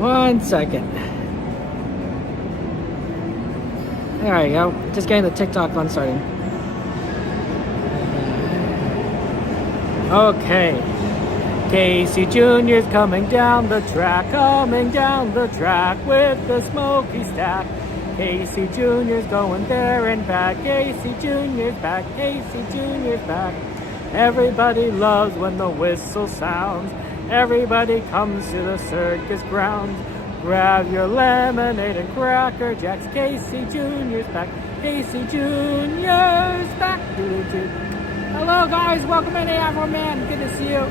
1 second. There you go. Just getting the TikTok fun starting. Okay. Casey Jr.'s coming down the track with the smoky stack. Casey Jr.'s going there and back. Casey Jr.'s back. Casey Jr.'s back. Everybody loves when the whistle sounds. Everybody comes to the circus grounds. Grab your lemonade and Cracker Jacks. Casey Jr.'s back. Casey Jr.'s back. Hello guys, welcome in Afro Man. Good to see you.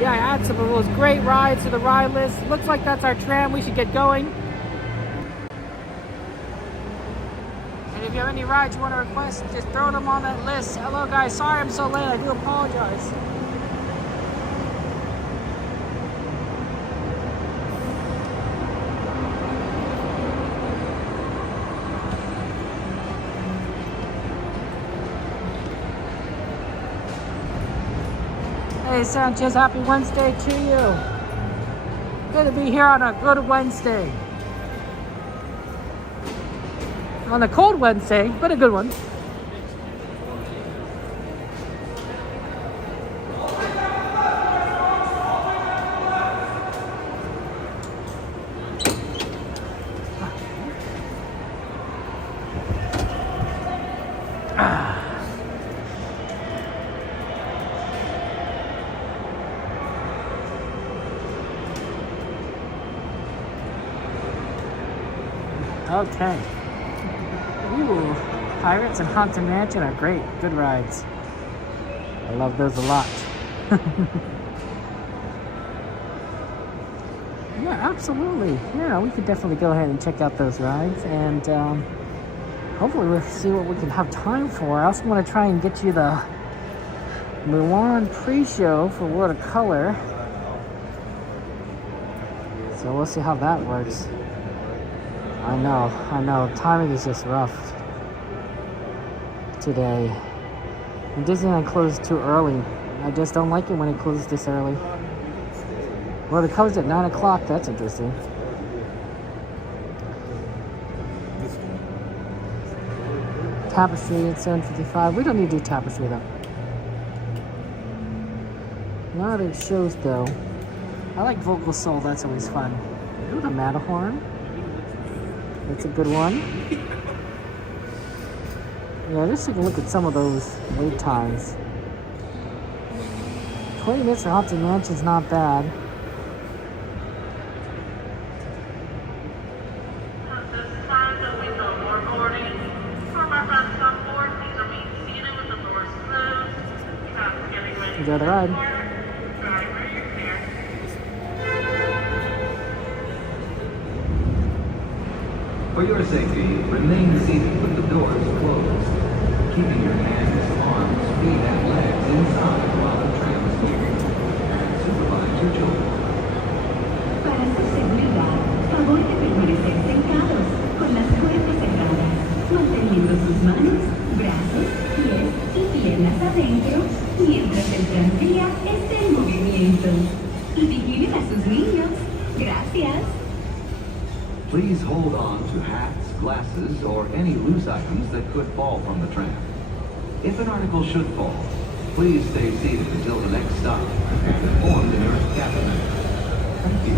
Yeah, I added some of those great rides to the ride list. Looks like that's our tram. We should get going. And if you have any rides you want to request, just throw them on that list. Hello guys, sorry I'm so late. I do apologize. Hey Sanchez, happy Wednesday to you. Good to be here on a good Wednesday. On a cold Wednesday, but a good one. Okay. Ooh, Pirates and Haunted Mansion are great. Good rides. I love those a lot. Yeah, absolutely. Yeah, we could definitely go ahead and check out those rides. And hopefully we'll see what we can have time for. I also want to try and get you the Mulan pre-show for World of Color. So we'll see how that works. I know. Timing is just rough today. And Disneyland closed too early. I just don't like it when it closes this early. Well, it closed at 9 o'clock. That's interesting. Tapestry at 7:55. We don't need to do Tapestry though. No other shows though. I like Vocal Soul. That's always fun. Ooh, the Matterhorn. That's a good one. Yeah, let's take a look at some of those wait times. 20 minutes for Haunted Mansion's not bad. Enjoy the ride. For your safety, remain seated with the doors closed, keeping your hands, arms, feet, and legs inside while the tram is moving. Supervise your children. Para su seguridad, favor de permanecer sentados con las puertas cerradas, manteniendo sus manos, brazos, pies y piernas adentro mientras el tranvía esté en movimiento. Y vigilen a sus niños. Gracias. Please hold on to hats, glasses, or any loose items that could fall from the tram. If an article should fall, please stay seated until the next stop and inform the nearest cabin member. Thank you.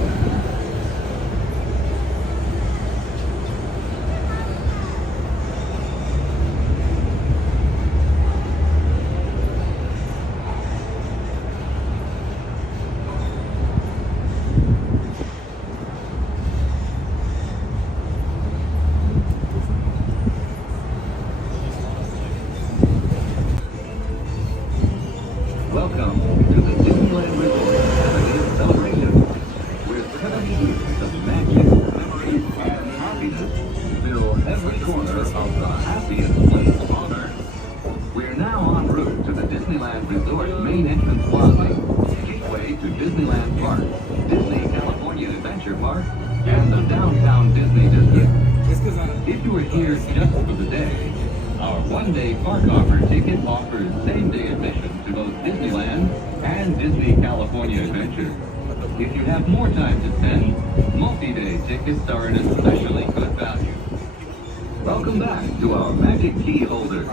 Welcome to the Disneyland Resort Holiday Celebration, where 30 years of magic, faith, and happiness fill every corner of the happiest place on Earth. We're now en route to the Disneyland Resort main entrance lobby, gateway to Disneyland Park, Disney California Adventure Park, and the downtown Disney District. If you are here just for the day, our one-day park offer ticket offers same-day admission to both Disneyland and Disney California Adventure. If you have more time to spend, multi-day tickets are an especially good value. Welcome back to our Magic Key holders.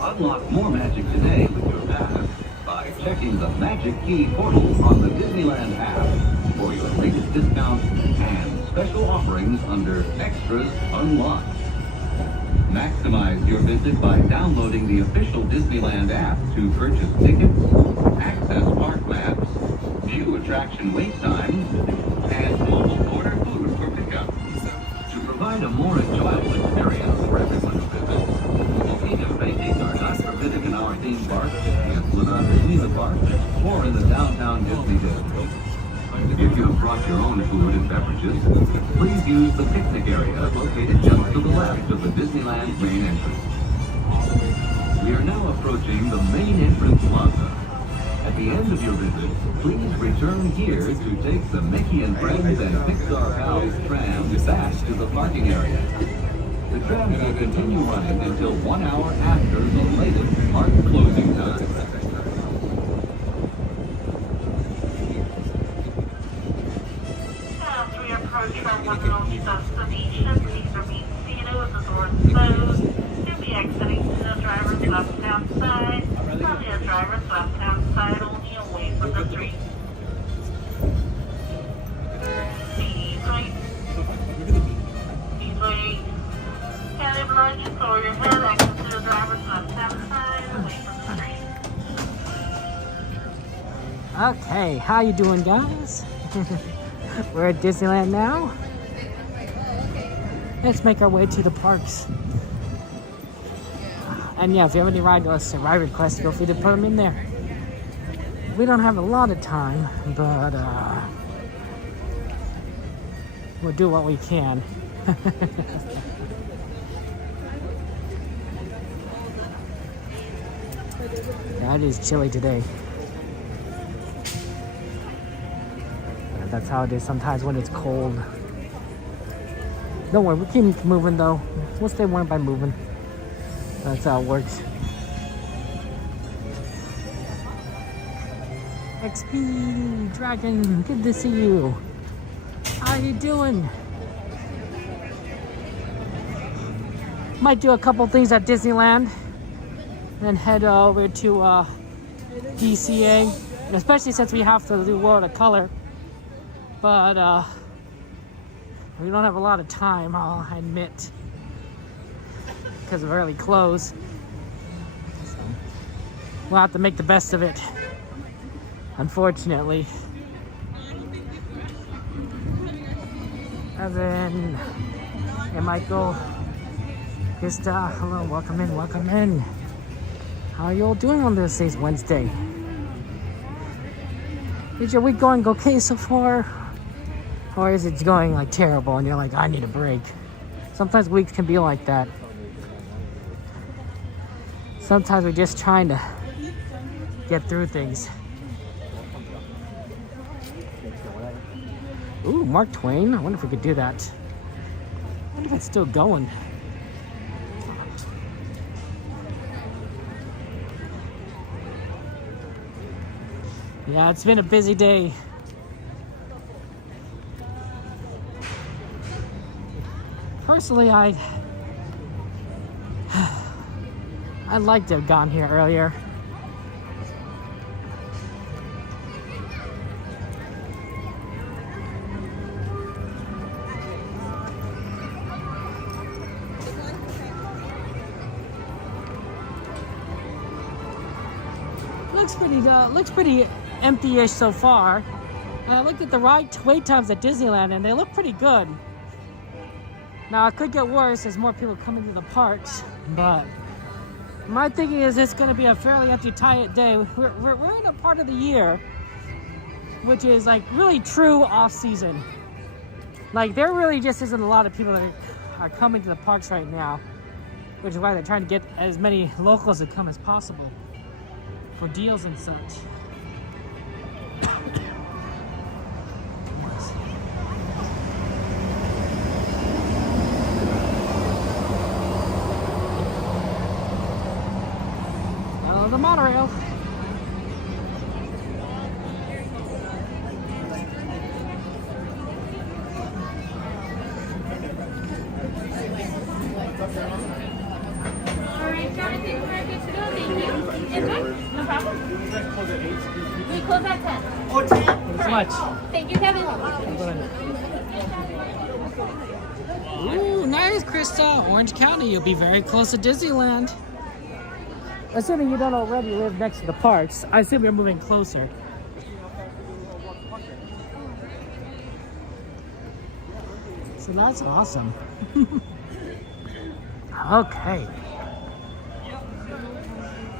Unlock more magic today with your pass by checking the Magic Key portal on the Disneyland app for your latest discounts and special offerings under Extras Unlocked. Maximize your visit by downloading the official Disneyland app to purchase tickets, access park maps, view attraction wait times, and mobile order food for pickup. To provide a more enjoyable experience for everyone who visits, smoking and vaping are not permitted in our theme park, in Mulan Disneyland Park, or in the downtown Disney district. If you have brought your own food and beverages, please use the picnic area located just to the left of the Disneyland main entrance. We are now approaching the main entrance plaza. At the end of your visit, please return here to take the Mickey and Friends and Pixar Pals tram back to the parking area. The tram will continue running until 1 hour after the latest park closing time. As we approach our wonderful destination, please remain seated with the doors closed. You'll be exiting to the driver's left-hand side. On the driver's left-hand side, only away from the street. Please wait. Please wait. And if large, just lower your head, exit to the driver's left-hand side, away from the street. Okay, how you doing, guys? We're at Disneyland now. Let's make our way to the parks. And yeah, if you have any ride requests, feel free to put them in there. We don't have a lot of time, but we'll do what we can. Yeah, it is chilly today. That's how it is sometimes when it's cold. Don't worry, we keep moving though. We'll stay warm by moving. That's how it works. XP Dragon, good to see you. How you doing? Might do a couple things at Disneyland, then head over to DCA, especially since we have to do World of Color. But we don't have a lot of time, I'll admit, because of early close. So we'll have to make the best of it, unfortunately. Evan and Michael, Krista, hello, welcome in, welcome in. How are you all doing on this day's Wednesday? Is your week going okay so far? Or is it going like terrible and you're like, I need a break? Sometimes weeks can be like that. Sometimes we're just trying to get through things. Ooh, Mark Twain. I wonder if we could do that. I wonder if it's still going. Yeah, it's been a busy day. Personally, I'd like to have gone here earlier. Looks pretty empty-ish so far. And I looked at the wait times at Disneyland, and they look pretty good. Now, it could get worse as more people come into the parks, but my thinking is it's going to be a fairly empty, tight day. We're in a part of the year which is like really true off-season. Like, there really just isn't a lot of people that are coming to the parks right now, which is why they're trying to get as many locals to come as possible for deals and such. The monorail. No problem. We close at 10. Thanks so much. Thank you, Kevin. Ooh, nice, Krista. Orange County, you'll be very close to Disneyland. Assuming you don't already live next to the parks, I assume you're moving closer. So that's awesome. Okay.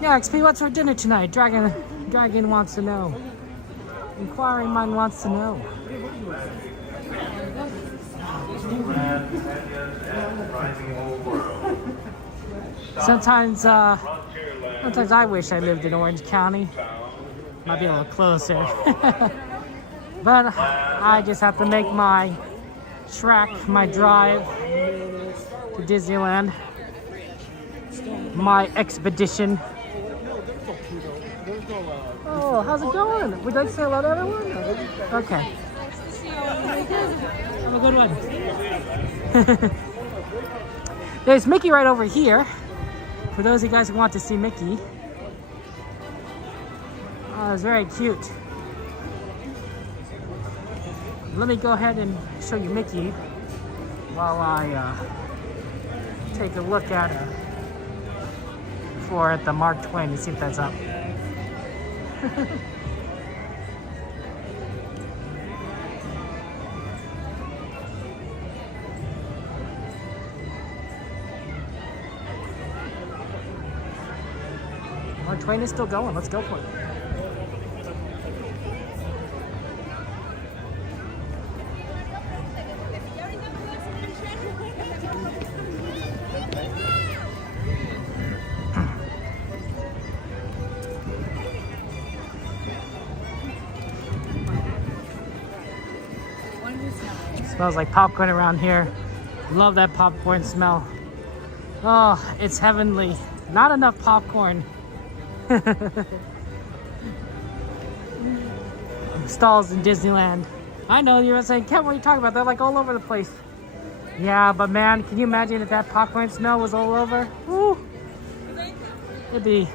Yeah, XP, what's for dinner tonight? Dragon wants to know. Inquiring mind wants to know. Sometimes I wish I lived in Orange County. Might be a little closer. But I just have to make my track, my drive to Disneyland. My expedition. Oh, how's it going? Would you like to say hello to everyone? Okay. Have a good one. There's Mickey right over here. For those of you guys who want to see Mickey. Oh, it's very cute. Let me go ahead and show you Mickey while I take a look at the Mark Twain to see if that's up. Mark Twain is still going. Let's go for it. Smells like popcorn around here. Love that popcorn smell. Oh, it's heavenly. Not enough popcorn. Stalls in Disneyland. I know you're saying, Kevin, what are you talking about? They're like all over the place. Yeah, but man, can you imagine if that popcorn smell was all over? Woo! It'd be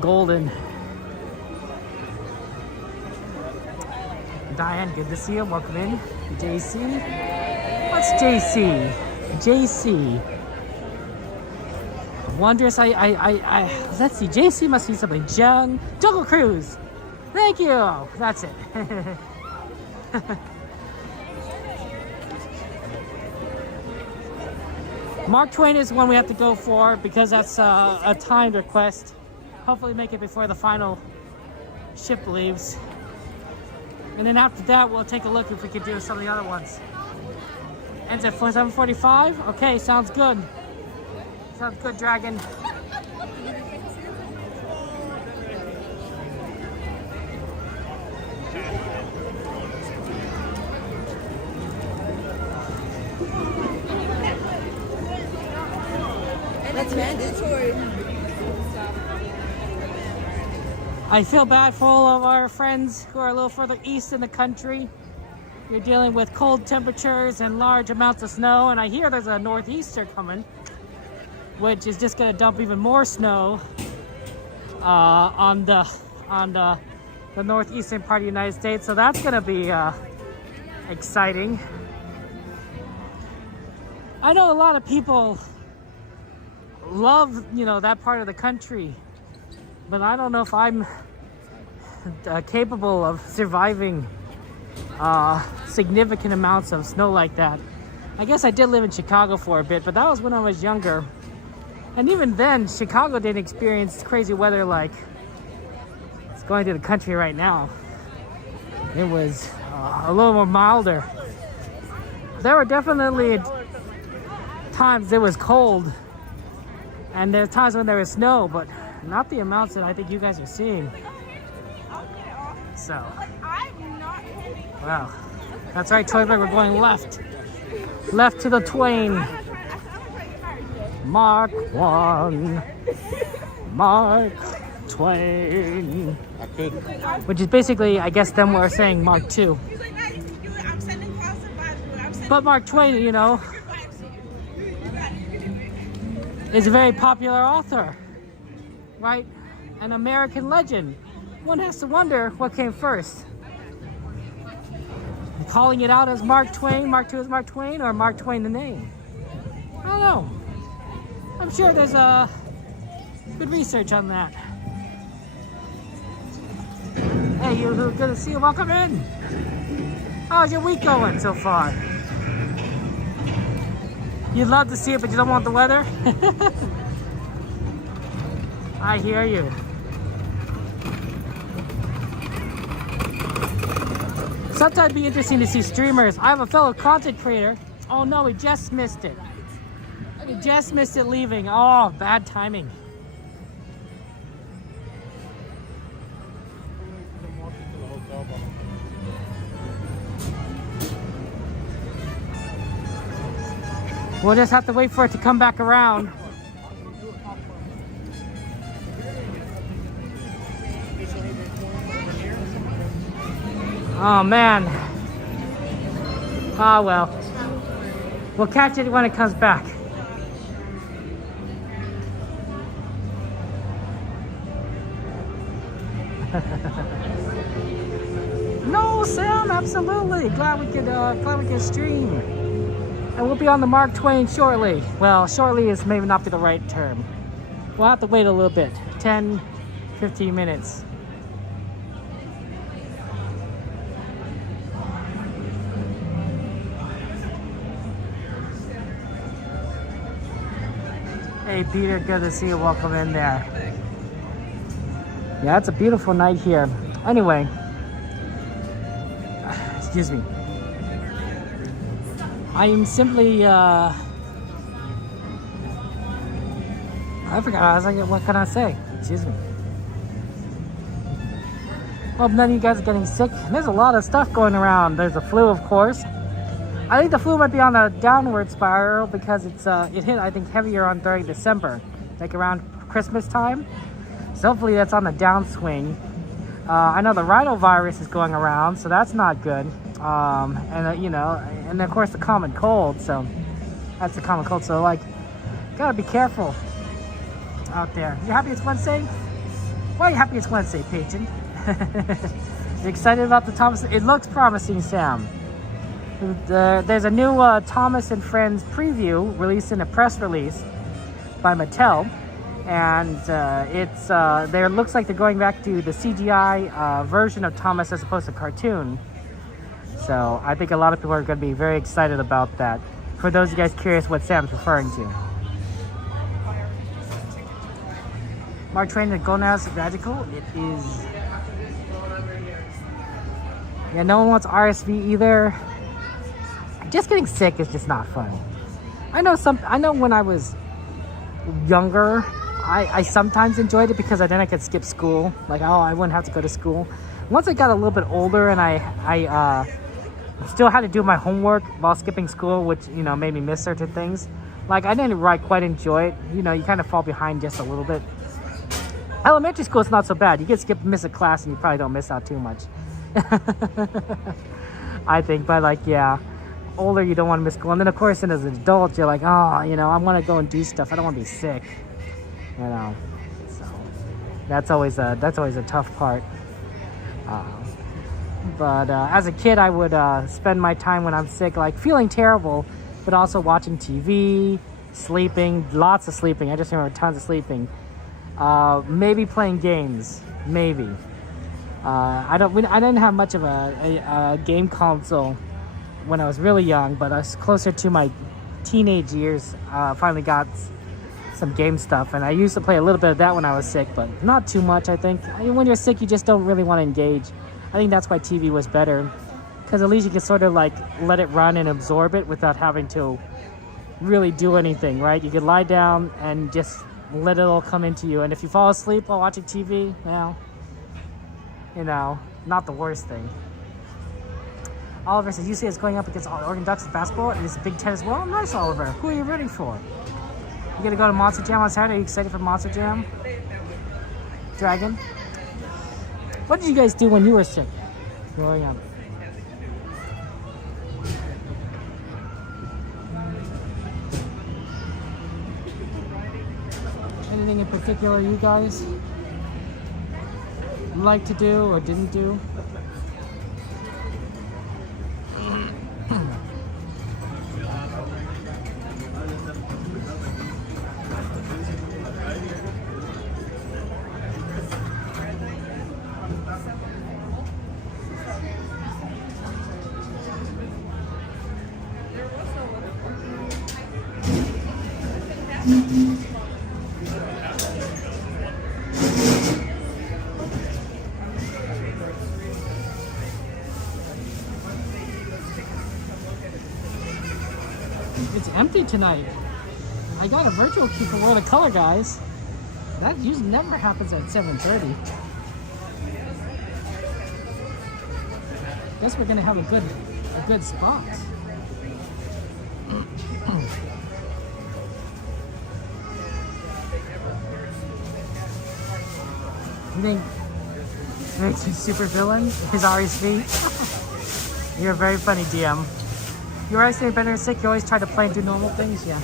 golden. Diane, good to see you. Welcome in. JC. What's JC? JC. Wondrous. Let's see. JC must be something. Jungle Cruise. Thank you. That's it. Mark Twain is one we have to go for because that's a timed request. Hopefully make it before the final ship leaves. And then after that, we'll take a look if we could do some of the other ones. Ends at 7:45? Okay, sounds good. Sounds good, Dragon. And it's mandatory. I feel bad for all of our friends who are a little further east in the country. You're dealing with cold temperatures and large amounts of snow, and I hear there's a northeaster coming, which is just going to dump even more snow on the northeastern part of the United States. So that's going to be exciting. I know a lot of people love, that part of the country. But I don't know if I'm capable of surviving significant amounts of snow like that. I guess I did live in Chicago for a bit, but that was when I was younger. And even then, Chicago didn't experience crazy weather like it's going through the country right now. It was a little more milder. There were definitely times it was cold, and there were times when there was snow, but not the amounts that I think you guys are seeing. So, wow. That's right, Toyberg, we're going left. Left to the Twain. Mark 1. Mark Twain. Which is basically, I guess, them were saying Mark 2. But Mark Twain, is a very popular author. right? An American legend. One has to wonder what came first. Calling it out as Mark Twain, Mark II as Mark Twain, or Mark Twain the name? I don't know. I'm sure there's good research on that. Hey, you, good to see you. Welcome in. How's your week going so far? You'd love to see it, but you don't want the weather? I hear you. Sometimes it'd be interesting to see streamers. I have a fellow content creator. Oh no, we just missed it. We just missed it leaving. Oh, bad timing. We'll just have to wait for it to come back around. Oh man. Ah well. We'll catch it when it comes back. No, Sam, absolutely. Glad we could stream. And we'll be on the Mark Twain shortly. Well, shortly is maybe not the right term. We'll have to wait a little bit. 10, 15 minutes. Hey Peter, good to see you. Welcome in there. Yeah, it's a beautiful night here. Anyway, excuse me. I am simply, I forgot, I was like, what can I say? Excuse me. Hope none of you guys are getting sick. There's a lot of stuff going around. There's a flu, of course. I think the flu might be on a downward spiral because it hit, I think, heavier on during December, like around Christmas time. So hopefully that's on the downswing. I know the rhinovirus is going around, so that's not good. And you know, and of course the common cold. So that's the common cold. So like, gotta be careful out there. You happy it's Wednesday? Why are you happy it's Wednesday, Peyton? You excited about the Thomas? It looks promising, Sam. There's a new Thomas and Friends preview released in a press release by Mattel, and there looks like they're going back to the CGI version of Thomas as opposed to cartoon. So I think a lot of people are going to be very excited about that. For those of you guys curious what Sam's referring to. Mark Twain and Golden House is magical. It is. Yeah, no one wants RSV either. Just getting sick is just not fun. I know when I was younger, I sometimes enjoyed it because then I could skip school. Like, oh, I wouldn't have to go to school. Once I got a little bit older and I still had to do my homework while skipping school, which, you know, made me miss certain things. Like, I didn't quite enjoy it. You know, you kind of fall behind just a little bit. Elementary school is not so bad. You can miss a class and you probably don't miss out too much. I think, but like, yeah. Older, you don't want to miss school, and then of course, as an adult, you're like, oh, you know, I want to go and do stuff. I don't want to be sick, you know. So that's always a tough part. But as a kid, I would spend my time when I'm sick, like feeling terrible, but also watching TV, sleeping, lots of sleeping. I just remember tons of sleeping. Maybe playing games, maybe. I didn't have much of a game console when I was really young, but I was closer to my teenage years. Finally got some game stuff, and I used to play a little bit of that when I was sick, but not too much. I think when you're sick, you just don't really want to engage. I think that's why TV was better, because at least you can sort of like let it run and absorb it without having to really do anything, right? You could lie down and just let it all come into you, and if you fall asleep while watching TV, well, you know, not the worst thing. Oliver says UCLA is going up against Oregon Ducks in basketball, and it's Big Ten as well. Nice, Oliver. Who are you rooting for? You gonna go to Monster Jam on Saturday? Are you excited for Monster Jam? Dragon? What did you guys do when you were sick? Growing up? Anything anything in particular you guys like to do or didn't do? It's empty tonight. I got a virtual queue for World of Color, guys. That usually never happens at 7:30. Guess we're gonna have a good spot. You think he's super villain is RSV? You're a very funny DM. You're always saying better sick, you always try to play and do normal things, yeah.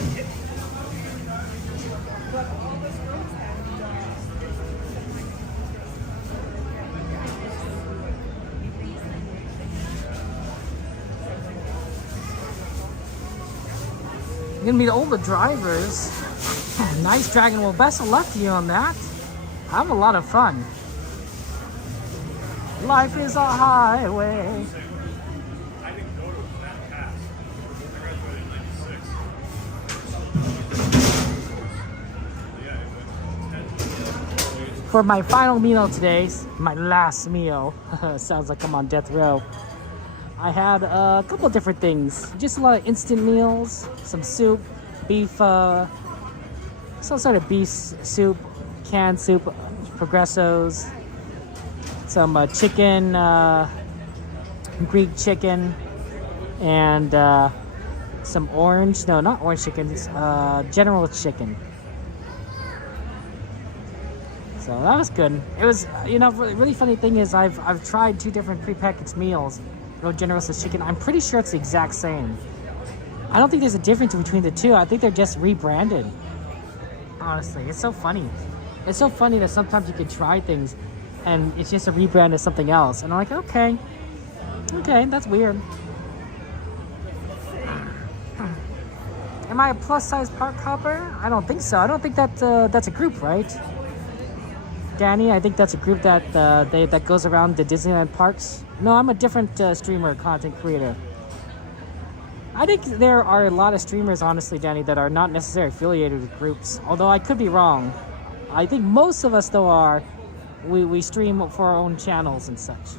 You're gonna meet all the drivers. Nice, Dragon. Well, best of luck to you on that. Have a lot of fun. Life is a highway. For my final meal today, my last meal, sounds like I'm on death row. I had a couple of different things. Just a lot of instant meals, some soup, beef, some sort of beef soup, canned soup, Progressos, some chicken, Greek chicken, and some orange, no, not orange chicken, it's General Chicken. So that was good. It was, you know, really funny thing is I've tried 2 different prepackaged meals. Real Generous chicken. I'm pretty sure it's the exact same. I don't think there's a difference between the two. I think they're just rebranded. Honestly, it's so funny. It's so funny that sometimes you can try things and it's just a rebrand of something else. And I'm like, okay, that's weird. Am I a plus-size park hopper? I don't think so. I don't think that that's a group, right? Danny, I think that's a group that that goes around the Disneyland parks. No, I'm a different streamer, content creator. I think there are a lot of streamers, honestly, Danny, that are not necessarily affiliated with groups. Although I could be wrong. I think most of us, though, are. We stream for our own channels and such.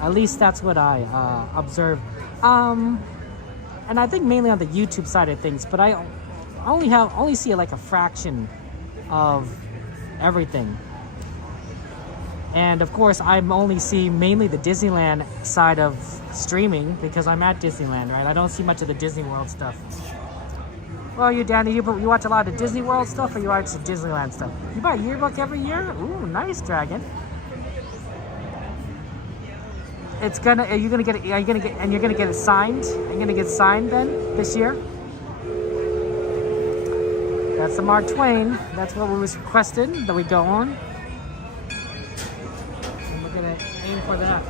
At least that's what I observe. And I think mainly on the YouTube side of things. But I only see like a fraction of everything. And of course, I only see mainly the Disneyland side of streaming because I'm at Disneyland, right? I don't see much of the Disney World stuff. Well, you, Danny, you watch a lot of Disney World stuff or you watch the Disneyland stuff? You buy a yearbook every year? Ooh, nice, Dragon. You're gonna get it signed? Are you gonna get signed then this year? That's the Mark Twain. That's what was requested that we go on. And we're gonna aim for that.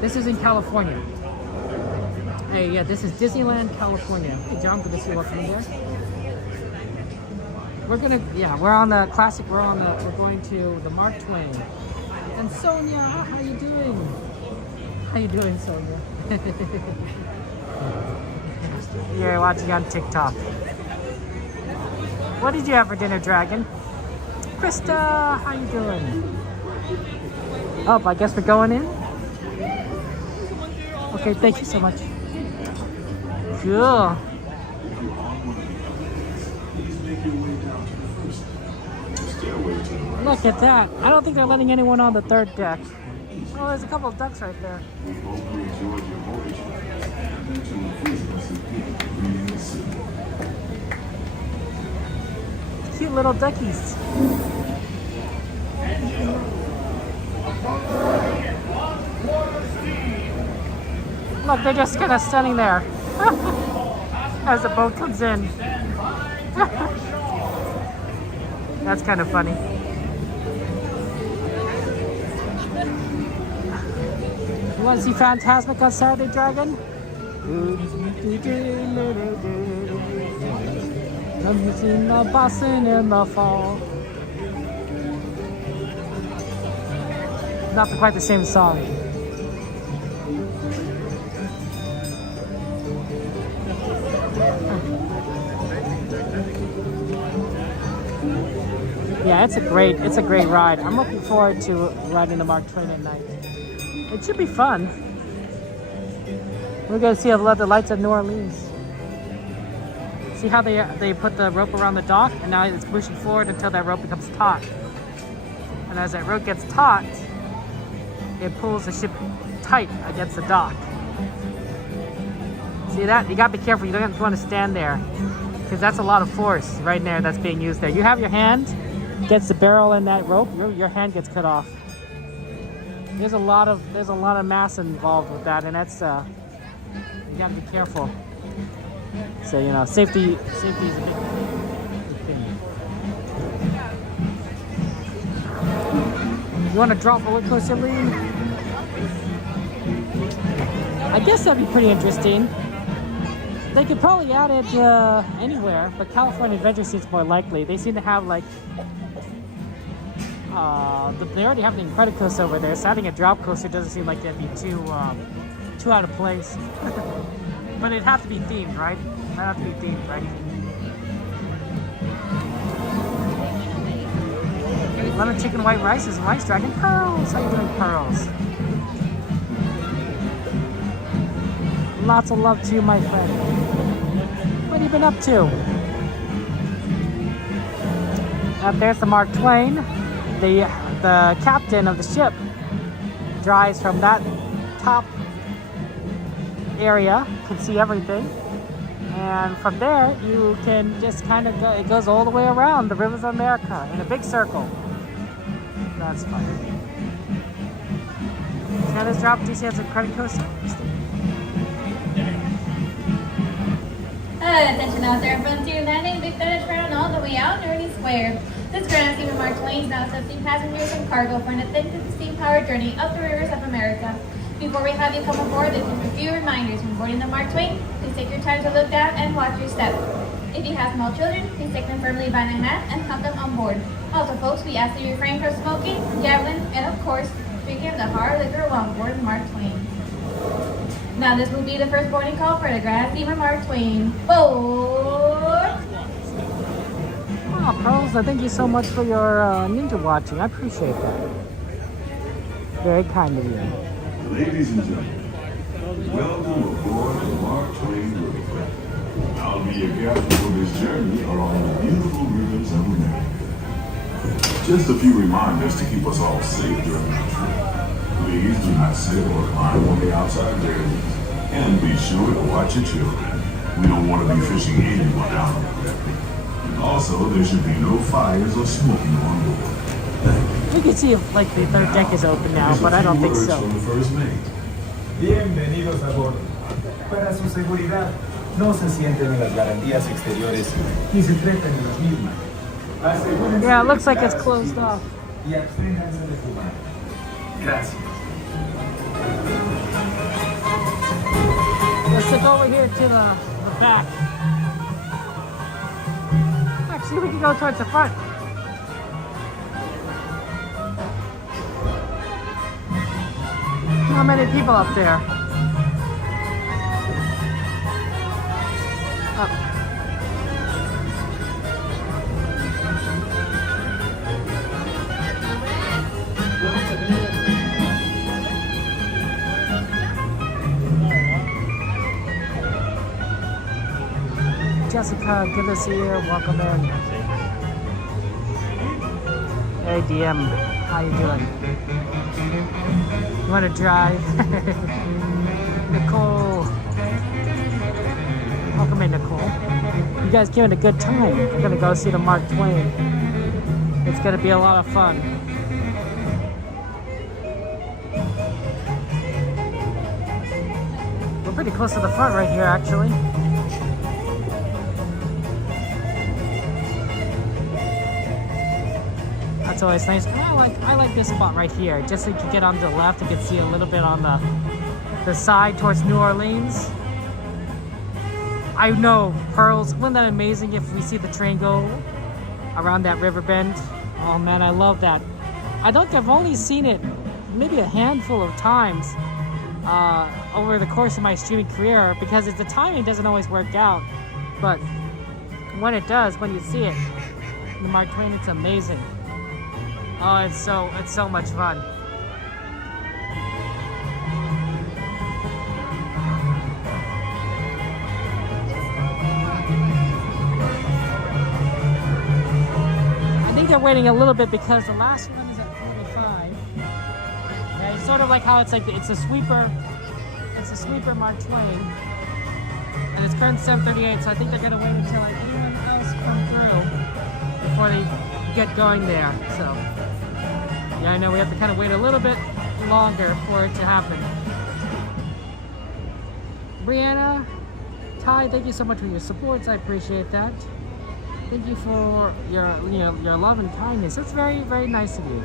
This is in California. Hey, yeah, this is Disneyland, California. Hey, John, good to see you. Welcome in there. We're on the classic. We're going to the Mark Twain. And Sonia, how you doing? How you doing, Sonia? You're watching on TikTok. What did you have for dinner, Dragon? Krista, how you doing? Oh, I guess we're going in? Okay, thank you so much. Cool. Look at that. I don't think they're letting anyone on the third deck. Oh, there's a couple of ducks right there. Cute little duckies. Look, they're just kind of standing there as the boat comes in. That's kind of funny. You want to see Fantasmic on Saturday, Dragon? Have you seen the Boston in the fall? Not quite the same song. Yeah, it's a great ride. I'm looking forward to riding the Mark Twain at night. It should be fun. We're gonna see a lot of the lights of New Orleans. See how they put the rope around the dock, and now it's pushing forward until that rope becomes taut. And as that rope gets taut, it pulls the ship tight against the dock. See that? You gotta be careful. You don't want to stand there, because that's a lot of force right there that's being used there. You have your hand gets the barrel in that rope, your hand gets cut off. There's a lot of mass involved with that, and that's you gotta be careful. So you know, safety is a big thing. You want to drop roller coaster lead? I guess that'd be pretty interesting. They could probably add it anywhere, but California Adventure seems more likely. They seem to have like they already have an Incredicoaster over there, so adding a drop coaster doesn't seem like that'd be too out of place. But it'd have to be themed, right? It'd have to be themed, right? Lemon chicken white rice is rice dragon pearls. How you doing, pearls? Lots of love to you, my friend. What have you been up to? Up there's the Mark Twain. The captain of the ship drives from that top area, can see everything, and from there you can just kind of go, it goes all the way around the rivers of America in a big circle. That's fun. Now this drop, DC has a credit coaster. Attention out there, Frontier Landing, big finish round all the way out Nerdy Square. This Grand Steamer Mark Twain is now accepting passengers and cargo for an authentic steam-powered journey up the rivers of America. Before we have you come aboard, there's just a few reminders. When boarding the Mark Twain, please take your time to look down and watch your step. If you have small children, please take them firmly by the hand and help them on board. Also, folks, we ask that you refrain from smoking, gambling, and of course, drinking of the hard liquor while on board Mark Twain. Now, this will be the first boarding call for the Grand Steamer Mark Twain. Board! Oh, Pearls, thank you so much for your ninja watching. I appreciate that. Very kind of you. Ladies and gentlemen, welcome aboard the Mark Twain Railroad. I'll be your captain for this journey along the beautiful rivers of America. Just a few reminders to keep us all safe during our trip. Please do not sit or climb on the outside railings, and be sure to watch your children. We don't want to be fishing anyone out on the levee. Also, there should be no fires or smoking on board. You can see if like the third deck is open now, but I don't think so. Bienvenidos a bordo. Para su seguridad, no se sienten en las garantías exteriores ni se trepen en las mismas. Asegúrense Yeah, it looks like it's closed off. y absténganse de fumar. Gracias. Let's take over here to the back. Actually, we can go towards the front. How many people up there? Up. Jessica, good to see you. Welcome in. Hey DM, how you doing? You want to drive? Nicole. Welcome in, Nicole. You guys giving a good time. We're gonna go see the Mark Twain. It's gonna be a lot of fun. Pretty close to the front right here, actually. That's always nice. I like this spot right here. Just so you can get on the left, you can see a little bit on the side towards New Orleans. I know, Pearls, wouldn't that amazing if we see the train go around that river bend? Oh man, I love that. I think I've only seen it maybe a handful of times over the course of my streaming career, because the timing doesn't always work out. But when it does, when you see it, the Mark Twain, it's amazing. Oh, it's so much fun. I think they're waiting a little bit because the last one is at 45. Yeah, it's sort of like how it's a sweeper. It's a sweeper Mark Twain, and it's current 7:38. So I think they're gonna wait until anyone else come through before they get going there. So yeah, I know we have to kind of wait a little bit longer for it to happen. Brianna, Ty, thank you so much for your support. I appreciate that. Thank you for your love and kindness. That's very, very nice of you.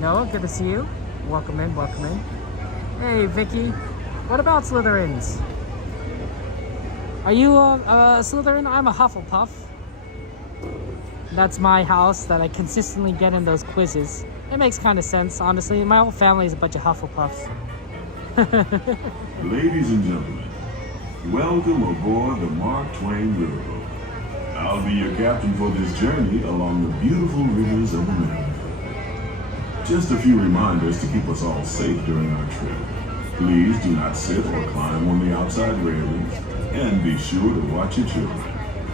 Noah, good to see you. Welcome in, welcome in. Hey, Vicky. What about Slytherins? Are you a Slytherin? I'm a Hufflepuff. That's my house that I consistently get in those quizzes. It makes kind of sense, honestly. My whole family is a bunch of Hufflepuffs. Ladies and gentlemen, welcome aboard the Mark Twain Railroad. I'll be your captain for this journey along the beautiful rivers of America. Just a few reminders to keep us all safe during our trip. Please do not sit or climb on the outside railings, and be sure to watch your children.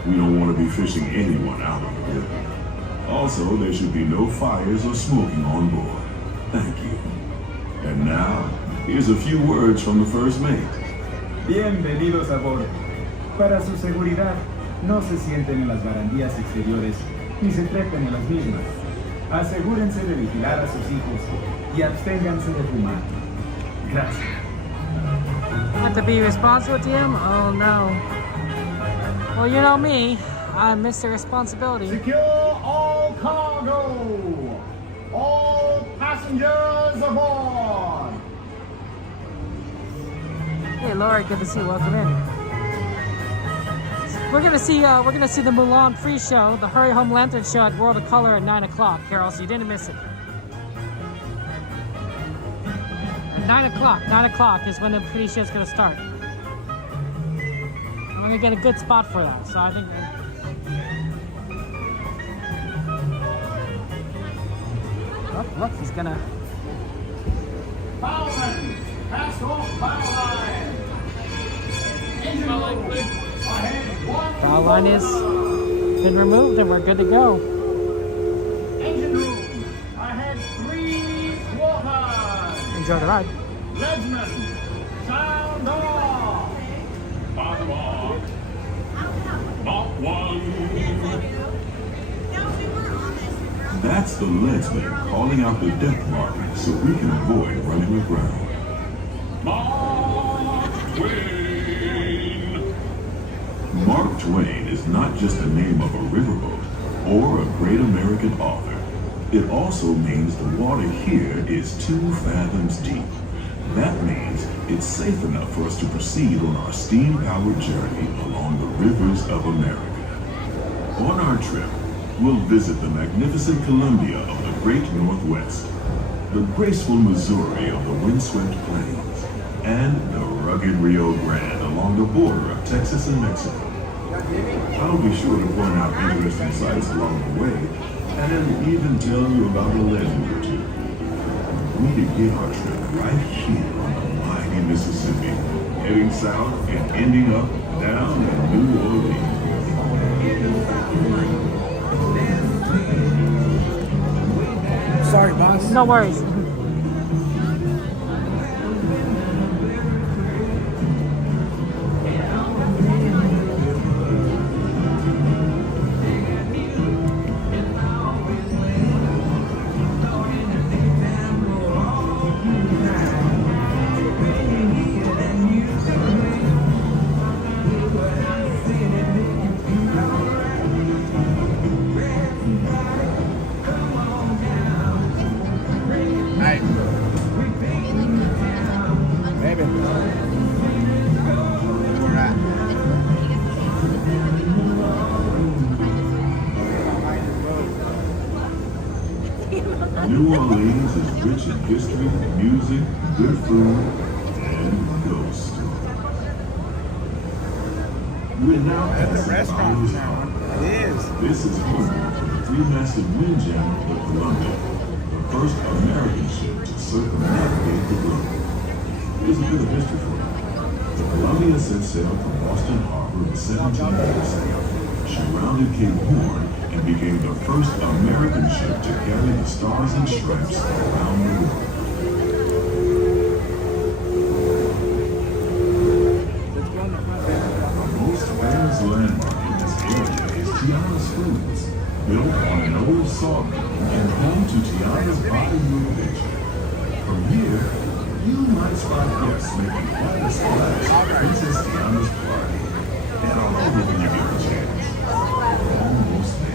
We don't want to be fishing anyone out of the river. Also, there should be no fires or smoking on board. Thank you. And now, here's a few words from the first mate. Bienvenidos a bordo. Para su seguridad, no se sienten en las barandillas exteriores ni se trepen en las mismas. Asegúrense de vigilar a sus hijos y absténganse de fumar. Gracias. Have to be responsible to him? Oh no. Well, you know me. I'm Mr. Responsibility. Secure all cargo! All passengers aboard! Hey Laura, good to see you. Welcome in. We're gonna see the Mulan pre-show, the Hurry Home Lantern show at World of Color at 9 o'clock, Carol, so you didn't miss it. At 9 o'clock is when the pre-show is gonna start. I'm gonna get a good spot for that, so I think. Oh, look, he's gonna. Bowman, pass off bow line. Engine room. Bow line has been removed and we're good to go. Engine room. Ahead 3 quarters. Enjoy the ride. Legsman, sound off. Bottom off. Not one. That's the legsman calling out the deck marking so we can avoid running aground. Mark Twain! Mark Twain is not just the name of a riverboat or a great American author. It also means the water here is 2 fathoms deep. That means it's safe enough for us to proceed on our steam-powered journey along the rivers of America. On our trip, we'll visit the magnificent Columbia of the Great Northwest, the graceful Missouri of the windswept plains, and the rugged Rio Grande along the border of Texas and Mexico. I'll be sure to point out interesting sights along the way, and even tell you about a legend or two. We begin our trip right here on the mighty Mississippi, heading south and ending up down in New Orleans. Sorry, boss. No worries. New Orleans is rich in history, music, good food, and ghost stories. We're now at the restaurant. It is. This is home to the three-masted windjammer of Columbia, the first American ship to circumnavigate the globe. Here's a bit of history for you. The Columbia set sail from Boston Harbor in 1787. She rounded Cape Horn and became the first American ship to carry the stars and stripes around the world. The most famous landmark in this area is Tiana's Foods, built on an old sawmill and home to Tiana's body movement. From here, you might spot guests making quite a splash at Princess Tiana's party. Head on over when you get the chance. Almost there.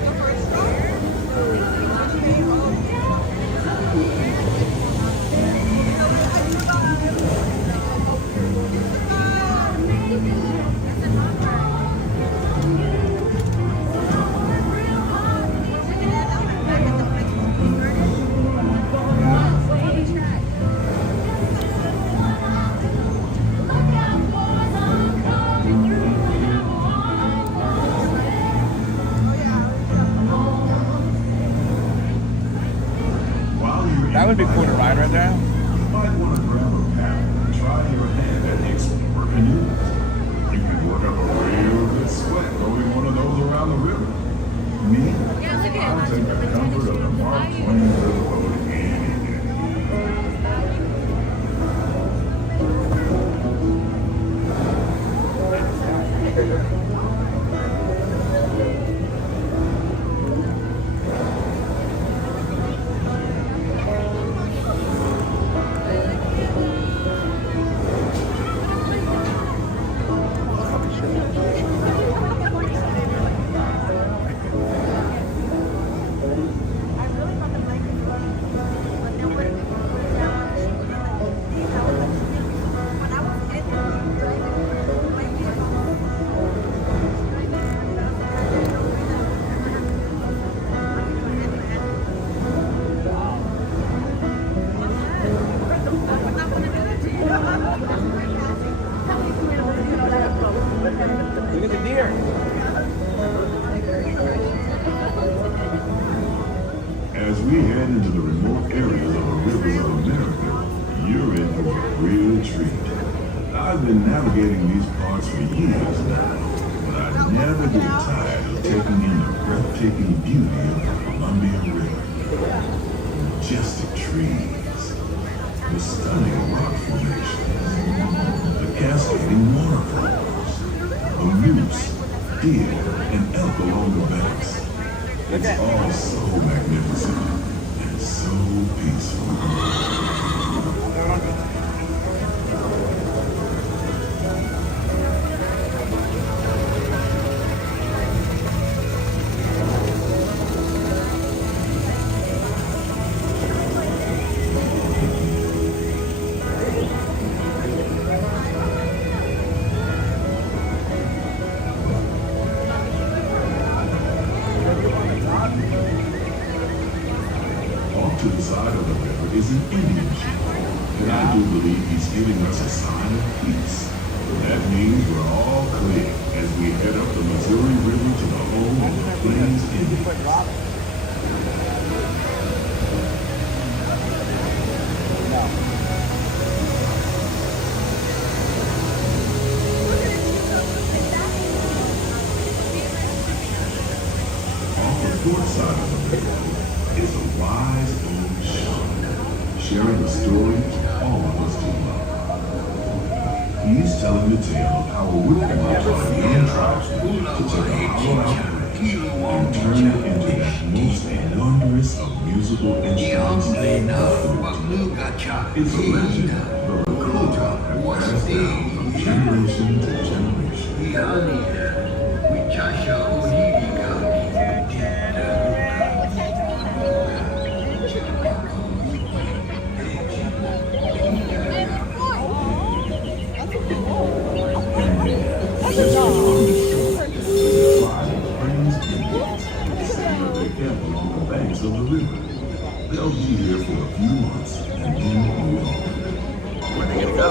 That would be cool to ride right there. You might want to grab a paddle and try your hand at explorer canoes. You can work up a real good sweat rowing one of those around the river. Me? I'll take the comfort of the Mark Twain riverboat any day. Look at the deer. As we head into the remote areas of the rivers of America, you're in for a real treat. I've been navigating these parts for years now, but I never get tired of taking in the breathtaking beauty of the Columbia River. Majestic trees, the stunning rock formations, the cascading waterfalls, the moose, deer, and elk along the banks. It's all so magnificent and so peaceful. Off to the side of the river is an Indian chief, and I do believe he's giving us a sign of peace. That means we're all clear as we head up the Missouri River to the home of the Plains Indians. Off the port side of the river is a wise old shaman, sharing a story all of us do love. He's telling the tale of how a whippoorwill taught a young tribesman to take a hollowed-out branch and turn it into that most wondrous of musical instruments and flute. It's a legend, but the culture has passed down from generation to generation. Just on the shore is the tribe of Plains Indians, setting up their camp along the banks of the river. They'll be be here for a few months and then be home. Where are they gonna go?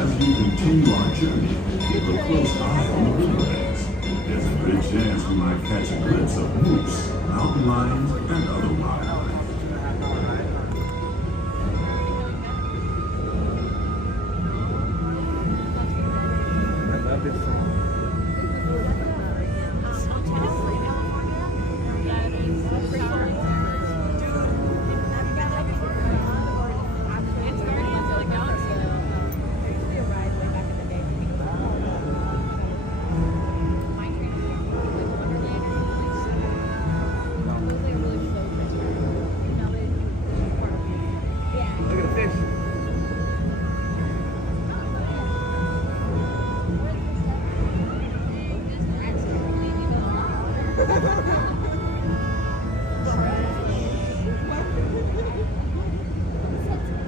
As we continue our journey, keep a close eye on the riverbanks. There's a good chance we might catch a glimpse of moose, mountain lions, and other wildlife. I love this song. Look at the fish.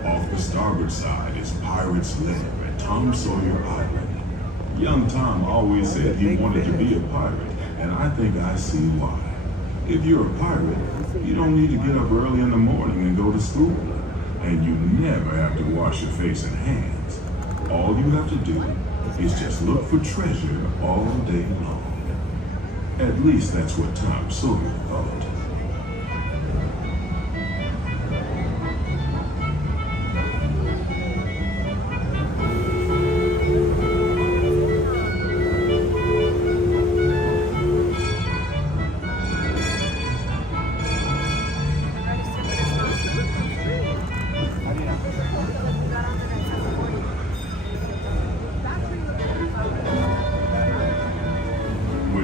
Off the starboard side is Pirate's Lair at Tom Sawyer Island. Young Tom always said he wanted to be a pirate, and I think I see why. If you're a pirate, you don't need to get up early in the morning and go to school. And you never have to wash your face and hands. All you have to do is just look for treasure all day long. At least that's what Tom Sawyer thought.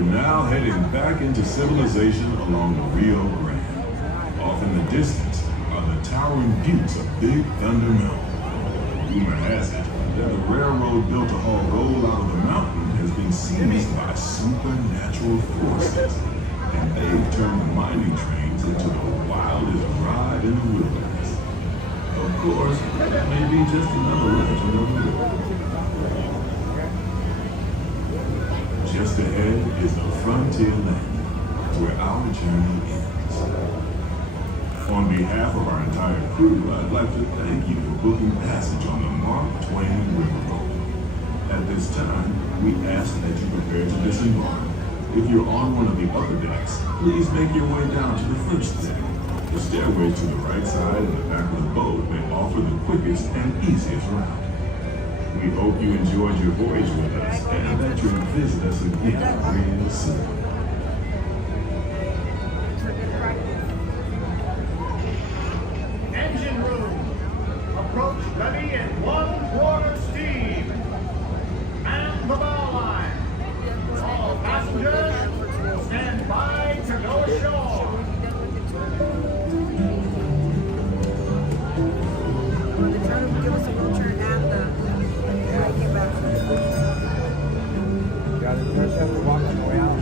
Now heading back into civilization along the Rio Grande. Off in the distance are the towering buttes of Big Thunder Mountain. Rumor has it that the railroad built to haul gold out of the mountain has been seized by supernatural forces, and they've turned the mining trains into the wildest ride in the wilderness. Of course, that may be just another legend of the river. Just ahead is the frontier land, where our journey ends. On behalf of our entire crew, I'd like to thank you for booking passage on the Twain Railroad. At this time, we ask that you prepare to disembark. If you're on one of the upper decks, please make your way down to the first deck. The stairway to the right side and the back of the boat may offer the quickest and easiest route. We hope you enjoyed your voyage with us and that you'll visit us again real soon. Engine room. Approach ready in 1/4 steam. Man the bow line. All passengers, stand by to go ashore. Got it. Just have to walk on the way out.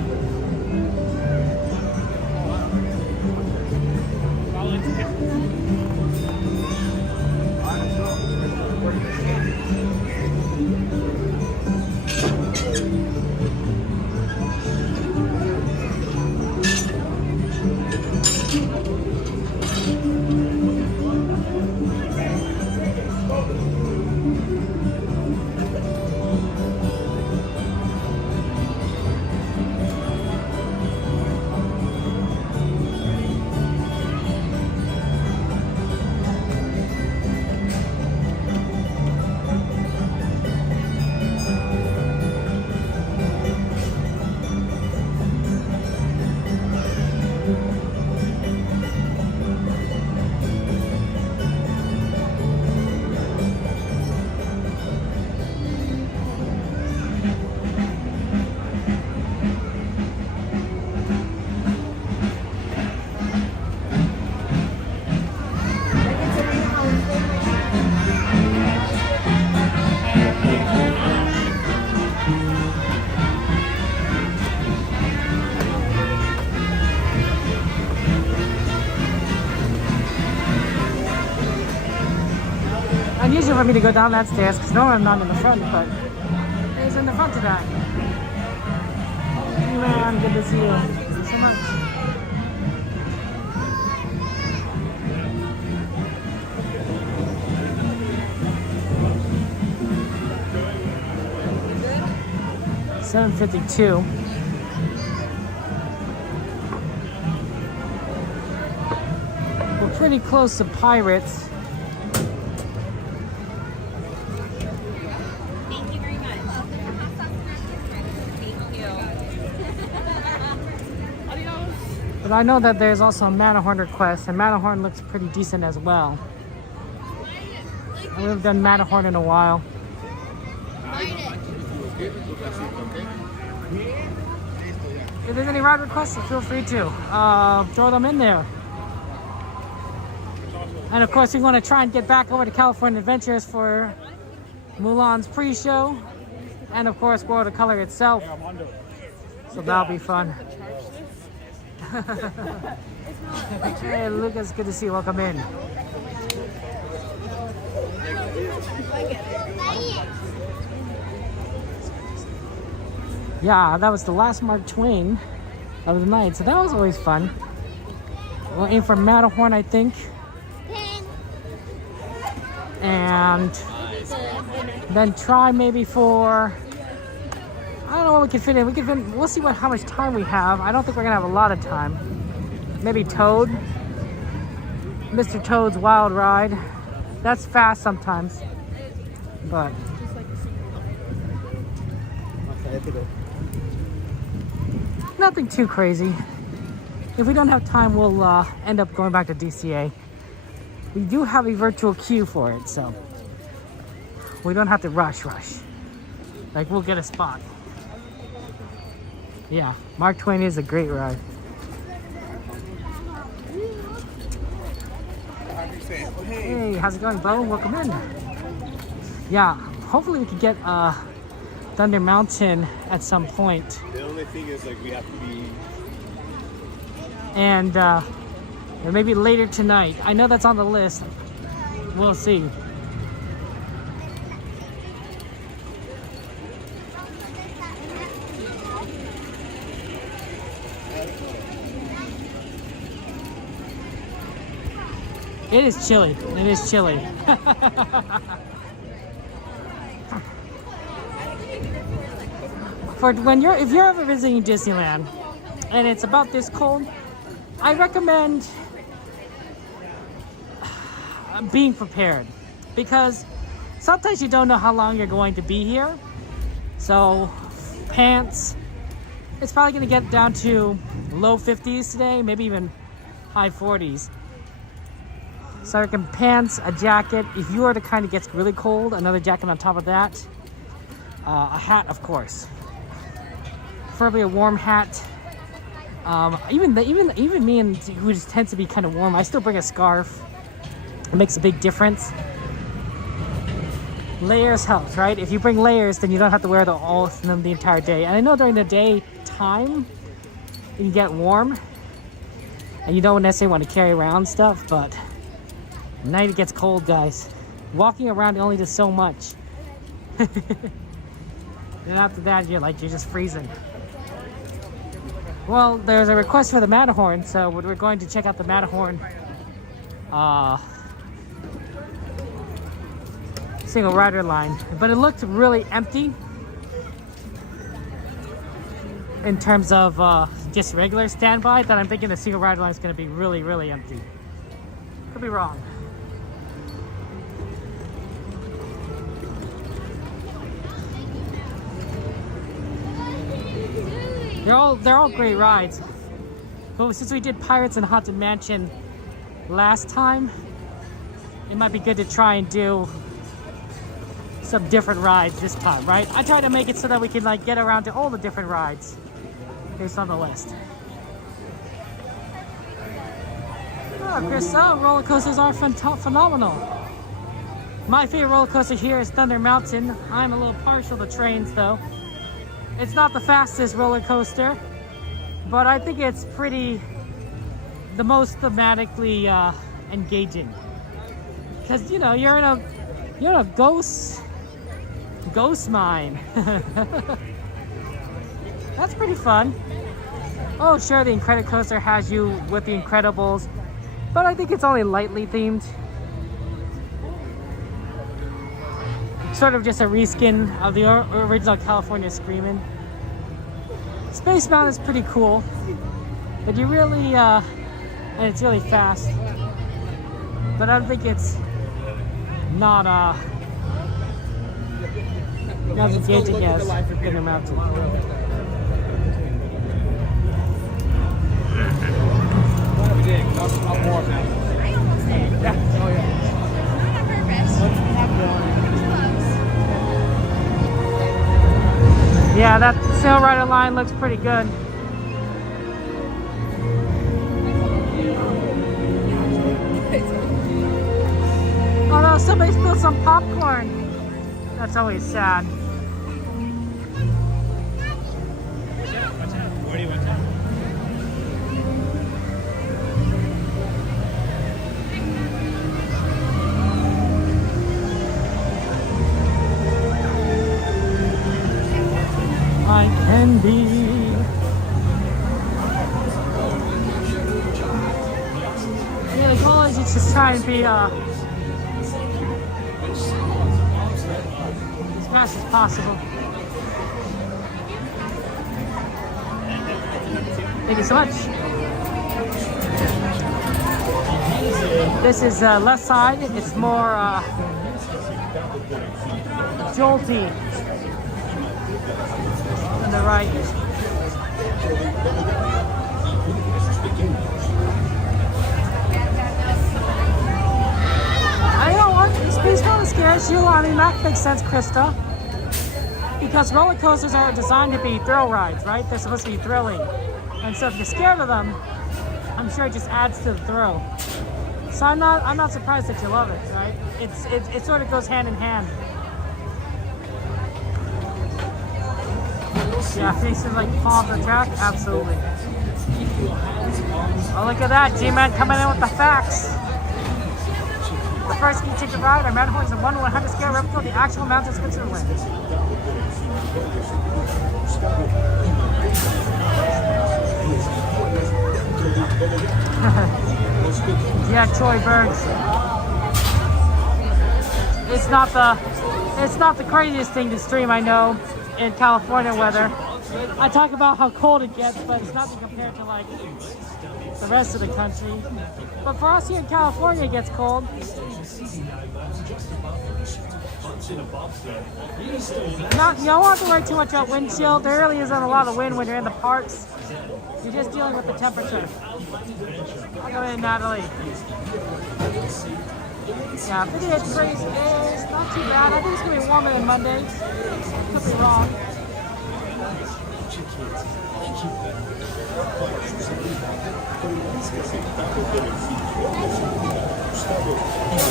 Unusual for me to go down that stairs because normally I'm not in the front, but he's in the front today. Man, good to see you. Thank you so much. 7:52. We're pretty close to Pirates. Thank you very much. Thank you. But I know that there's also a Matterhorn request, and Matterhorn looks pretty decent as well. I haven't done Matterhorn in a while. If there's any ride requests, feel free to throw them in there. And of course, we want to try and get back over to California Adventures for Mulan's pre-show, and of course, World of Color itself. So that'll be fun. Hey, Lucas, good to see you. Welcome in. Yeah, that was the last Mark Twain of the night, so that was always fun. We'll aim for Matterhorn, I think. And then try maybe for, I don't know what we can fit in. We'll see how much time we have. I don't think we're gonna have a lot of time. Maybe Toad, Mr. Toad's Wild Ride. That's fast sometimes, but nothing too crazy. If we don't have time, we'll end up going back to DCA. We do have a virtual queue for it, so we don't have to rush. Like, we'll get a spot. Yeah, Mark Twain is a great ride. Hey, how's it going, Bo? Welcome in. Yeah, hopefully we can get Thunder Mountain at some point. The only thing is, like, we have to be... And maybe later tonight. I know that's on the list. We'll see. It is chilly. It is chilly. If you're ever visiting Disneyland and it's about this cold, I recommend being prepared, because sometimes you don't know how long you're going to be here. So pants, it's probably going to get down to low 50s today, maybe even high 40s. So I recommend pants, a jacket. If you are the kind that gets really cold, another jacket on top of that. A hat, of course. Preferably a warm hat. Even me, and who just tends to be kind of warm, I still bring a scarf. It makes a big difference. Layers helps, right? If you bring layers, then you don't have to wear them the entire day. And I know during the daytime, you can get warm, and you don't necessarily want to carry around stuff, but at night it gets cold, guys. Walking around only does so much. And after that, you're just freezing. Well, there's a request for the Matterhorn, so we're going to check out the Matterhorn single rider line. But it looked really empty in terms of just regular standby, that I'm thinking the single rider line is going to be really, really empty. Could be wrong. They're all great rides. But since we did Pirates and Haunted Mansion last time, it might be good to try and do some different rides this time, right? I try to make it so that we can get around to all the different rides based on the list. Oh, Chris, roller coasters are phenomenal. My favorite roller coaster here is Thunder Mountain. I'm a little partial to trains, though. It's not the fastest roller coaster, but I think it's the most thematically engaging. Because you're in a ghost mine. That's pretty fun. Oh, sure, the Incredicoaster has you with the Incredibles, but I think it's only lightly themed. Sort of just a reskin of the original California Screamin'. Space Mountain is pretty cool, but you really, and it's really fast. But I don't think it's not as engaging as Thunder Mountain. Yeah, that sail rider line looks pretty good. Although somebody spilled some popcorn. That's always sad. I can be. Yeah, the goal is just try and be as fast as possible. Thank you so much. This is left side. It's more jolty. The right. I don't want Space Mountain scares you. I mean, that makes sense, Krista. Because roller coasters are designed to be thrill rides, right? They're supposed to be thrilling. And so if you're scared of them, I'm sure it just adds to the thrill. So I'm not surprised that you love it, right? It sort of goes hand in hand. Yeah, facing like fall off the track? Absolutely. Oh, look at that. G-Man coming in with the facts. The first ski ticket ride, our Matterhorn is a 1/100 scale replica of the actual mountain Switzerland. Yeah, Troy Burns. It's not the craziest thing to stream, I know. In California weather, I talk about how cold it gets, but it's nothing compared to like the rest of the country. But for us here in California, it gets cold. You don't have to worry too much about wind chill. There really isn't a lot of wind when you're in the parks. You're just dealing with the temperature. I'll go in, Natalie. Yeah, 58 degrees is not too bad. I think it's going to be warmer than Monday. Could be wrong.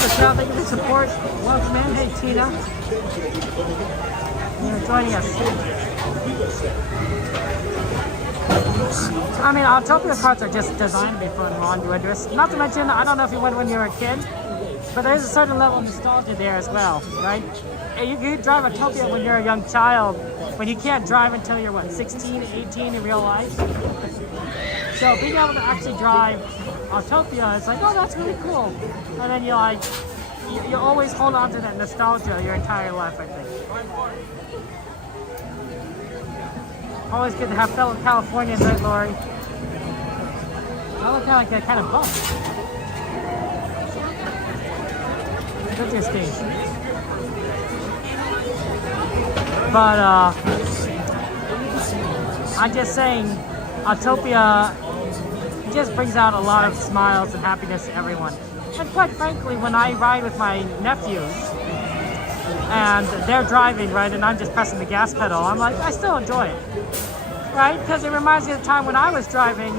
Michelle, thank you for the support. Welcome in. Hey, Tina. You're joining us. I mean, Autopia carts are just designed to be fun and wondrous. Not to mention, I don't know if you went when you were a kid, but there's a certain level of nostalgia there as well, right? You can drive Autopia when you're a young child, when you can't drive until you're, what, 16, 18 in real life? So being able to actually drive Autopia is like, oh, that's really cool. And then you always hold on to that nostalgia your entire life, I think. Always good to have fellow Californians, right, Lori? I look like a kind of bump. Interesting. But I'm just saying, Autopia just brings out a lot of smiles and happiness to everyone. And quite frankly, when I ride with my nephews and they're driving, right, and I'm just pressing the gas pedal, I'm like, I still enjoy it, right? Because it reminds me of the time when I was driving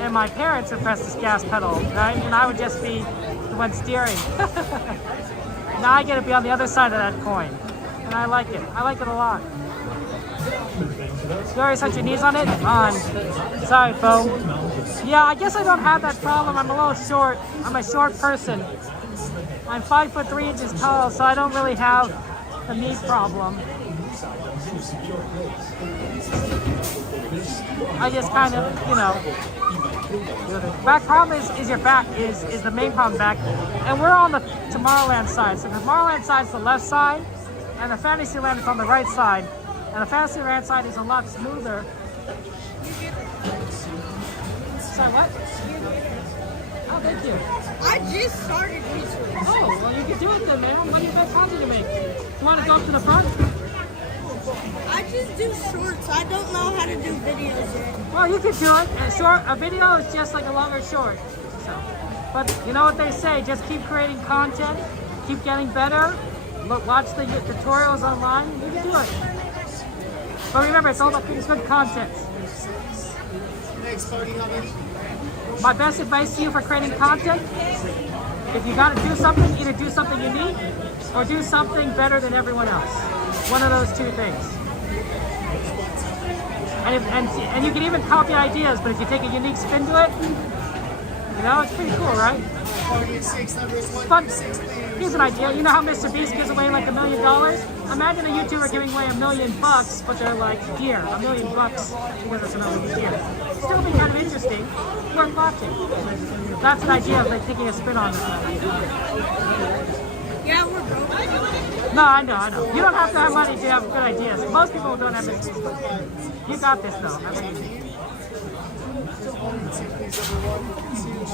and my parents would press this gas pedal, right? And I would just be the one steering. Now I get to be on the other side of that coin. And I like it. I like it a lot. You always set your knees on it? Sorry, Bo. Yeah, I guess I don't have that problem. I'm a little short. I'm a short person. I'm 5'3" tall, so I don't really have the knee problem. I just kind of, back problem is your back is the main problem back. And we're on the Tomorrowland side. So the Tomorrowland side is the left side, and the Fantasyland is on the right side. And the Fantasyland side is a lot smoother Sorry, what? Oh, thank you. I just started research. Oh, well, you can do it then, man. What do you got content to make? You want to go up to the front? I just do shorts. I don't know how to do videos yet. Well, you can do it. A video is just like a longer short. So, but you know what they say, just keep creating content, keep getting better, watch the tutorials online, you can do it. But remember, it's all about creating good content. Next party, how many? My best advice to you for creating content, if you gotta do something, either do something unique or do something better than everyone else. One of those two things. And you can even copy ideas, but if you take a unique spin to it, you know, it's pretty cool, right? But here's an idea. You know how Mr. Beast gives away like $1 million? Imagine a YouTuber giving away $1 million, but they're like gear. $1 million because it's $1 million gear. Still be kind of interesting, worth watching. That's an idea of like taking a spin on this idea. Yeah, we're broke. No, I know. You don't have to have money to have good ideas. Most people don't have Mr. Beast. You got this though.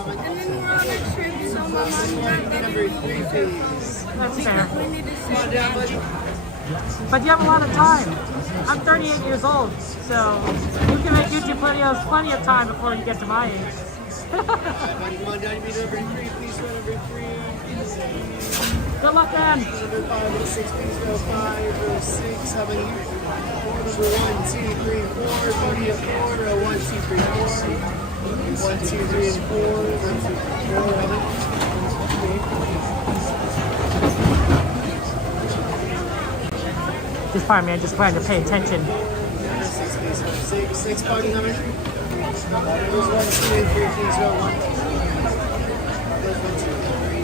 And then we're on a trip, so my mom's not letting me. That's fair. We need to sit. But you have a lot of time. I'm 38 years old, so you can make YouTube videos plenty of time before you get to my age. Good luck, man. Number 5 and 6, please go 5 or 6. How many? Number 1, 2, 3, 4. Party of 4. Row 1, 2, 3, 4. 1, 2, 3, and 4. 1, 2, 3, 4. Just fine, man. Just trying to pay attention. Number 6, please go 6. 6 party number. Those 1, 2, and 3, please go 1. Those 1, 2, 3.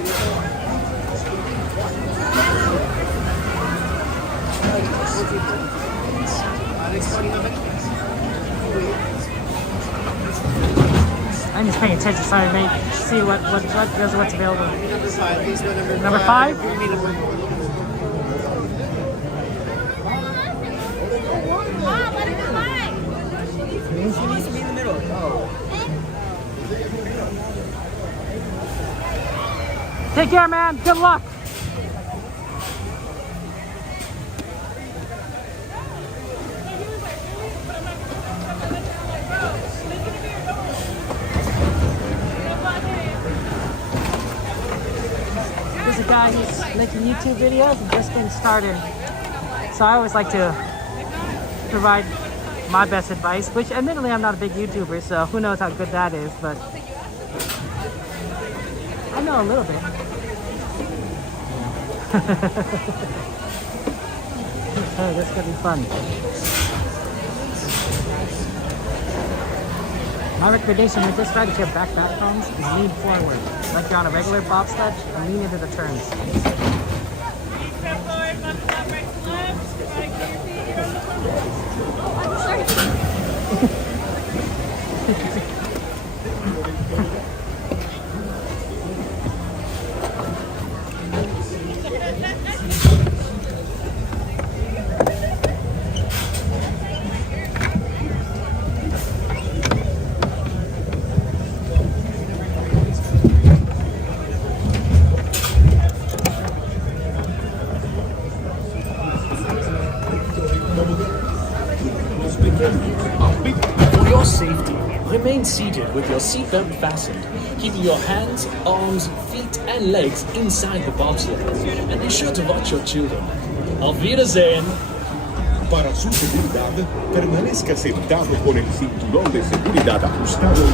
Next party number. I'm just paying attention, so I may see what's available. Number 5, please go number 5. Number 5? She needs to be in the middle. Take care, man. Good luck. There's a guy who's making YouTube videos and just getting started. So I always like to provide my best advice, which admittedly I'm not a big YouTuber, so who knows how good that is, but I know a little bit. Oh, that's gonna be fun. My recommendation with this ride, if your back comes, is lean forward. Like you're on a regular bobsled, and lean into the turns. For your safety, remain seated with your seatbelt fastened, keeping your hands, arms, feet, and legs inside the bobsled. And be sure to watch your children. Auf Wiedersehen! Para su seguridad, permanezca sentado con el cinturón de seguridad ajustado.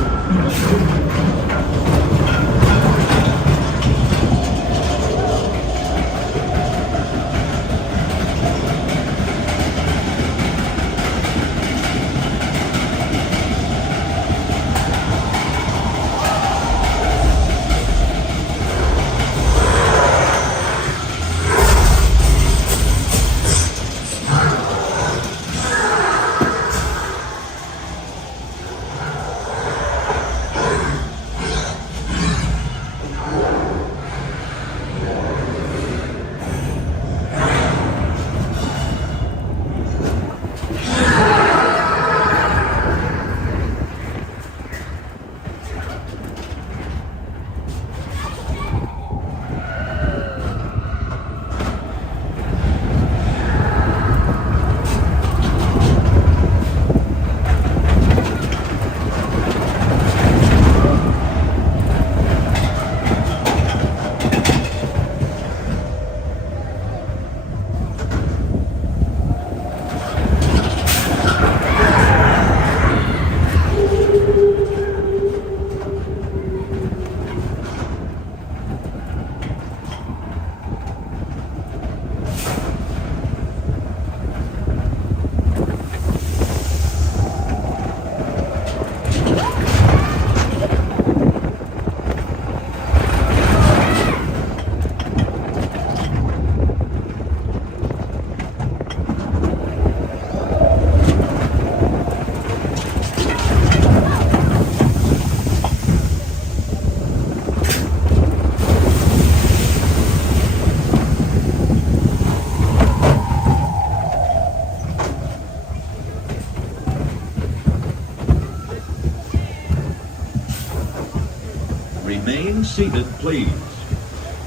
seated, please.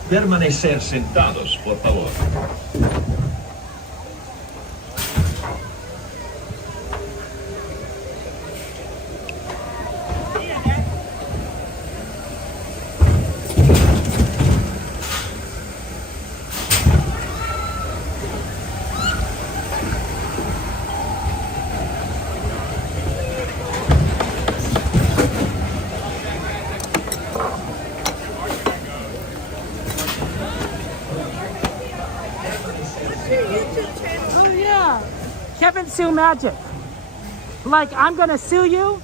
Permanecer sentados, por favor. Oh yeah, Kevin Sue Magic. Like I'm gonna sue you,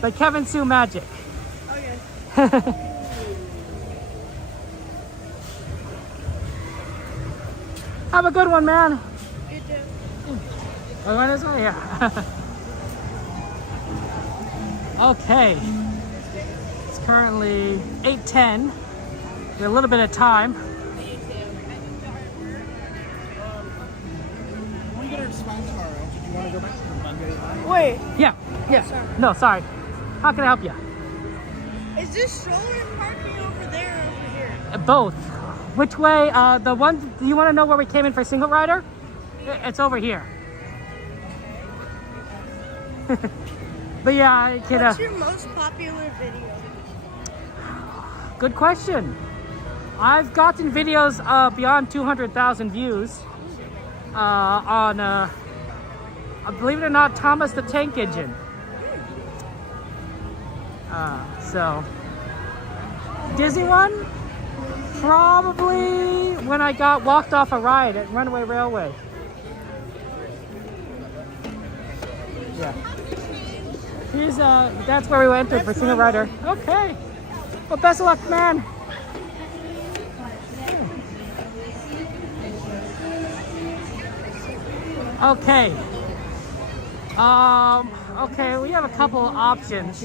but Kevin Sue Magic. Okay. Have a good one, man. You too. Oh, right this way? Yeah. Okay. It's currently 8:10. We have a little bit of time. Wait, Yeah. sorry. No, sorry. How can I help you? is this stroller parking over there or over here? Both. Which way? The one. Do you want to know where we came in for single rider? It's over here. But yeah, I can. What's your most popular video? Good question. I've gotten videos beyond 200,000 views on, believe it or not, Thomas the Tank Engine. So, Disney one? Probably when I got walked off a ride at Runaway Railway. Yeah. Here's, that's where we went for single rider. Okay. Well, best of luck, man. Okay. Okay, we have a couple of options.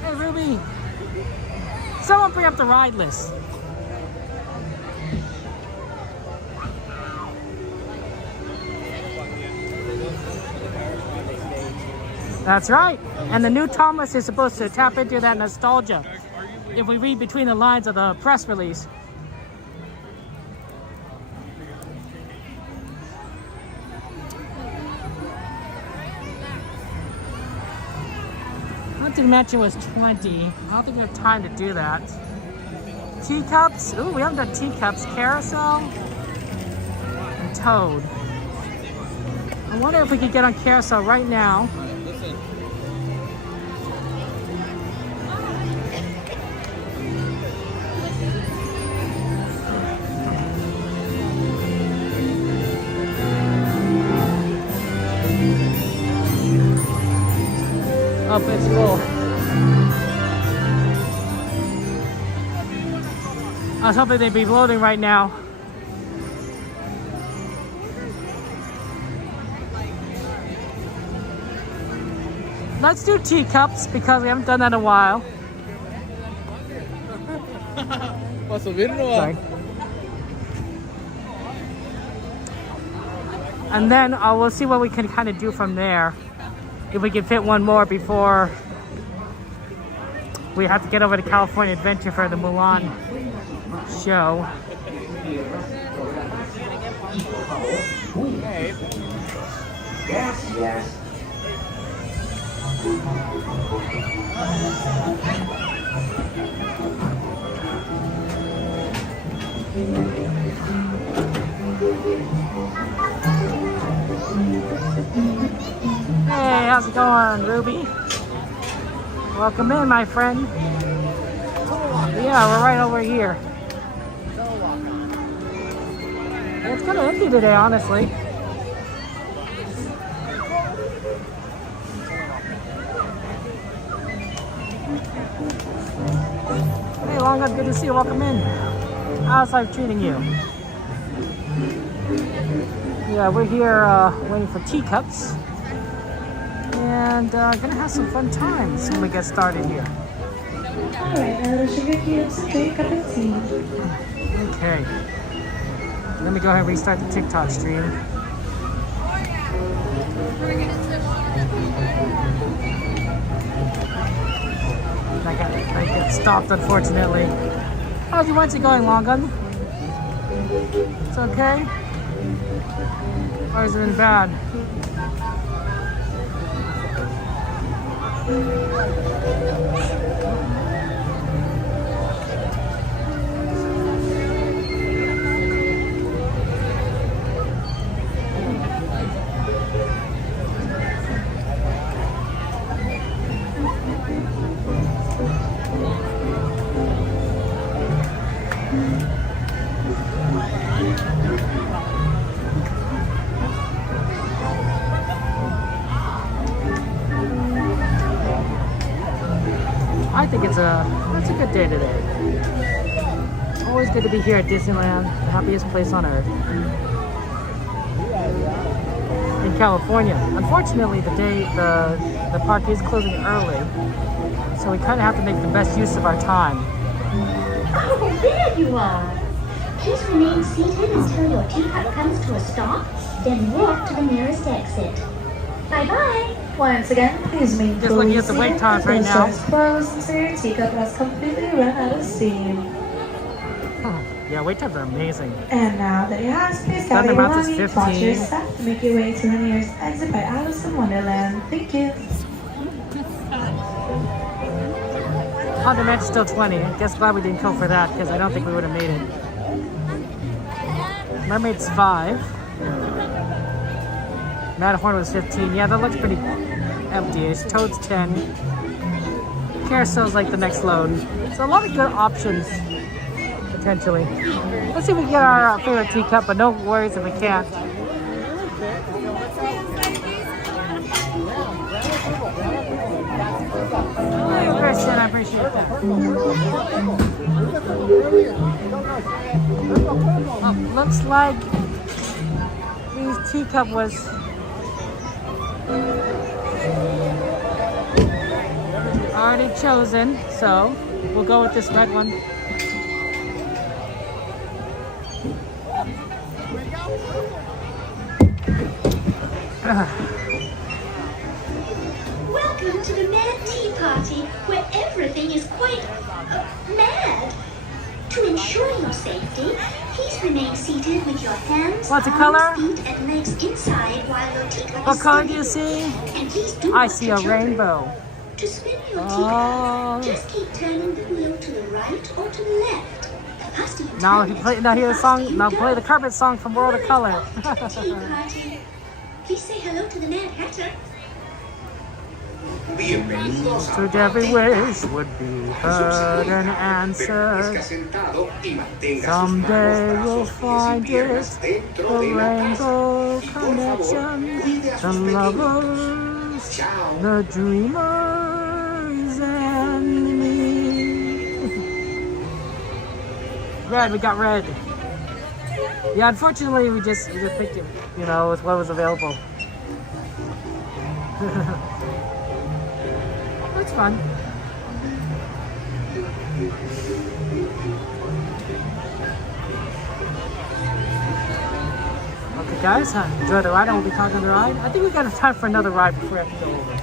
Hey, Ruby. Someone bring up the ride list. That's right. And the new Thomas is supposed to tap into that nostalgia if we read between the lines of the press release. Haunted Mansion was 20. I don't think we have time to do that. Teacups. Ooh, we haven't done teacups. Carousel. And Toad. I wonder if we could get on Carousel right now. Oh, it's full. I was hoping they'd be loading right now. Let's do teacups because we haven't done that in a while. Sorry. And then we'll see what we can kind of do from there. If we can fit one more before we have to get over to California Adventure for the Mulan show. Yes, yes. Hey, how's it going, Ruby? Welcome in, my friend. Yeah, we're right over here. It's kind of empty today, honestly. Hey, Long, good to see you. Welcome in. How's life treating you? Yeah, we're here waiting for teacups. And gonna have some fun times when we get started here. Alright, now the sugar cubes, drink cup and tea. Okay. Let me go ahead and restart the TikTok stream. I get stopped, unfortunately. How's your Wednesday going, Long Gun? It's okay? Or has it been bad? I think it's a good day today. Always good to be here at Disneyland, the happiest place on earth. In California. Unfortunately, the park is closing early, so we kind of have to make the best use of our time. Oh, there you are. Please remain seated until your teacup comes to a stop, then walk to the nearest exit. Bye-bye. Once again, please remain Just looking at the wait times right now. Closed until your teacup has completely run out of steam. Yeah, wait times are amazing. And now that it has, please Thunder gather your Mountain's belongings, watch 15. your step, to make your way to the nearest exit by Alice in Wonderland. Thank you. Haunted Mansion's still 20. I guess glad we didn't go for that because I don't think we would have made it. Mermaid's 5. Matterhorn was 15. Yeah, that looks pretty empty-ish. Toad's 10. Carousel's like the next load. So a lot of good options, potentially. Let's see if we can get our favorite teacup, but no worries if we can't. Hey, Christian, I appreciate that. Looks like his teacup was already chosen, so we'll go with this red one. Welcome to the Mad Tea Party, where everything is quite mad. To ensure your safety, please remain seated with your hands, What's the arms, color? feet, and legs inside while your teacup What is color do you spinning. see? And please do I not see a touch your breath. rainbow. To spin your Oh. teacup, just keep turning the wheel to the right or to the left. The faster you Now, turn if you it, play, now hear the song. faster you Now go. play the carpet song from World of Color. Tea Party. Please say hello to the Mad Hatter. Bienvenidos To every wish would be heard and answered. Someday we'll find it, the rainbow connection, the lovers, the dreamers, and me. Red, we got red. Yeah, unfortunately, we just picked it, you know, with what was available. That's fun. Okay, guys, enjoy the ride. I will be talking the ride. I think we got time for another ride before we have to go over.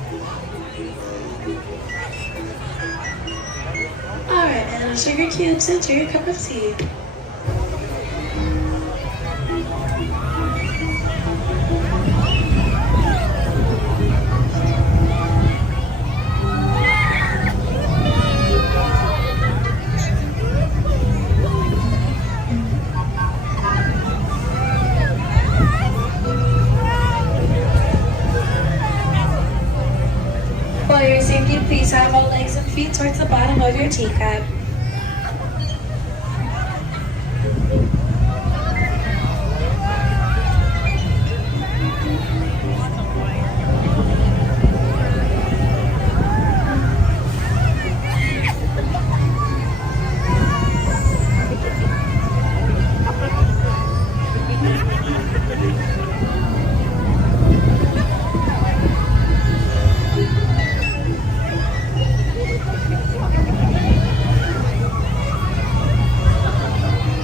Alright, and sugar cubes into your cup of tea. For your safety, please have all legs and feet towards the bottom of your teacup.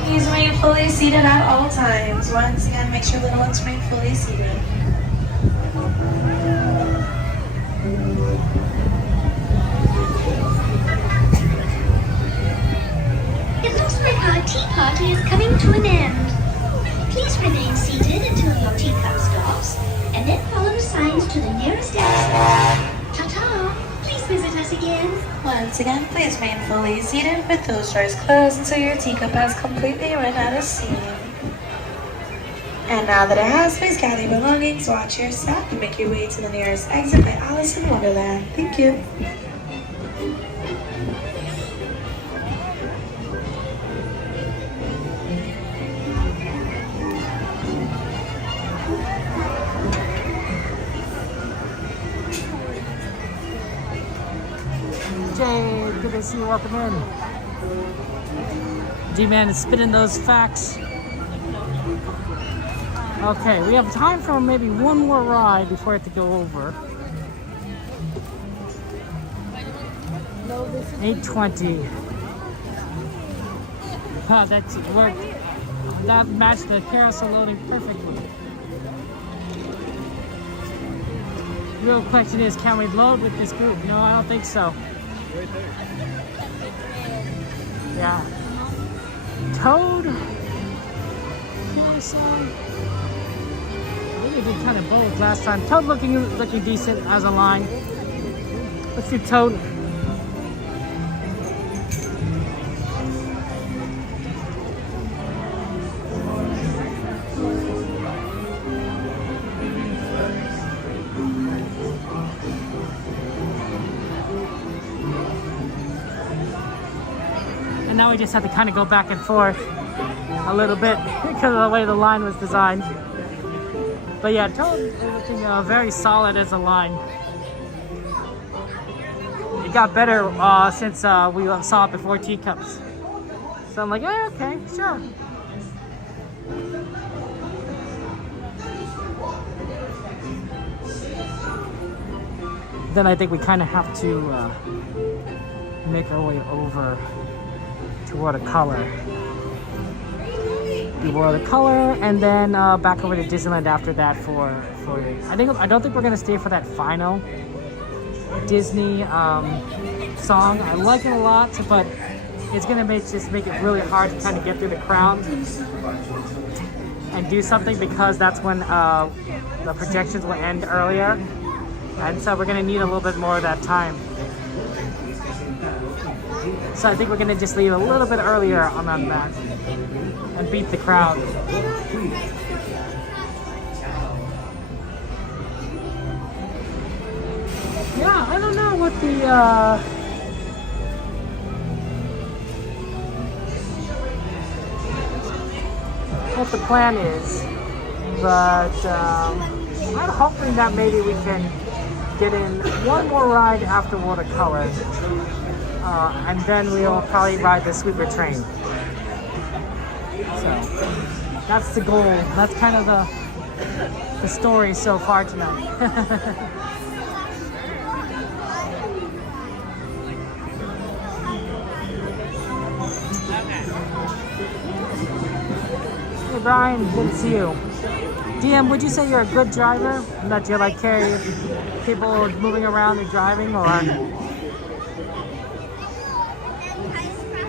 Please remain fully seated at all times. Once again, make sure little ones remain fully seated. tea party is coming to an end. Please remain seated until your teacup stops, and then follow the signs to the nearest exit. Ta-ta! Please visit us again. Once again, please remain fully seated with those doors closed until your teacup has completely run out of steam. And now that it has, please gather your belongings, watch your step, and make your way to the nearest exit by Alice in Wonderland. Thank you. Jay, good to see you. Welcome in. G-Man is spitting those facts. Okay, we have time for maybe one more ride before I have to go over. 8:20. That's worked. That matched the carousel loading perfectly. Real question is, can we load with this group? No, I don't think so. Yeah. Toad. Carousel. We did kind of both last time. Toad looking decent as a line. Let's do Toad. And now we just have to kind of go back and forth a little bit because of the way the line was designed. But yeah, Toad is looking very solid as a line. It got better since we saw it before Teacups. So I'm like, yeah, okay, sure. Then I think we kind of have to make our way over to Watercolor. Do Watercolor, and then back over to Disneyland after that for I don't think we're gonna stay for that final Disney song. I like it a lot, but it's gonna make it really hard to kind of get through the crowd and do something, because that's when the projections will end earlier, and so we're gonna need a little bit more of that time. So I think we're gonna just leave a little bit earlier on that and beat the crowd. Yeah, I don't know what the plan is, but I'm hoping that maybe we can get in one more ride after Watercolor. And then we'll probably ride the sweeper train. So that's the goal. That's kind of the story so far tonight. Hey Brian, good to see you. DM, would you say you're a good driver? That you like carry people moving around and driving, or?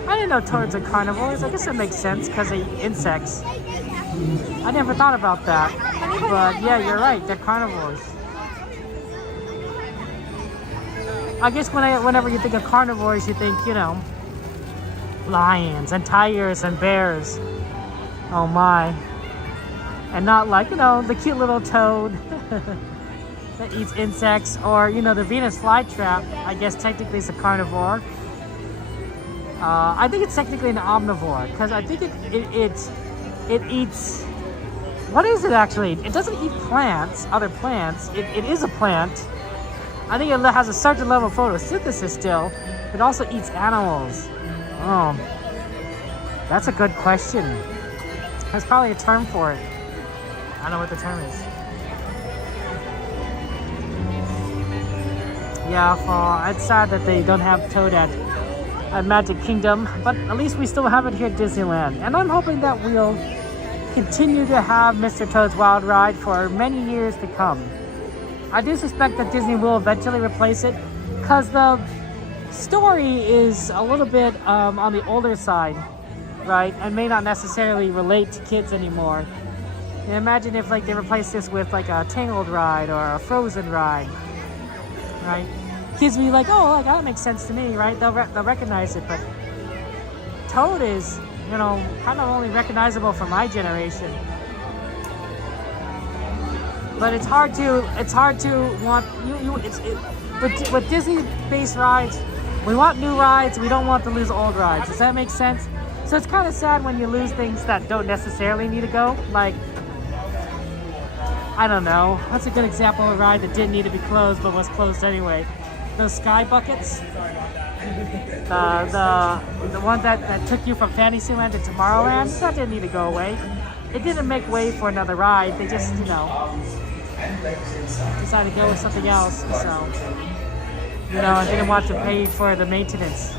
I didn't know toads are carnivores. I guess it makes sense because they eat insects. I never thought about that. But yeah, you're right. They're carnivores. I guess whenever you think of carnivores, you think, lions and tigers and bears. Oh my. And not like, the cute little toad that eats insects, or, the Venus flytrap, I guess technically is a carnivore. I think it's technically an omnivore, because I think it eats, what is it actually? It doesn't eat other plants. It is a plant. I think it has a certain level of photosynthesis still. It also eats animals. Oh, that's a good question. There's probably a term for it. I don't know what the term is. Yeah, it's sad that they don't have Toad at Magic Kingdom, but at least we still have it here at Disneyland. And I'm hoping that we'll continue to have Mr. Toad's Wild Ride for many years to come. I do suspect that Disney will eventually replace it, because the story is a little bit on the older side. right? And may not necessarily relate to kids anymore. And imagine if like they replace this with like a Tangled ride or a Frozen ride, right? Kids will be like, oh, like, that makes sense to me, right? They'll recognize it, but Toad is, you know, kind of only recognizable for my generation. But it's hard to want with Disney-based rides. We want new rides. We don't want to lose old rides. Does that make sense? So it's kind of sad when you lose things that don't necessarily need to go. Like, I don't know. What's a good example of a ride that didn't need to be closed but was closed anyway? Those sky buckets. The one that took you from Fantasyland to Tomorrowland. That didn't need to go away. It didn't make way for another ride. They just, you know, decided to go with something else. So, you know, I didn't want to pay for the maintenance.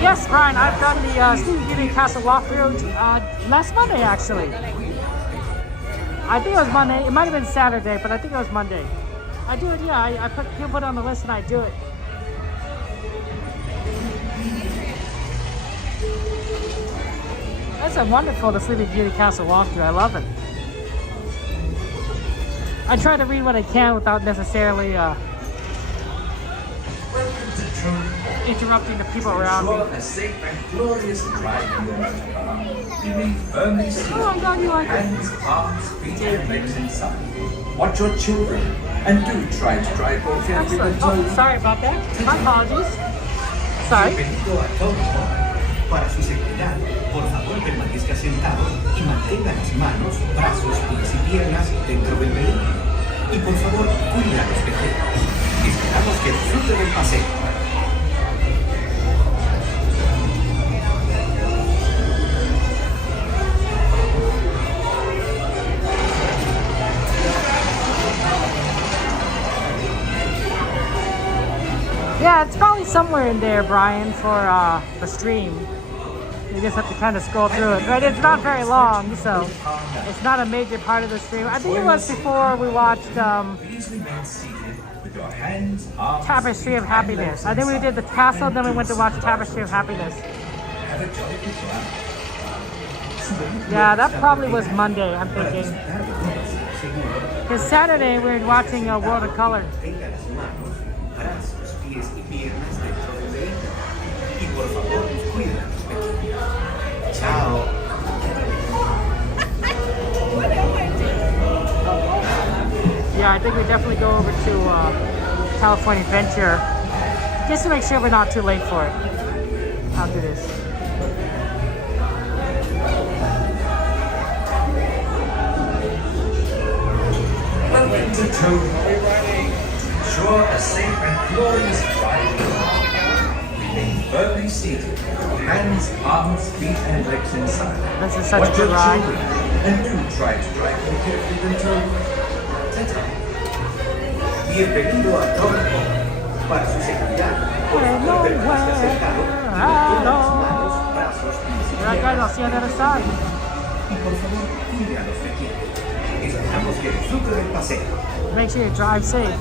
Yes, Brian, I've done the Sleeping Beauty Castle walkthrough last Monday, actually. I think it was Monday. It might have been Saturday, but I think it was Monday. I do it, yeah. I put it on the list and I do it. That's a wonderful, the Sleeping Beauty Castle walkthrough. I love it. I try to read what I can without necessarily interrupting the people around me. A safe and glorious ride in the Matterhorn. Remain firmly seated. Oh my God, you like it? Hands, arms, feet, and legs inside. Watch your children and do try to drive both feet with the Excellent. Oh, sorry about that. My apologies. Sorry. Bienvenido a Twain. Para su seguridad, por favor permanezca sentado y mantenga las manos, brazos, pies y piernas dentro del vehículo. Y por favor, cuida a los pequeños. Esperamos que disfrute del paseo. Yeah, it's probably somewhere in there, Brian, for the stream. You just have to kind of scroll through it. Right? It's not very long, so it's not a major part of the stream. I think it was before we watched Tapestry of Happiness. I think we did the castle, then we went to watch Tapestry of Happiness. Yeah, that probably was Monday, I'm thinking. Because Saturday we were watching World of Color. Ciao. Yeah, I think we definitely go over to California Adventure just to make sure we're not too late for it. I'll do this. Welcome to Twain. Ensure a safe and glorious ride. Remain firmly seated. Hands, arms, feet, and legs inside. This is such Watch a good your ride. children and do try to drive them carefully until Tata. Bienvenido a Twain. Para su seguridad, por favor permanezca sentado y mantenga las manos, brazos, pies y Alright guys, I'll see you on the other side. y por favor cuide a los pequeños. Esperamos que disfrute del paseo. Make sure you drive safe.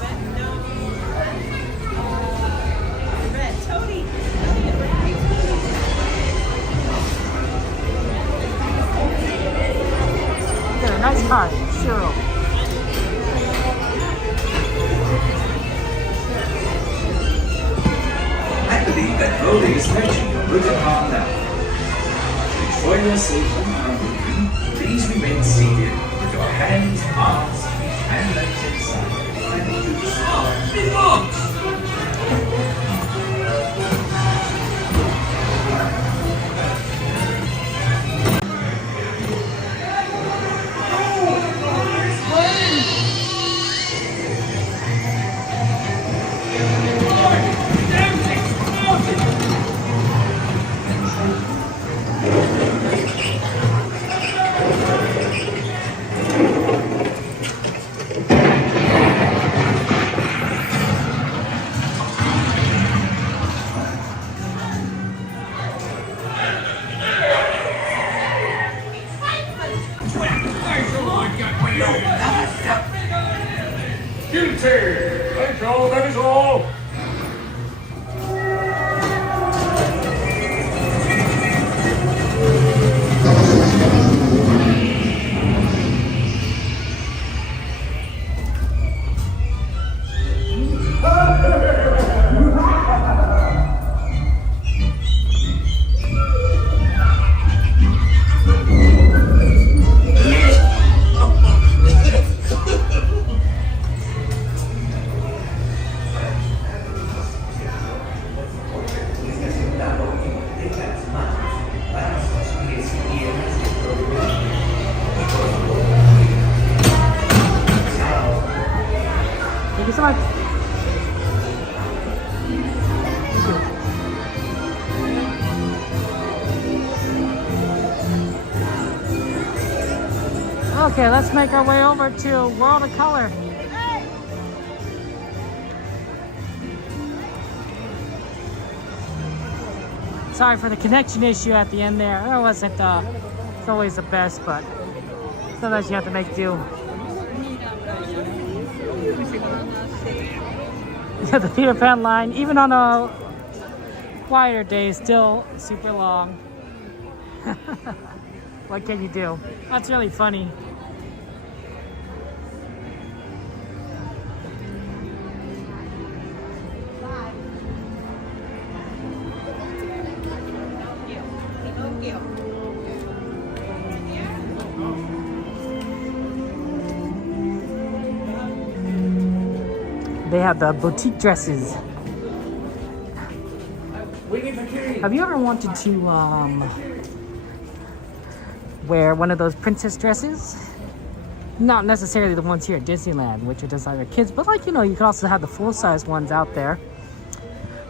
Get a nice car, Cyril. I believe that road is reaching your route car now. To ensure your safety and moving, please remain seated with your hands, arms, feet, and legs inside. And do stop. all, that is all. Thank you so much. Okay, let's make our way over to World of Color. Sorry for the connection issue at the end there. It wasn't it's always the best, but sometimes you have to make do. Yeah, the Peter Pan line, even on a quieter day, is still super long. What can you do? That's really funny. They have the boutique dresses. Have you ever wanted to wear one of those princess dresses? Not necessarily the ones here at Disneyland, which are designed for kids, but like, you know, you can also have the full-size ones out there.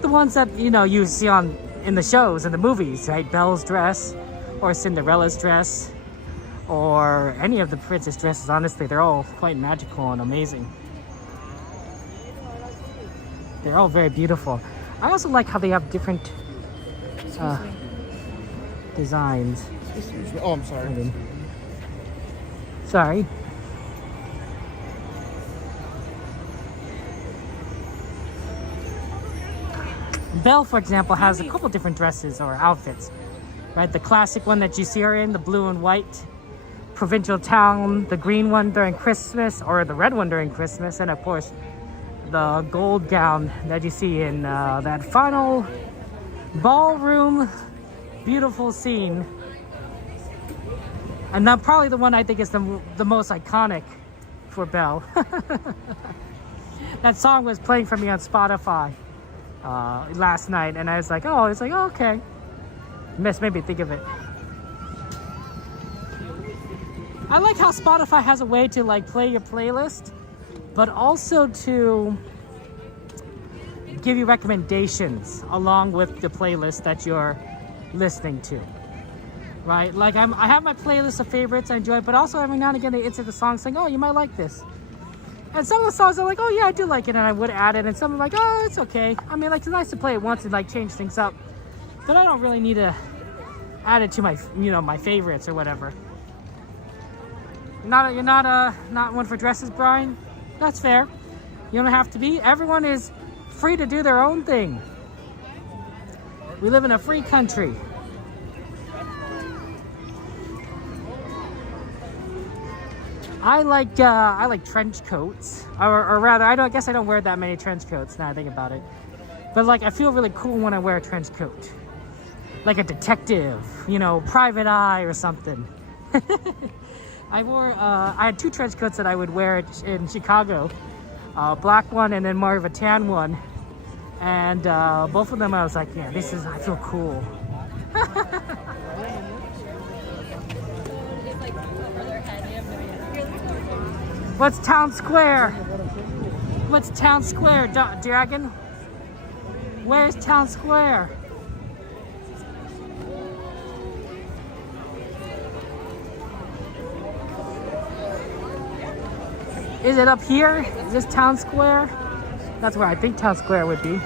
The ones that, you know, you see in the shows and the movies, right? Belle's dress or Cinderella's dress or any of the princess dresses. Honestly, they're all quite magical and amazing. They're all very beautiful. I also like how they have different designs. Oh, I'm sorry. Sorry. Belle, for example, has a couple different dresses or outfits. Right? The classic one that you see her in, the blue and white provincial town, the green one during Christmas, or the red one during Christmas, and of course, the gold gown that you see in that final ballroom beautiful scene. And now probably the one I think is the most iconic for Belle. That song was playing for me on Spotify last night, and I was like, oh, okay. Made me think of it. I like how Spotify has a way to like play your playlist, but also to give you recommendations along with the playlist that you're listening to, right? Like I have my playlist of favorites I enjoy, but also every now and again they insert the song saying, oh, you might like this. And some of the songs are like, oh yeah, I do like it, and I would add it, and some are like, oh, it's okay. I mean, like, it's nice to play it once and like change things up, but I don't really need to add it to my, you know, my favorites or whatever. You're not one for dresses, Brian? That's fair. You don't have to be. Everyone is free to do their own thing. We live in a free country. I like trench coats, or rather, I guess I don't wear that many trench coats now I think about it. But like, I feel really cool when I wear a trench coat, like a detective, you know, private eye or something. I had two trench coats that I would wear in Chicago, black one and then more of a tan one, and both of them I was like, yeah, I feel cool. What's Town Square? What's Town Square, Dragon? Where's Town Square? Is it up here? Is this Town Square? That's where I think Town Square would be.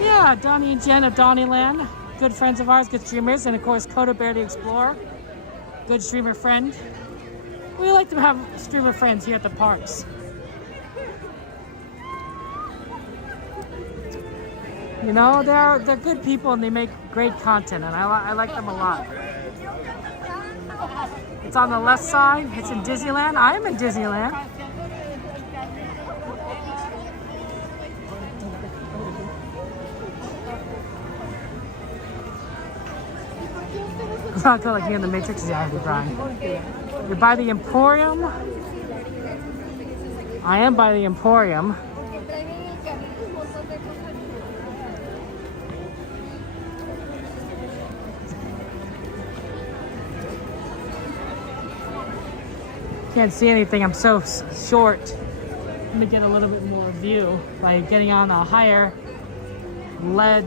Yeah, Donnie and Jen of Donnieland. Good friends of ours, good streamers, and of course Coda Bear the Explorer, good streamer friend. We like to have streamer friends here at the parks. You know, they're good people and they make great content, and I like them a lot. It's on the left side. It's in Disneyland. I am in Disneyland. It's not like you're in the Matrix. Yeah, you're Brian. You're by the Emporium. I am by the Emporium. Can't see anything. I'm so short. Let me get a little bit more view by getting on a higher ledge.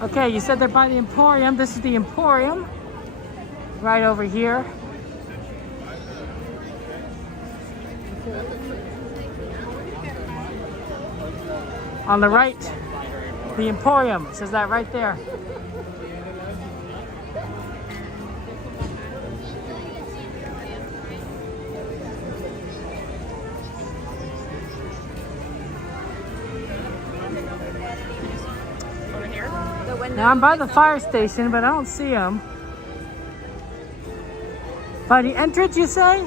Okay, you said they're by the Emporium. This is the Emporium. Right over here. On the right, the Emporium. It says that right there. Now I'm by the fire station, but I don't see them. By the entrance, you say?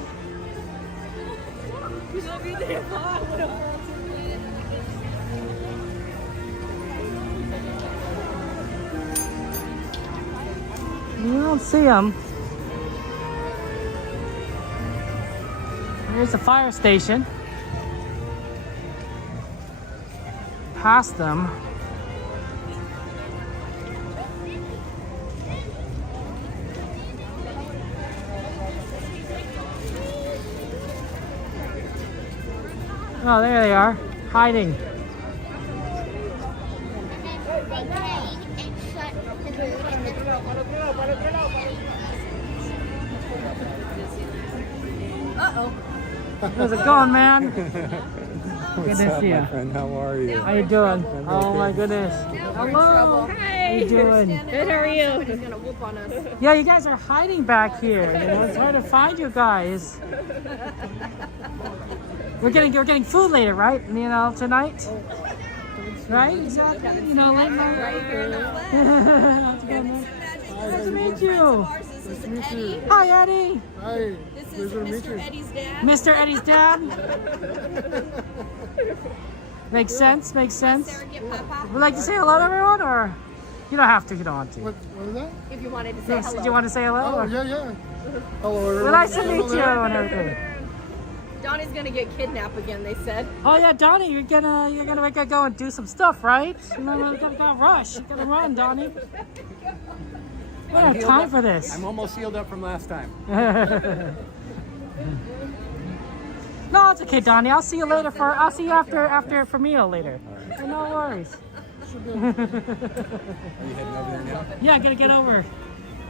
You don't see them. Here's the fire station. Past them. Oh, there they are, hiding. Uh-oh. How's it going, man? What's up, my friend? How are you? How you doing? Oh my goodness. Hello. How you doing? Good, how are you? Somebody's gonna whoop on us. Yeah, you guys are hiding back here. You know, it's hard to find you guys. We're getting food later, right? You know, tonight. Right? Exactly. You know, late night. Nice to meet you. This is Eddie. Hi, Eddie. Hi. This is Mr. Eddie's dad. Mr. Eddie's dad. Makes sense. Makes sense. Would you like to say hello to everyone, or you don't have to? You don't want to. What is that? If you wanted to say hello. Did you want to say hello? Oh, yeah. Hello, everyone. Well, nice to meet you and everything. Donnie's gonna get kidnapped again, they said. Oh yeah, Donnie, you're gonna make her go and do some stuff, right? You know, you're gonna rush. You're gonna run, Donnie. We don't have time for this. I'm almost healed up from last time. No, it's okay, Donnie. I'll see you later I'll see you after for meal later. So no worries. Are you heading over there now? Yeah, I gotta get over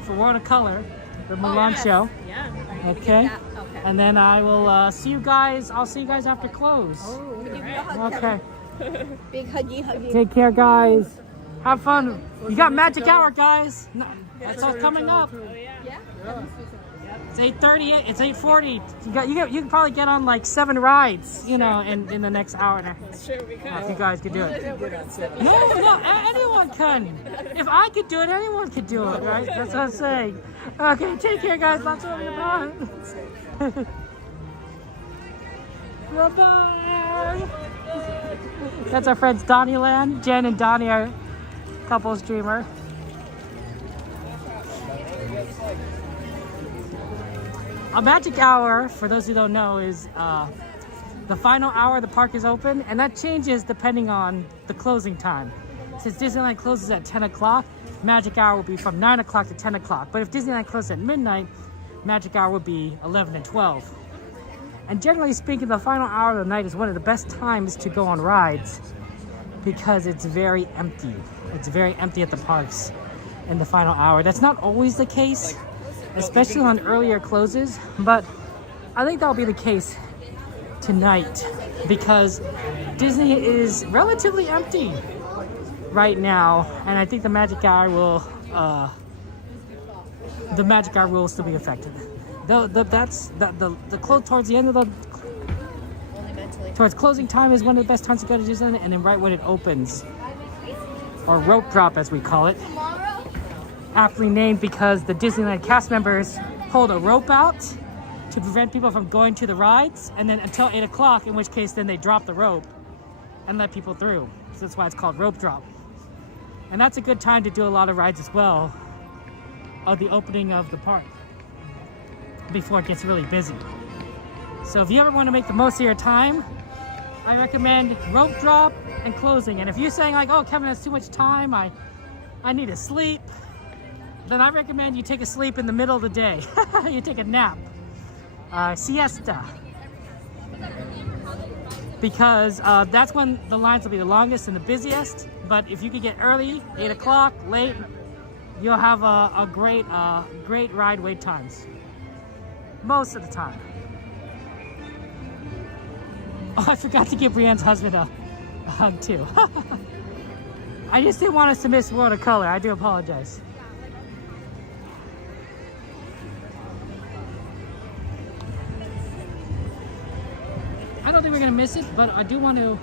for World of Color, the Mulan show. Yeah. Okay. Okay. And then I will see you guys. I'll see you guys after close. Oh, Okay. big huggy. Take care, guys. Have fun. You got Magic Hour, guys. No, that's all coming up. Yeah? It's 8:30. It's 8:40. You can probably get on like 7 rides, you know, in the next hour and a half. Sure, we could. If you guys could do it. No, anyone can. If I could do it, anyone could do it, right? That's what I'm saying. Okay, take care, guys. Lots of fun. Bye-bye. That's our friends Donnie Land. Jen and Donnie are couple streamer. A Magic Hour, for those who don't know, is the final hour the park is open, and that changes depending on the closing time. Since Disneyland closes at 10 o'clock, Magic Hour will be from 9 o'clock to 10 o'clock. But if Disneyland closes at midnight, Magic Hour would be 11 and 12. And generally speaking, the final hour of the night is one of the best times to go on rides because it's very empty. It's very empty at the parks in the final hour. That's not always the case, especially on earlier closes, but I think that'll be the case tonight. because Disney is relatively empty right now, and I think the magic hour will still be affected. The close towards the end of towards closing time is one of the best times to go to Disneyland, and then right when it opens, or rope drop as we call it, aptly named because the Disneyland cast members hold a rope out to prevent people from going to the rides, and then until 8 o'clock, in which case then they drop the rope and let people through. So that's why it's called rope drop. And that's a good time to do a lot of rides as well of the opening of the park before it gets really busy. So if you ever want to make the most of your time, I recommend rope drop and closing. And if you're saying like, oh, Kevin, that's too much time, I need to sleep, then I recommend you take a sleep in the middle of the day. You take a nap, siesta, because that's when the lines will be the longest and the busiest. But if you could get early, 8 o'clock, late, you'll have a great ride wait times, most of the time. Oh, I forgot to give Brienne's husband a hug too. I just didn't want us to miss World of Color. I do apologize. I don't think we're gonna miss it, but I do want to.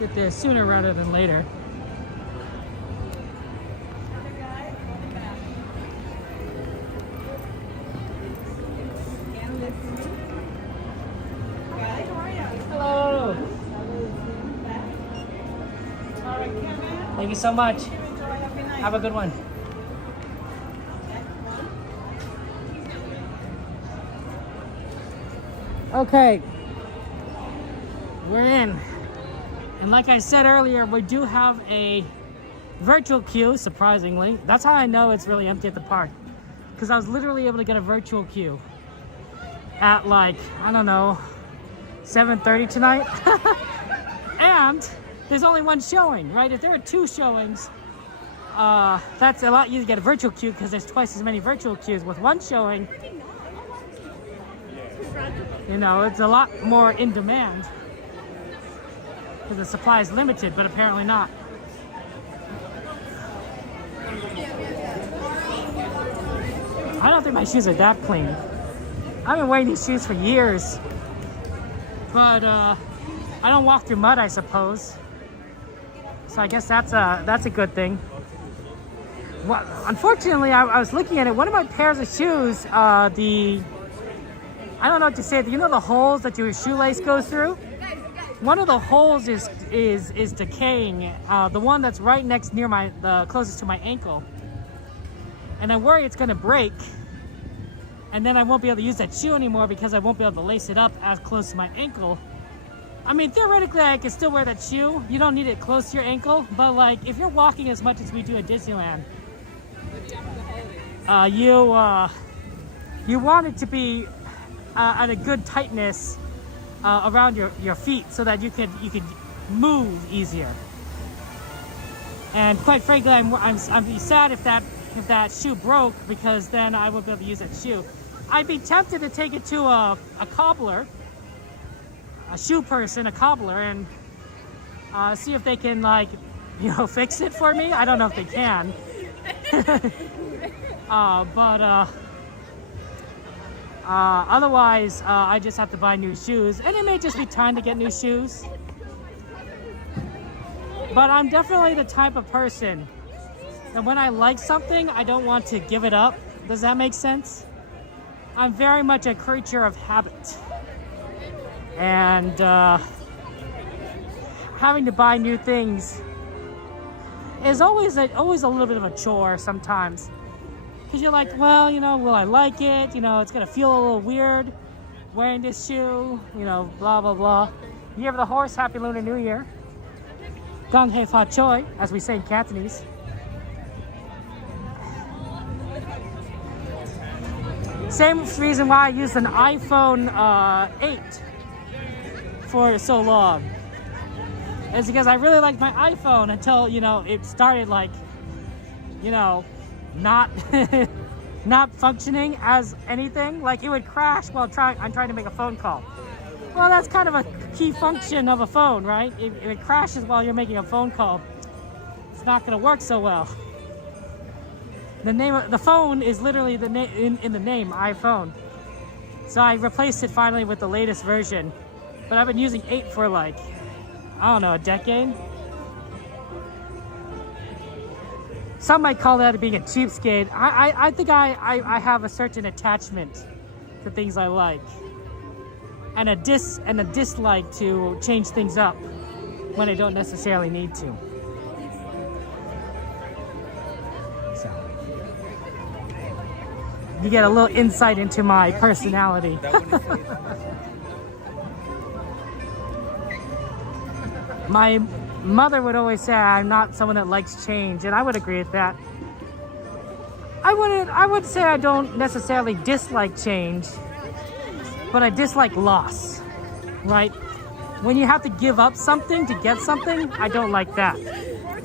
Get there sooner rather than later. Hello. Thank you so much. Have a good one. Okay, we're in. And like I said earlier, we do have a virtual queue, surprisingly. That's how I know it's really empty at the park, because I was literally able to get a virtual queue at like, I don't know, 7:30 tonight. And there's only one showing, right? If there are 2 showings, that's a lot easier to get a virtual queue because there's twice as many virtual queues. With one showing, you know, it's a lot more in demand because the supply is limited, but apparently not. I don't think my shoes are that clean. I've been wearing these shoes for years, but I don't walk through mud, I suppose. So I guess that's a good thing. Well, unfortunately, I was looking at it. One of my pairs of shoes, I don't know what to say. You know the holes that your shoelace goes through? One of the holes is decaying. The one that's right next near the closest to my ankle. And I worry it's gonna break. And then I won't be able to use that shoe anymore because I won't be able to lace it up as close to my ankle. I mean, theoretically, I can still wear that shoe. You don't need it close to your ankle. But like, if you're walking as much as we do at Disneyland, you want it to be at a good tightness around your feet so that you could move easier. And quite frankly, I'd be sad if that shoe broke, because then I won't be able to use that shoe. I'd be tempted to take it to a cobbler, a shoe person, a cobbler, and see if they can, like, you know, fix it for me. I don't know if they can. Otherwise, I just have to buy new shoes, and it may just be time to get new shoes. But I'm definitely the type of person that when I like something, I don't want to give it up. Does that make sense? I'm very much a creature of habit. And having to buy new things is always a little bit of a chore sometimes. Because you're like, well, you know, will I like it? You know, it's going to feel a little weird wearing this shoe, you know, blah, blah, blah. Year of the Horse, Happy Lunar New Year. Gong Hei Fa Choi, as we say in Cantonese. Same reason why I used an iPhone 8 for so long. It's because I really liked my iPhone until, you know, it started, like, you know, not not functioning as anything. Like it would crash while I'm trying to make a phone call. Well, that's kind of a key function of a phone, right? If it crashes while you're making a phone call, it's not going to work so well. The name of the phone is literally the name in the name, iPhone. So I replaced it finally with the latest version, but I've been using 8 for like, I don't know, a decade. Some might call that being a cheapskate. I think I have a certain attachment to things I like, and a dislike to change things up when I don't necessarily need to. So you get a little insight into my personality. My mother would always say I'm not someone that likes change, and I would agree with that. I would say I don't necessarily dislike change, but I dislike loss, right? When you have to give up something to get something, I don't like that.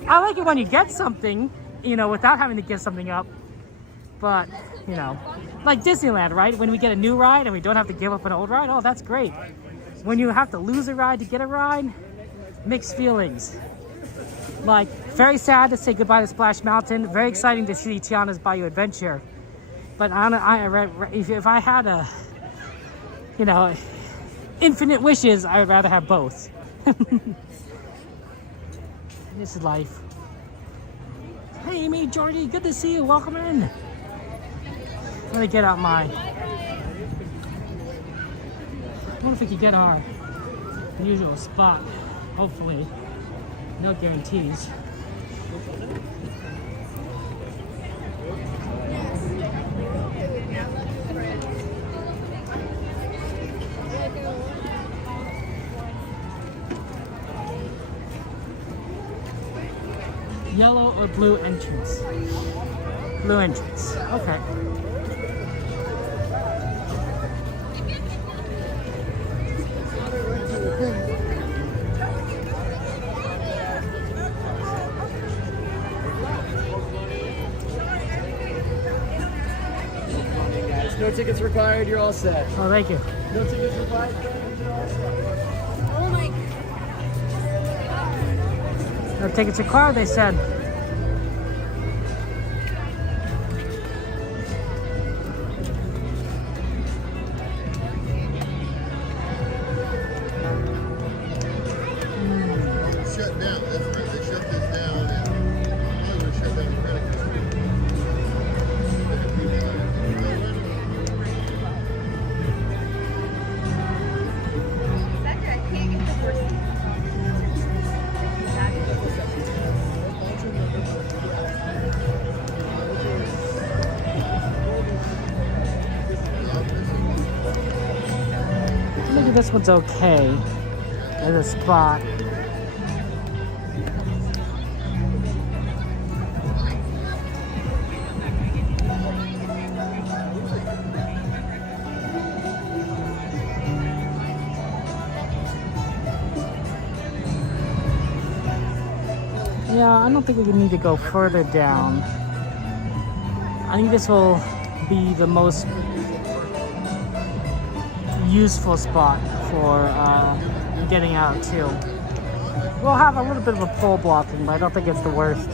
I like it when you get something, you know, without having to give something up. But, you know, like Disneyland, right? When we get a new ride and we don't have to give up an old ride, oh, that's great. When you have to lose a ride to get a ride, mixed feelings. Like, very sad to say goodbye to Splash Mountain. Very exciting to see Tiana's Bayou Adventure. But if I had a, you know, infinite wishes, I would rather have both. This is life. Hey, Amy, Jordy, good to see you. Welcome in. Let me get out my... I wonder if we could get our usual spot. Hopefully. No guarantees. Yellow or blue entrance? Blue entrance. Okay. No tickets required, you're all set. Oh, thank you. No tickets required, you're all set. Oh my. No tickets required, they said. Shut down. That's right. They shut this down and I'm going to shut down the credit card. Maybe this one's okay as a spot. Yeah, I don't think we need to go further down. I think this will be the most useful spot for getting out too. We'll have a little bit of a pole blocking, but I don't think it's the worst.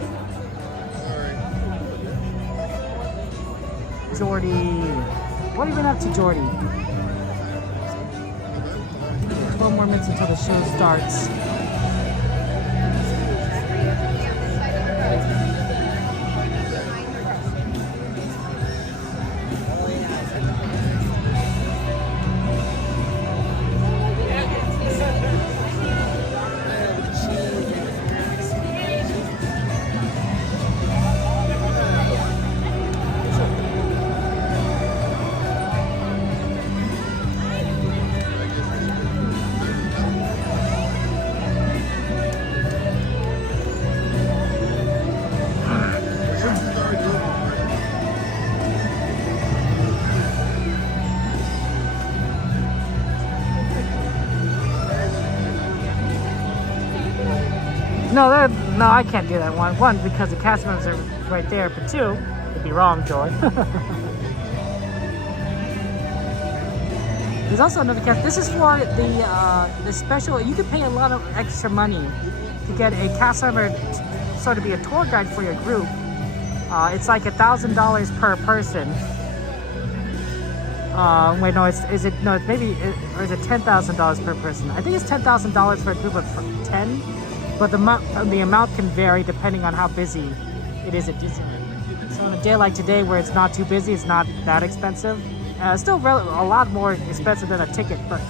Jordy, what have you been up to, Jordy? 12 more minutes until the show starts. No, I can't do that one. One, because the cast members are right there, but two, Could be wrong, Joy. There's also another cast. This is for the special. You can pay a lot of extra money to get a cast member to sort of be a tour guide for your group. It's like $1,000 per person. Wait, no, it's maybe or is it $10,000 per person? I think it's $10,000 for a group of 10, but the amount can vary depending on how busy it is at Disneyland. So on a day like today, where it's not too busy, it's not that expensive. Still a lot more expensive than a ticket, but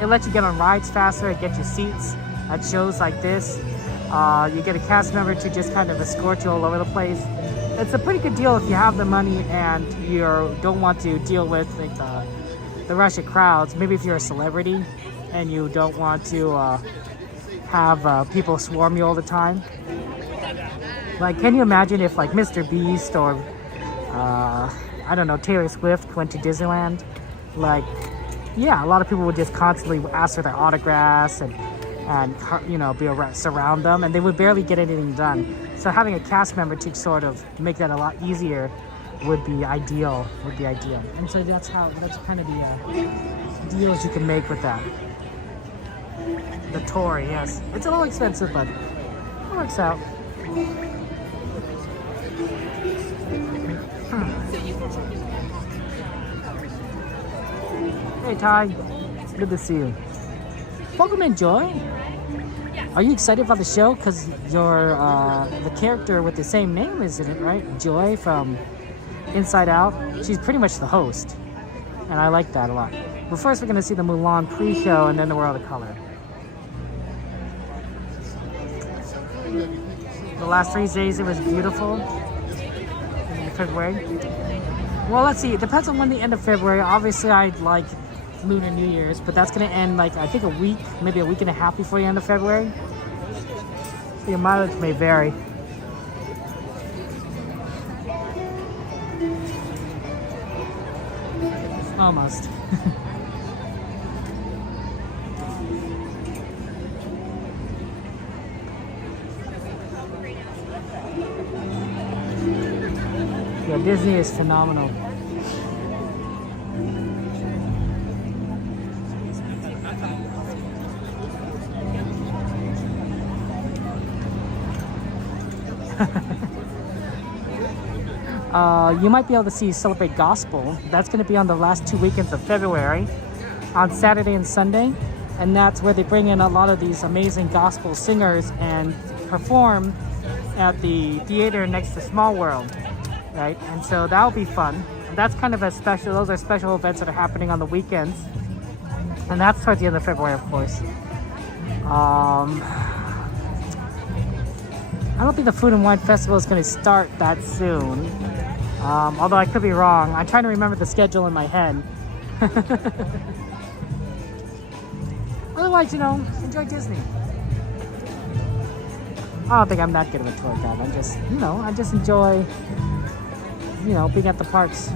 it lets you get on rides faster, it gets you seats at shows like this. You get a cast member to just kind of escort you all over the place. It's a pretty good deal if you have the money and you don't want to deal with like the rush of crowds. Maybe if you're a celebrity and you don't want to have people swarm you all the time. Like, can you imagine if like Mr. Beast or I don't know, Taylor Swift went to Disneyland? Like, yeah, a lot of people would just constantly ask for their autographs and you know, surround them, and they would barely get anything done. So having a cast member to sort of make that a lot easier would be ideal. And so that's kind of the deals you can make with that. The Tory, yes, it's a little expensive, but it works out. Hey Ty, good to see you. Welcome in, Joy. Are you excited about the show? Because you're the character with the same name, isn't it, right? Joy from Inside Out. She's pretty much the host, and I like that a lot. But first we're going to see the Mulan pre-show and then the World of Color. The last 3 days it was beautiful in February. Well, let's see. It depends on when the end of February. Obviously, I'd like Lunar New Year's, but that's going to end like I think a week, maybe a week and a half before the end of February. So your mileage may vary. Almost. Yeah, Disney is phenomenal. You might be able to see Celebrate Gospel. That's going to be on the last 2 weekends of February, on Saturday and Sunday, and that's where they bring in a lot of these amazing gospel singers and perform at the theater next to Small World, right? And so that'll be fun. And that's kind of a special, those are special events that are happening on the weekends, and that's towards the end of February, of course. I don't think the Food and Wine Festival is going to start that soon. Although I could be wrong. I'm trying to remember the schedule in my head. Otherwise, you know, enjoy Disney. I don't think I'm that good of a tour guide. I'm just, you know, I just enjoy, you know, being at the parks.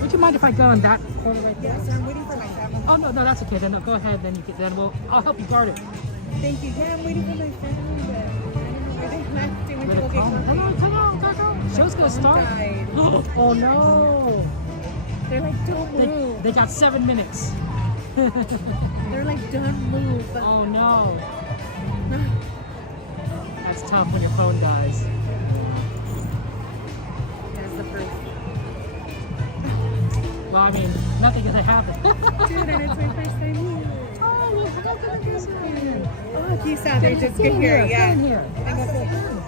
Would you mind if I go in that corner right there? Yes, I'm waiting for my family. Oh no, that's okay. Then go ahead. Then I'll help you guard it. Thank you. Yeah, I'm waiting for my family. But I didn't plan to go get Hang on. Show's gonna start. Oh no! They're like, don't move. They got 7 minutes. They're like, don't move. Oh no! That's tough when your phone dies. That's the first. Well, I mean, nothing gonna happen. Dude, and it's my first time here. Oh, welcome to Disney. Oh, quizá, they just get here, yeah. Here.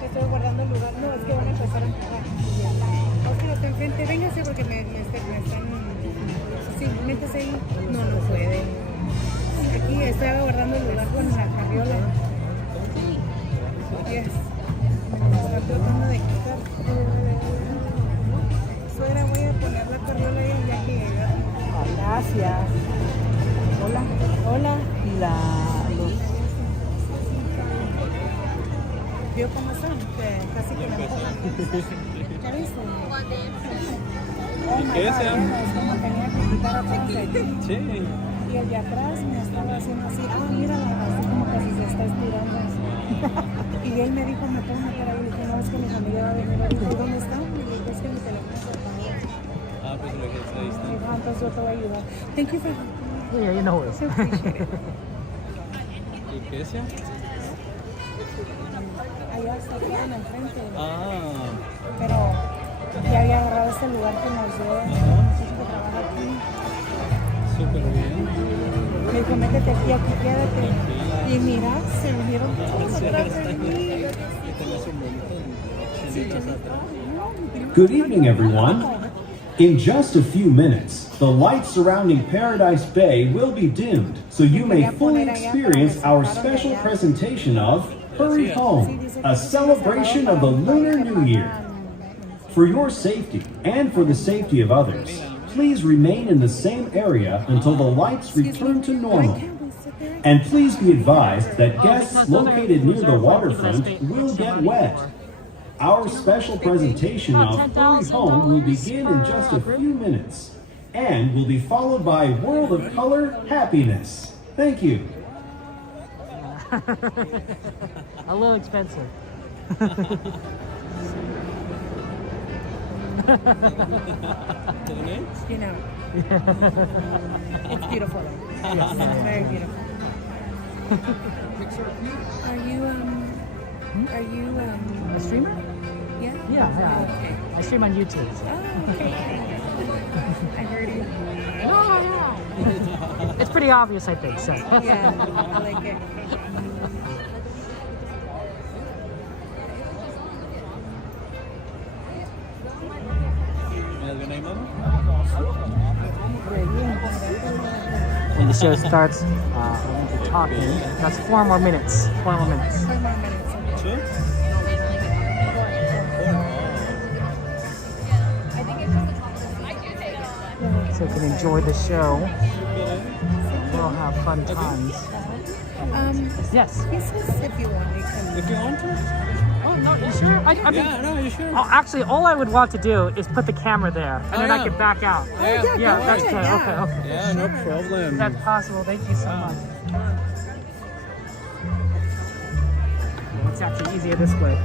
Estoy guardando el lugar. No, es que van a empezar a empujar. Ok, está enfrente. Véngase porque me están... Sí, métese ahí. No, no puede. Aquí estaba guardando el lugar con la carriola. Yes. Me está tratando de quitar. Suegra, voy a poner la carriola ahí ya que llega. Gracias. Hola. Hola. ¿Vio cómo son? Que casi que me empujan. ¿Ya viste? ¿Qué es? Es como tenía que quitar atrás de ti. Sí. Y el de atrás me estaba haciendo así, mira, así como que se está estirando así. Y él me dijo, ¿me puedo meter ahí? Le dije, no, es que mi familia va a venir ahorita. ¿Y dónde está? Y le dije, es que mi teléfono se apagó. Pues lo que ahí está. Entonces yo te voy a ayudar. Thank you for Yeah, you know it. so appreciate it. ¿Y qué decía? Allá está en el frente. Ah. Pero ya había agarrado este lugar que nos dio el muchacho que trabaja aquí. Súper bien. Me dijo, métete aquí, quédate. Y mira, se unieron todos atrás de mí. Good evening, everyone. In just a few minutes, the lights surrounding Paradise Bay will be dimmed, so you may fully experience our special presentation of Hurry Home, a celebration of the Lunar New Year. For your safety and for the safety of others, please remain in the same area until the lights return to normal. And please be advised that guests located near the waterfront will get wet. Our special presentation of Hurry Home will begin in just a few minutes and will be followed by World of Color Happiness. Thank you. A little expensive. You know, it's beautiful. Yes, it's very beautiful. Are you A streamer? Yeah? Yeah. Okay. I stream on YouTube. Oh, okay. I heard you. It's pretty obvious, I think. So. Yeah, I like it. When the show starts, I won't be talking. That's 4 more minutes. 4 more minutes. 4 more minutes. Two? So you can enjoy the show. We'll have fun times. Yes. He says if you want, you can. If you want to? Oh, no, you sure? I mean, Yeah, no, you sure? oh, actually, all I would want to do is put the camera there, and then I can back out. Yeah, That's good. Okay. Yeah, no problem. If that's possible. Thank you so much. It's actually easier this way.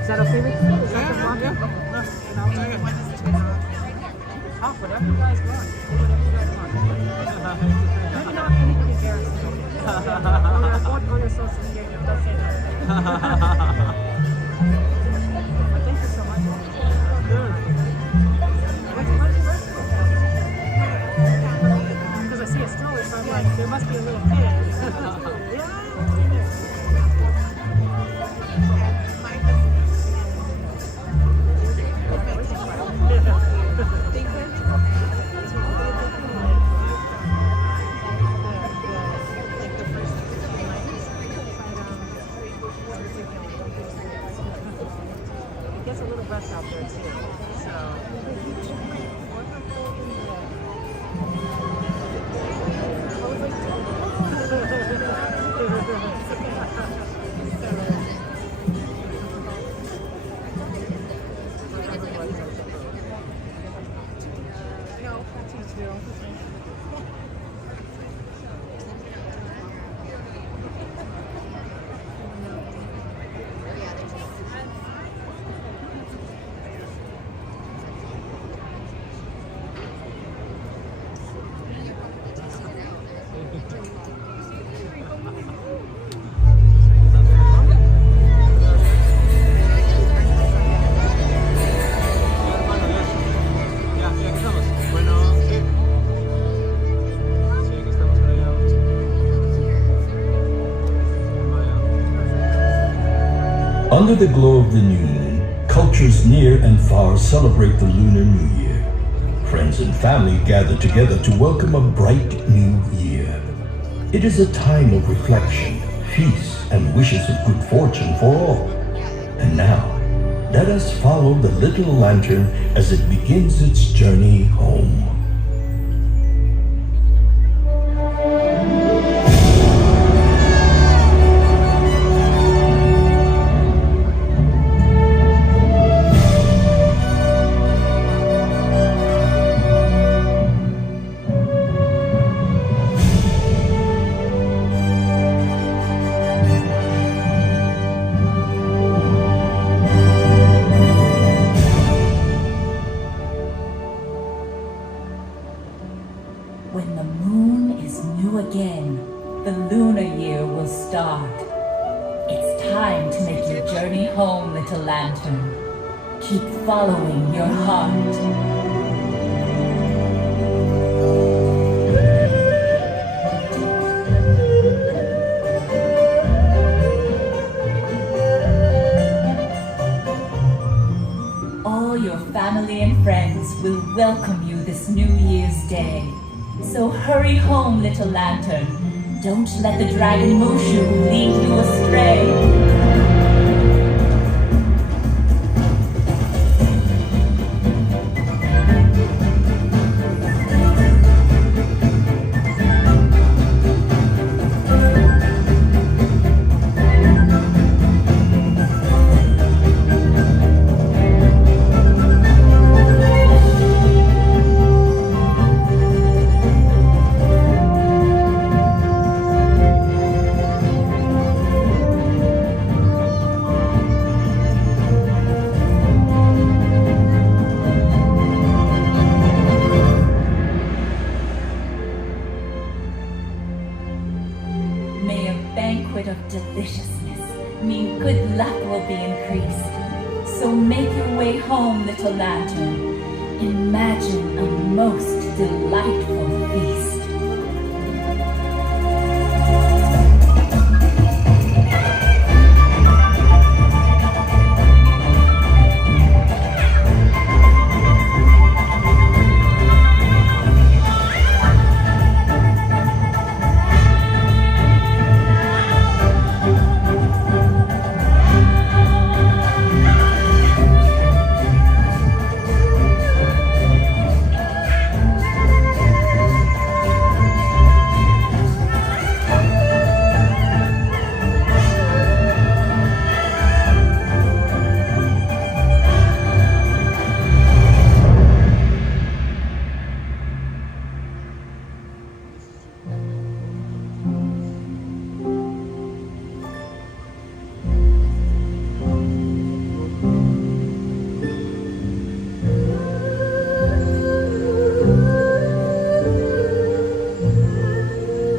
Is that okay with you? Is that the one? Oh, whatever you guys want. Do whatever you guys want. Maybe not anybody cares. Or your social media. Don't say that. Thank you so much. Good. What's your birthday? Because I see a stroller, so I'm like, there must be a little kid. Yeah. It gets a little rough out there too. Under the glow of the new moon, cultures near and far celebrate the Lunar New Year. Friends and family gather together to welcome a bright new year. It is a time of reflection, peace, and wishes of good fortune for all. And now, let us follow the little lantern as it begins its journey home. When the moon is new again, the lunar year will start. It's time to make your journey home, little lantern. Keep following your heart. All your family and friends will welcome you this New Year's Day. So hurry home, little lantern. Don't let the dragon Mushu lead you astray. Of deliciousness mean good luck will be increased. So make your way home, little lantern. Imagine a most delightful feast.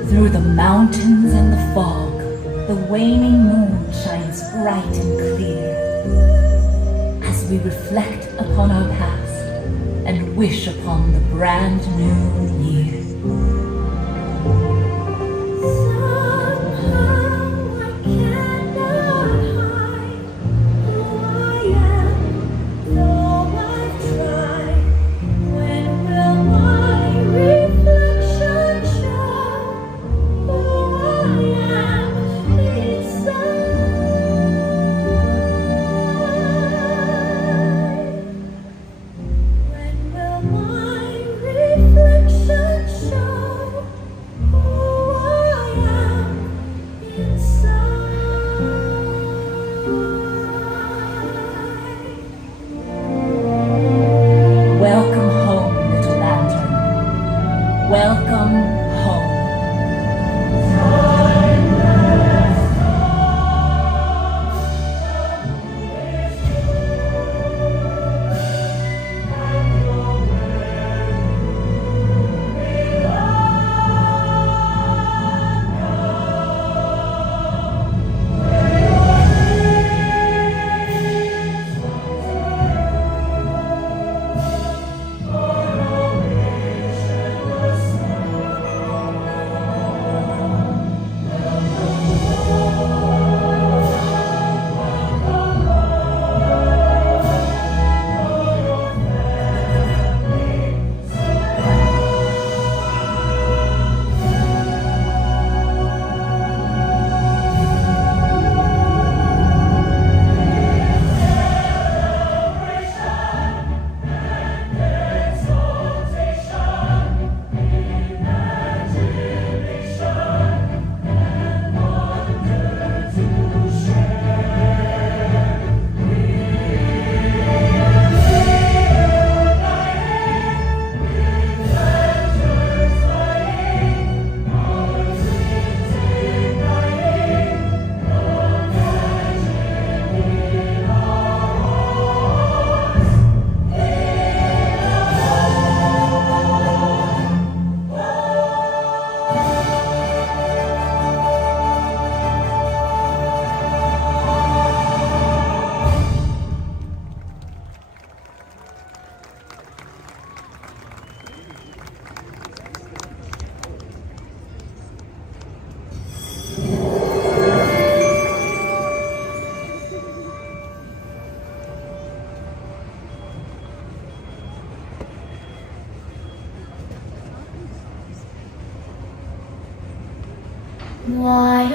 Through the mountains and the fog, the waning moon shines bright and clear. As we reflect upon our past and wish upon the brand new year. Reflection show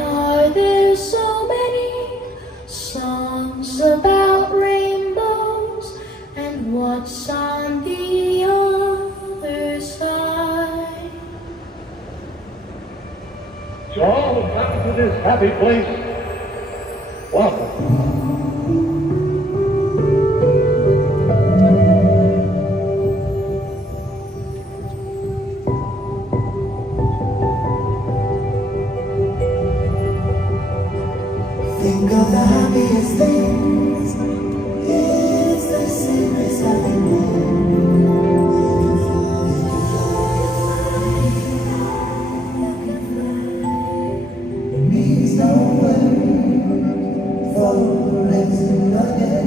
are there so many songs about rainbows? And what's on the other side? To all who come to this happy place, welcome. Think of the happiest things. It's the same as having It means no worry for the rest of the day.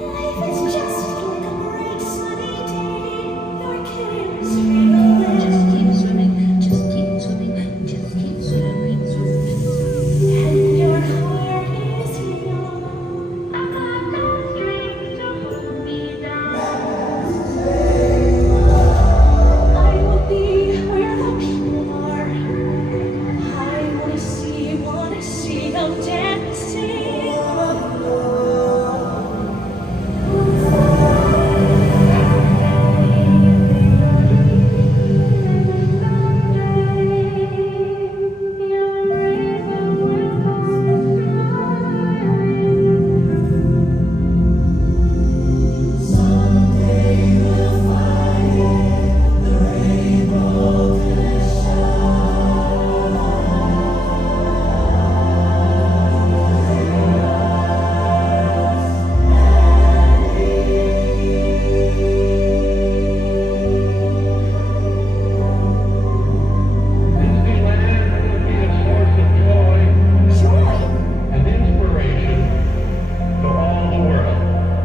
Life is just like a great sunny day. Your kids dream away. Just keep swimming, just keep swimming, just keep swimming, swimming. And your heart is young. I've got no strings to hold me down. I will be where the people are. I wanna see them dancing.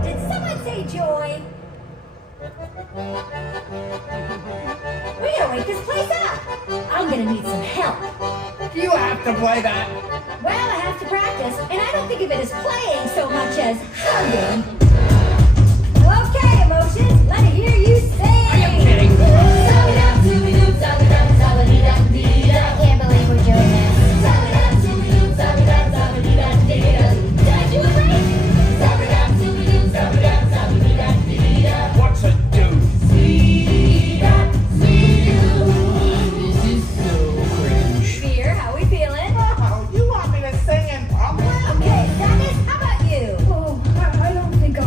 Did someone say joy? We gotta wake this place up. I'm gonna need some help. You have to play that. Well, I have to practice, and I don't think of it as playing so much as hugging. Okay, emotions, let me hear you sing. Are you kidding? I can't believe we're doing this. Did I do it right? What's it do? This is so cringe. Fear, how we feeling? Oh, you want me to sing in public? Okay, Dennis, how about you? Oh, I don't think I'll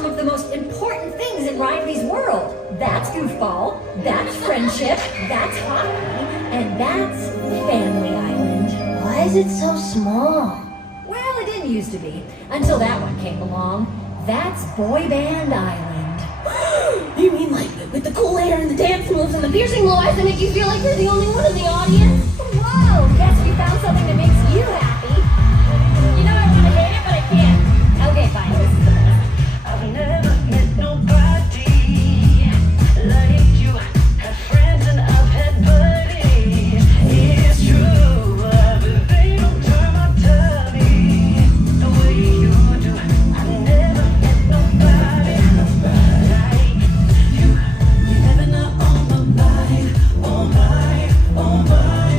some of the most important things in Riley's world. That's goofball, that's friendship, that's hockey, and that's Family Island. Why is it so small? Well, it didn't used to be, until that one came along. That's Boy Band Island. You mean like with the cool hair and the dance moves and the piercing blue eyes that make you feel like you're the only one in the audience? Whoa, guess we found something that makes you happy. You know I want to hate it, but I can't. Okay, fine, this is the best. I've never met nobody like you. Had friends and I've had buddies. It's true, but they don't turn my tummy the way you do. I've never met nobody like you. You're never not on my mind, oh my, oh my.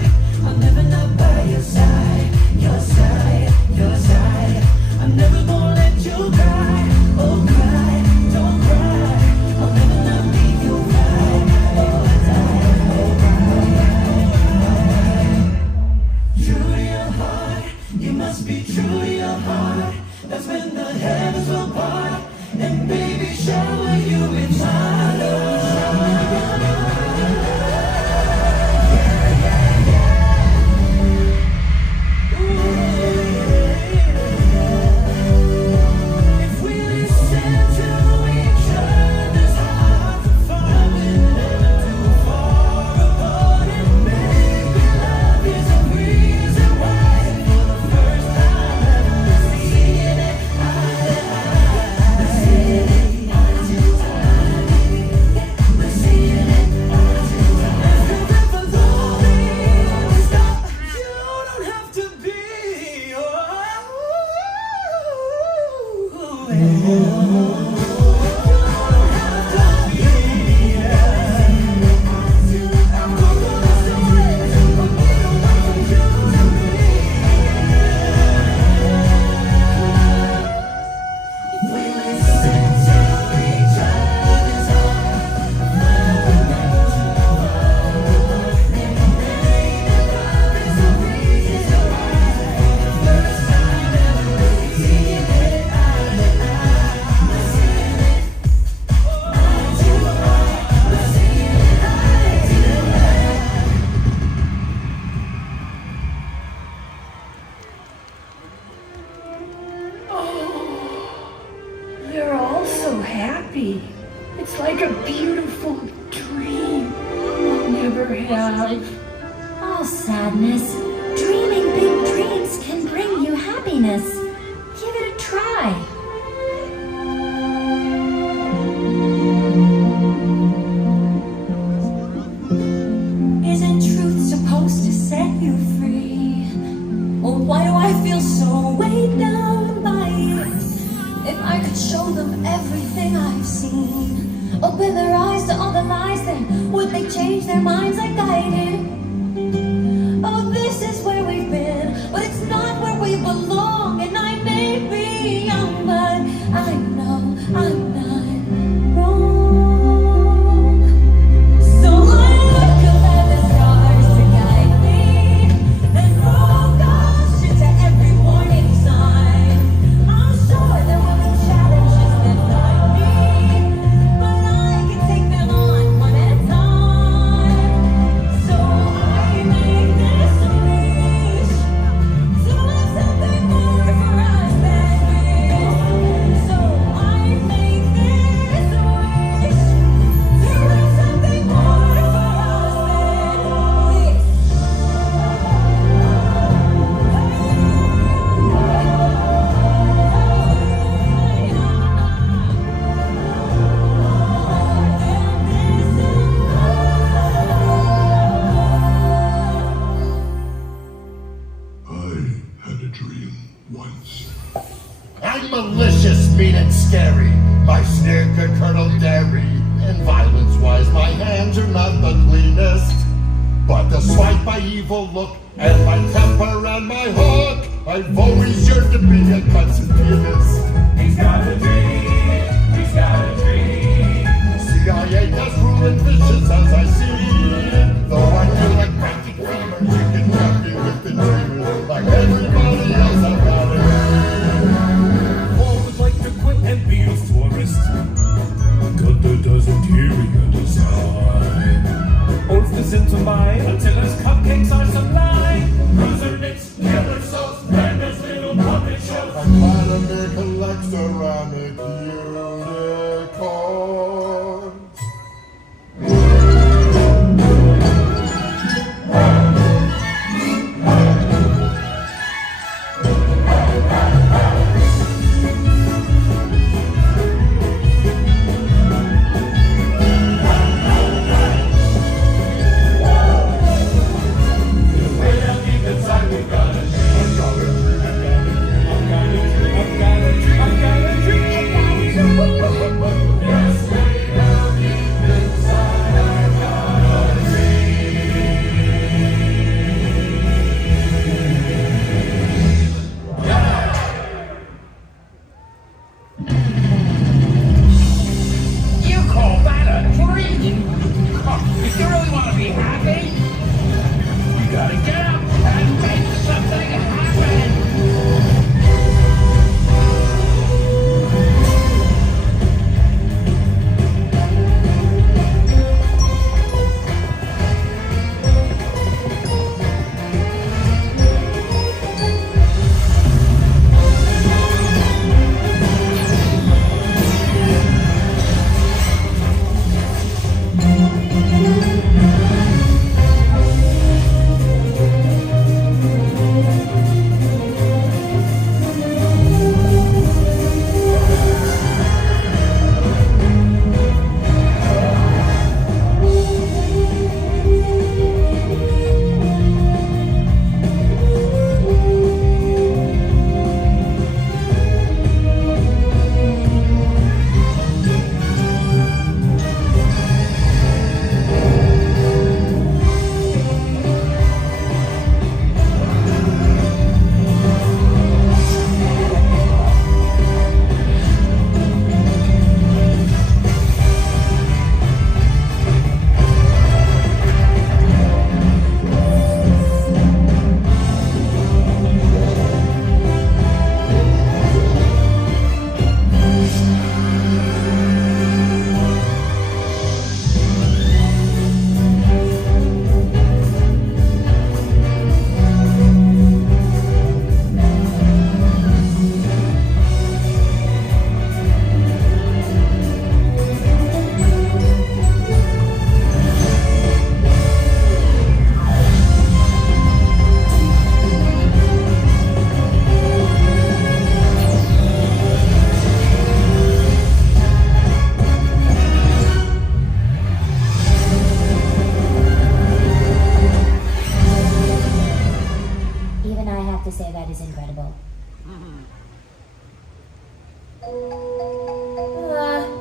I'm never not by your side, your side, your side. I'm never gonna let you cry, oh cry, don't cry. I'll never not leave you cry, oh die, oh cry. True to your heart, you must be true to your heart. That's when the heavens will part, and baby shower you with my love. If we listen to each other's hearts and find we're never too far apart, and maybe love is a reason why for the first time ever we're seeing it eye to eye. We're seeing it eye to eye. We're seeing it eye to eye. If you're ever lonely, stop. You don't have to be. You're all so happy. It's like a beautiful dream I'll never have. Oh, sadness. Dreaming big dreams can bring you happiness. Give it a try. Isn't truth supposed to set you free? Or why do I feel so weighed down by you? If I could show them everything I've seen, open their eyes to all the lies, then would they change their minds like I did? Oh, this is where we've been, but it's not where we belong. And I may be young, but I know I'm not wrong. So I look up at the stars to guide me, and focus into every warning sign. I'm sure there will be challenges that find me, but I can take them on one at a time. So I make this wish to have something more for us than this. So I make this wish to have something more for us than this. I had a dream once. I'm malicious, mean, and scary. My sneer could curdle dairy. And violence-wise, my hands are not the cleanest. But despite my evil look and my temper and my hook, I've always yearned to be a cousin pianist. He's got a dream. He's got a dream. CIA has cruel and vicious as I see. Though I feel like magic dreamers, you can trap me with the dreamers. Like everybody else, I've got a dream. All would like to quit and be a foreign twist. Got the does interior design. Oats this into mine until his cupcakes are sublime. Bruiser knits, killer sauce, Brandon's little puppet shows. I finally collect ceramic unicorns.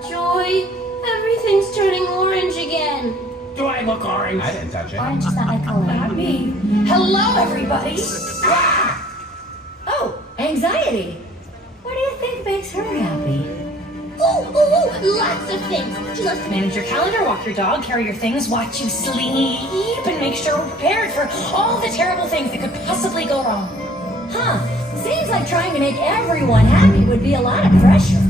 Joy, everything's turning orange again. Do I look orange? I didn't touch it. Orange is not my color. Not me. Hello, everybody. Oh, anxiety. What do you think makes her happy? Ooh, lots of things. She loves to Manage your calendar, walk your dog, carry your things, watch you sleep, and make sure we're prepared for all the terrible things that could possibly go wrong. Huh. Seems like trying to make everyone happy would be a lot of pressure.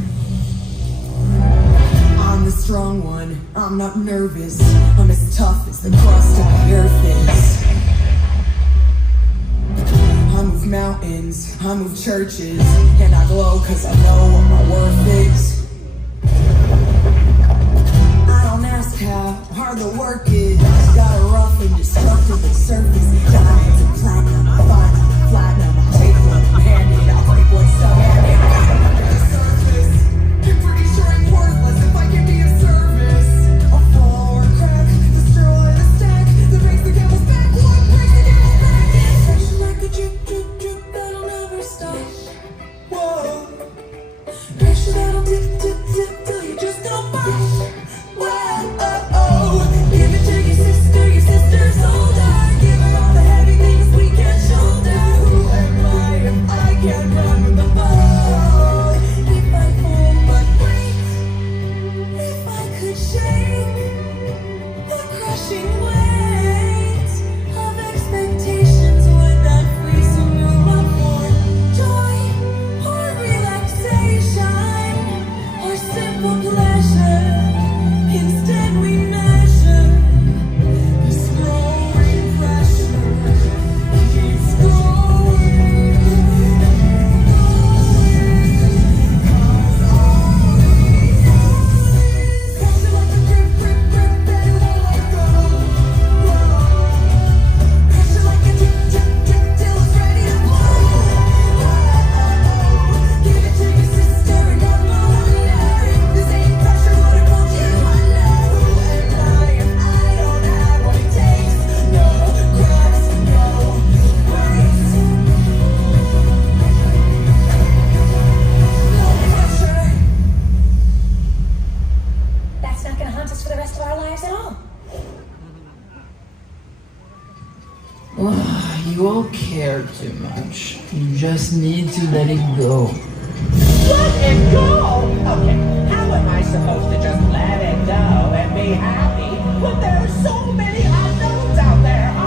I'm the strong one. I'm not nervous. I'm as tough as the crust of the earth is. I move mountains, I move churches, and I glow cause I know what my worth is. I don't ask how hard the work is. Got a rough and destructive surface. Diamonds and platinum, platinum. I'll take what I'm handed, I'll break what's stuck at me. I'm pretty sure I'm worthless if I can be of service. I'll fall or crack, destroy the stack that breaks the camel's back. What breaks the camel's back? Pressure like a drip, drip, drip that'll never stop. Whoa, pressure that'll dip. don't care too much. You just need to let it go. Let it go? Okay, how am I supposed to just let it go and be happy when there are so many unknowns out there, huh?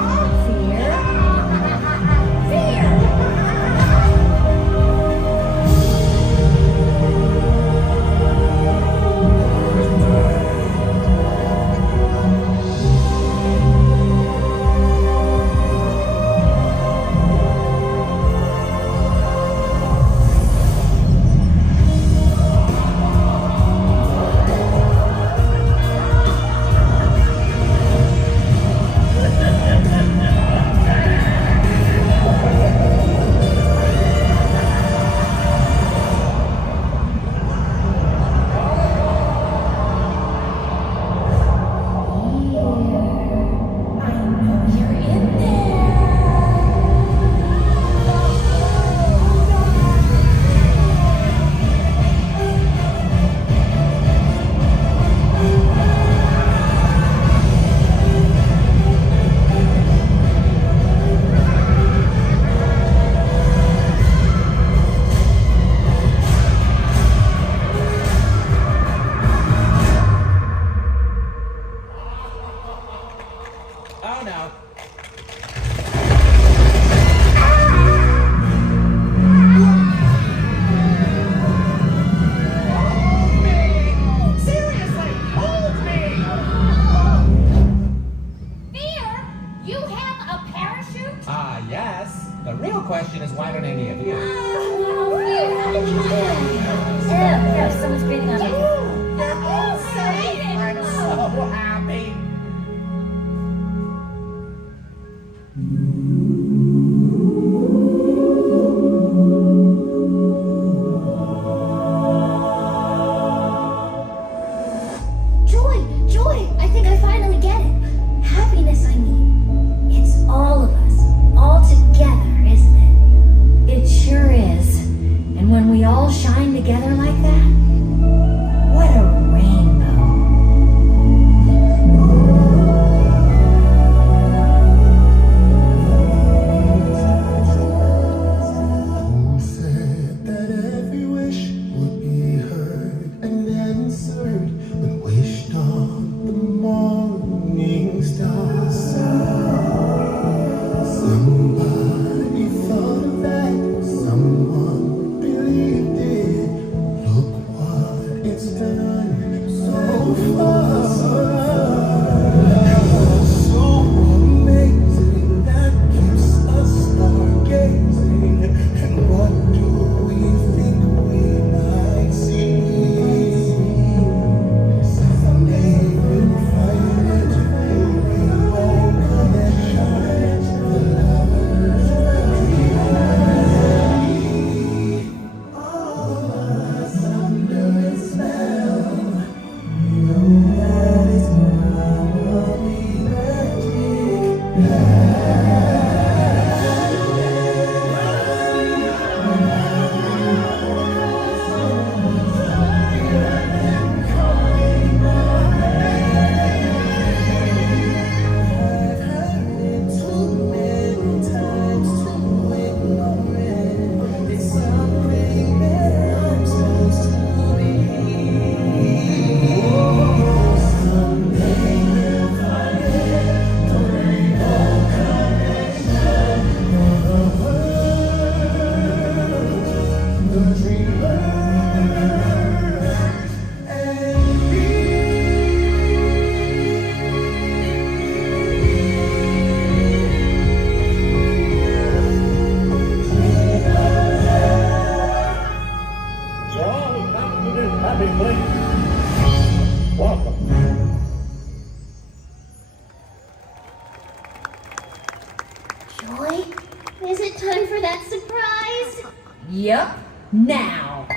Joy, is it time for that surprise? Yep, now.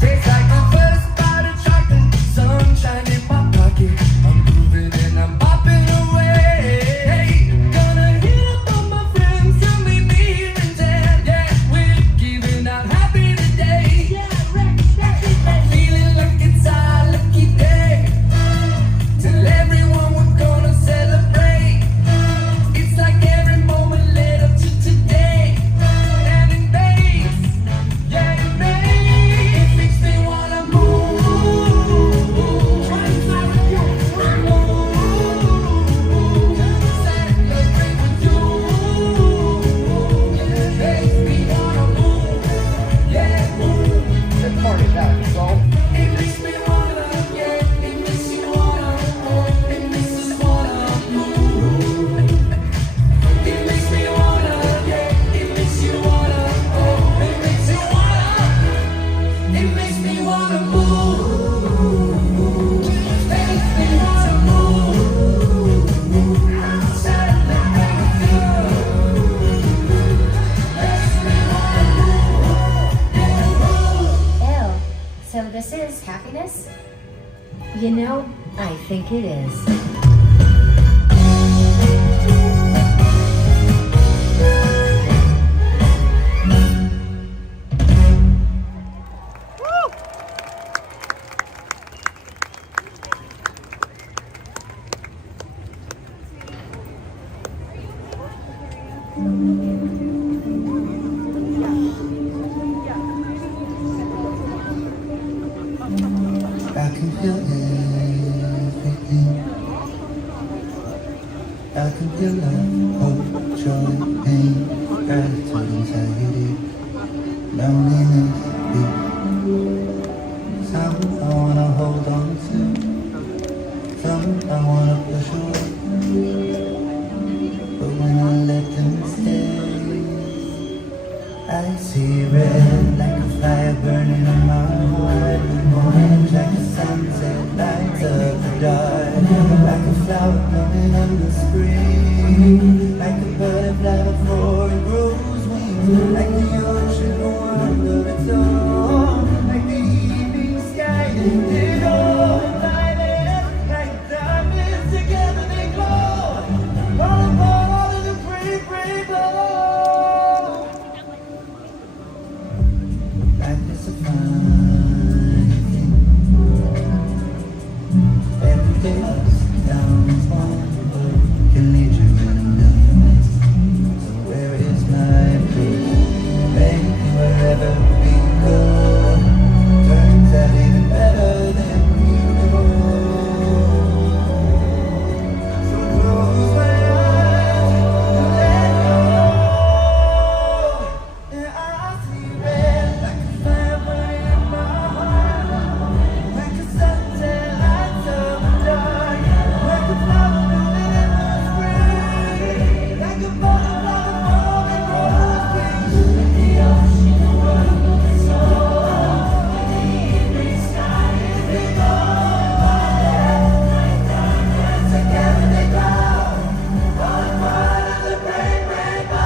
Tastes like my first bite of chocolate, sunshine in my pocket. I'm moving and I'm popping away. Gonna hit up all my friends to meet me here in town. Yeah, we're giving out happy today. I'm feeling like it's our lucky You know, I think it is. I can feel everything. I can feel love, hope, joy, pain, gratitude, anxiety, loneliness, peace. Some I wanna hold on to, some I wanna push away. But when I let them stay, I see red like a fire burning in my heart, orange like a sunset lights up the dark, like a flower blooming in the spring, like a butterfly before it grows wings, like the ocean warmed of its own, like the evening sky indigo and violet, like diamonds together they glow, all a part of the great rainbow. Life is a fine thing. Every day ups and downs, one word can lead you in a million ways. So where is my place? Maybe wherever we go turns out even better than you know. So close my eyes and let go. And I see red like a fire burning in my heart, like a sunset lights up the dark, like a flower blooming in the spring, like a butterfly before it grows wings, like the ocean warmed of its own, like the evening sky indigo and violet, like diamonds together they glow, all a part of the great rainbow.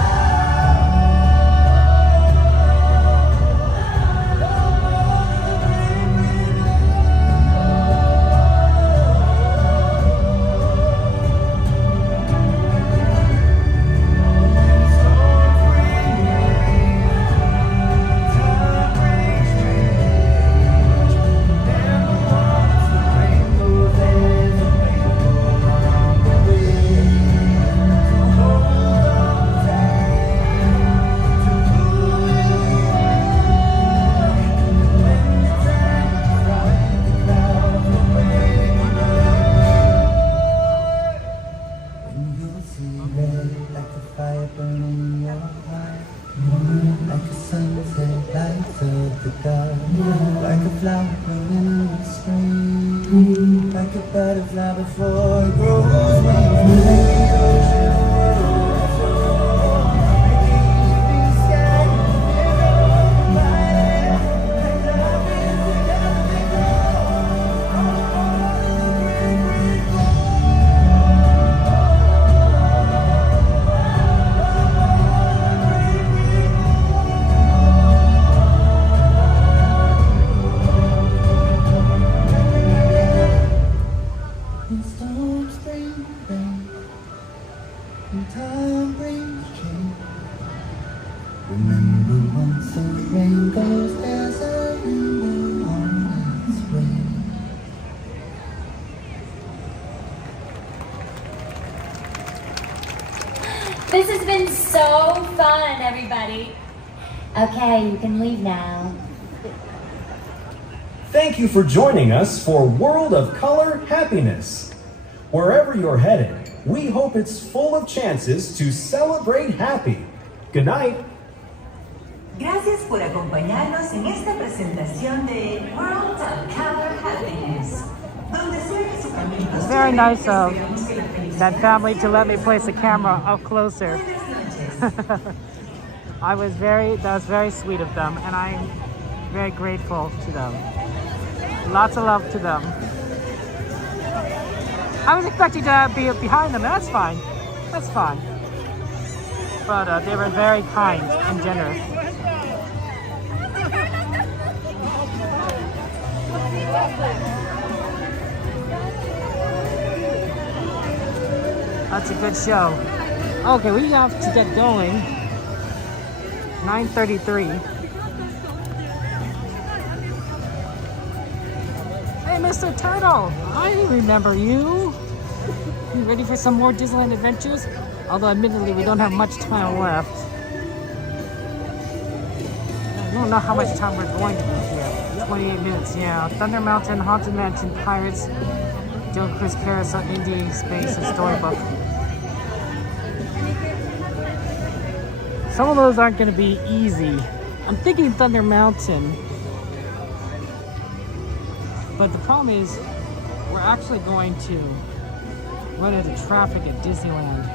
You'll see red like the fire burning in your heart, like a sunset lights up the dark, like a flower blooming in the spring, like a butterfly before it grows wings, like the ocean world soar, like the evening sky indigo and violet, like diamonds together they glow, all a part of the great rainbow. When storms bring rain, and time brings change, remember once the rain goes, there's a rainbow on its way. This has been so fun, everybody. Okay, you can leave now. Thank you for joining us for World of Color Happiness. Wherever you're headed, we hope it's full of chances to celebrate happy. Good night. Gracias por acompañarnos en esta presentación de World of Color Happiness. Donde sea que su camino It's very nice of that family to let me place the camera up closer. That was very sweet of them, and I'm very grateful to them. Lots of love to them. I was expecting to be behind them, and that's fine. That's fine. But they were very kind and generous. That's a good show. Okay, we have to get going. 9:33. Hey, Mr. Turtle! I remember you. You ready for some more Disneyland adventures? Although, admittedly, we don't have much time left. I don't know how much time we're going to be here. 28 minutes, yeah. Thunder Mountain, Haunted Mansion, Pirates, Jungle Cruise Carousel, Indie, Space, and Storybook. Some of those aren't going to be easy. I'm thinking Thunder Mountain. But the problem is, we're actually going to run into traffic at Disneyland.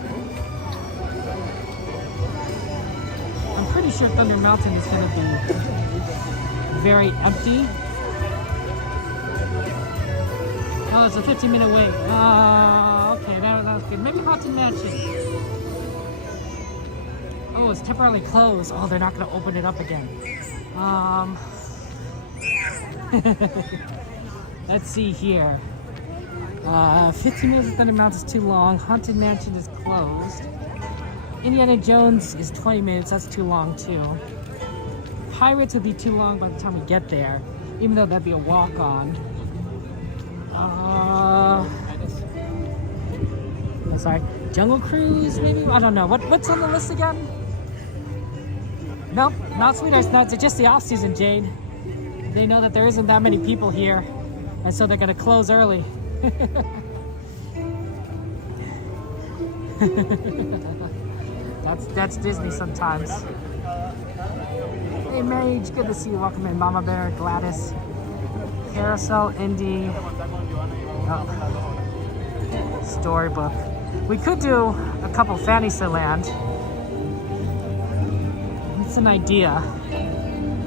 I'm pretty sure Thunder Mountain is going to be very empty. Oh, it's a 15-minute wait. Okay, that was good. Maybe Haunted Mansion. Oh, it's temporarily closed. Oh, they're not going to open it up again. Let's see here. 15 minutes of Thunder Mountain is too long. Haunted Mansion is closed. Indiana Jones is 20 minutes. That's too long, too. Pirates would be too long by the time we get there, even though that'd be a walk-on. Sorry. Jungle Cruise, maybe? I don't know. What's on the list again? Nope, not Sweet Ice Nuts. It's just the off-season, Jade. They know that there isn't that many people here, and so they're going to close early. That's Disney sometimes. Hey Mage, good to see you. Welcome in. Mama Bear, Gladys, Carousel, Indy, Storybook. We could do a couple Fantasyland. It's an idea.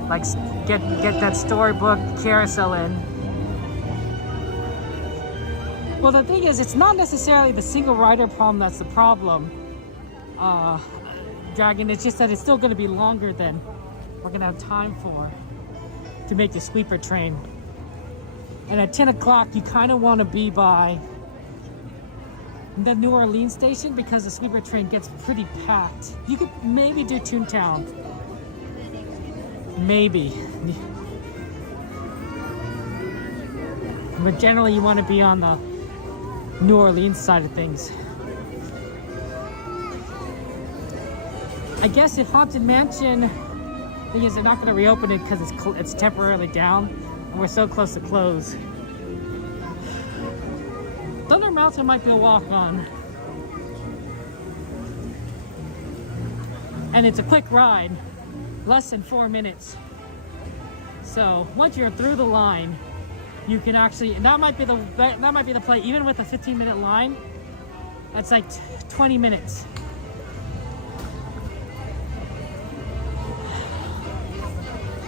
Like get that Storybook Carousel in. Well, the thing is, it's not necessarily the single rider problem that's the problem, Dragon. It's just that it's still going to be longer than we're going to have time for to make the sweeper train. And at 10 o'clock, you kind of want to be by the New Orleans station because the sweeper train gets pretty packed. You could maybe do Toontown. Maybe. But generally, you want to be on the New Orleans side of things. I guess if Haunted Mansion, thing is, they're not going to reopen it because it's temporarily down, and we're so close to close. Thunder Mountain might be a walk-on, and it's a quick ride, less than 4 minutes. So once you're through the line, you can actually, and that might be the play. Even with a 15-minute line, that's like 20 minutes.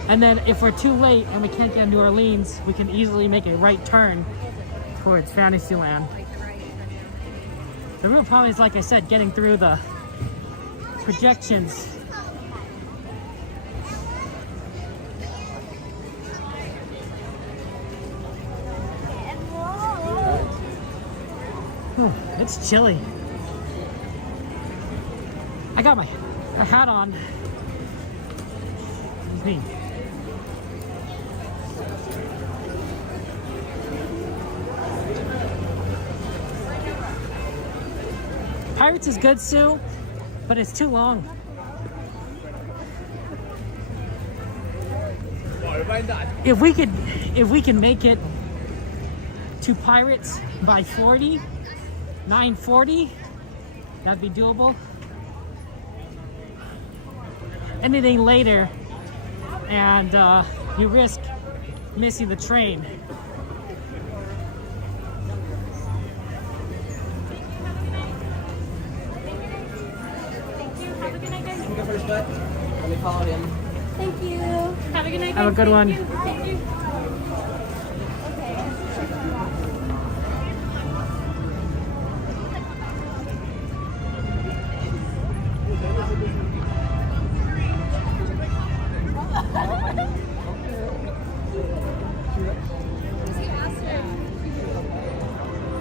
And then if we're too late and we can't get to New Orleans, we can easily make a right turn towards Fantasyland. The real problem is, like I said, getting through the projections. It's chilly. I got my hat on. Excuse me. Pirates is good, Sue, but it's too long. If we can make it to Pirates by 9:40, that'd be doable. Anything later, and you risk missing the train. Let me follow him. Thank you. Have a good night. Have a good one. Thank you.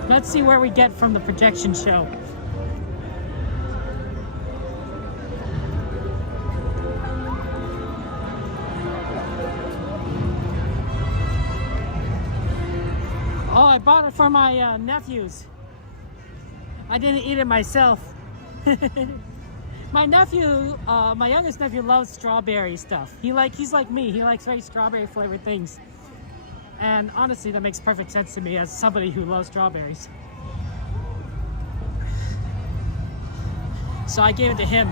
Let's see where we get from the projection show. I bought it for my nephews. I didn't eat it myself. My nephew, my youngest nephew, loves strawberry stuff. He's like me. He likes very strawberry flavored things. And honestly, that makes perfect sense to me as somebody who loves strawberries. So I gave it to him.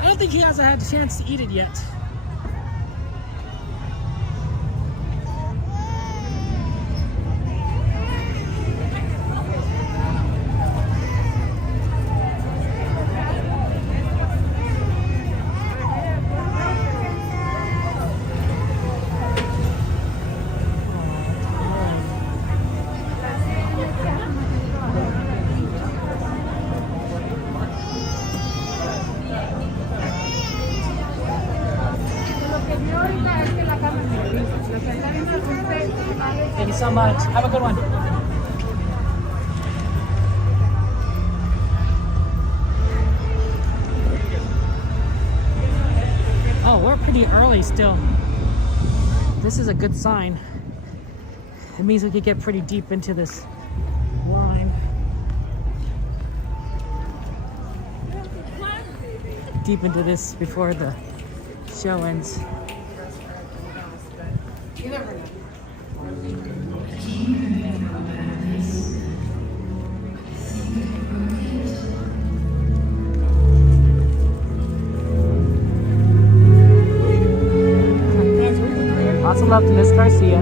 I don't think he hasn't had a chance to eat it yet. Thank you so much. Have a good one. Oh, we're pretty early still. This is a good sign. It means we could get pretty deep into this line. Deep into this before the show ends. You never know. Lots of love to Miss Garcia.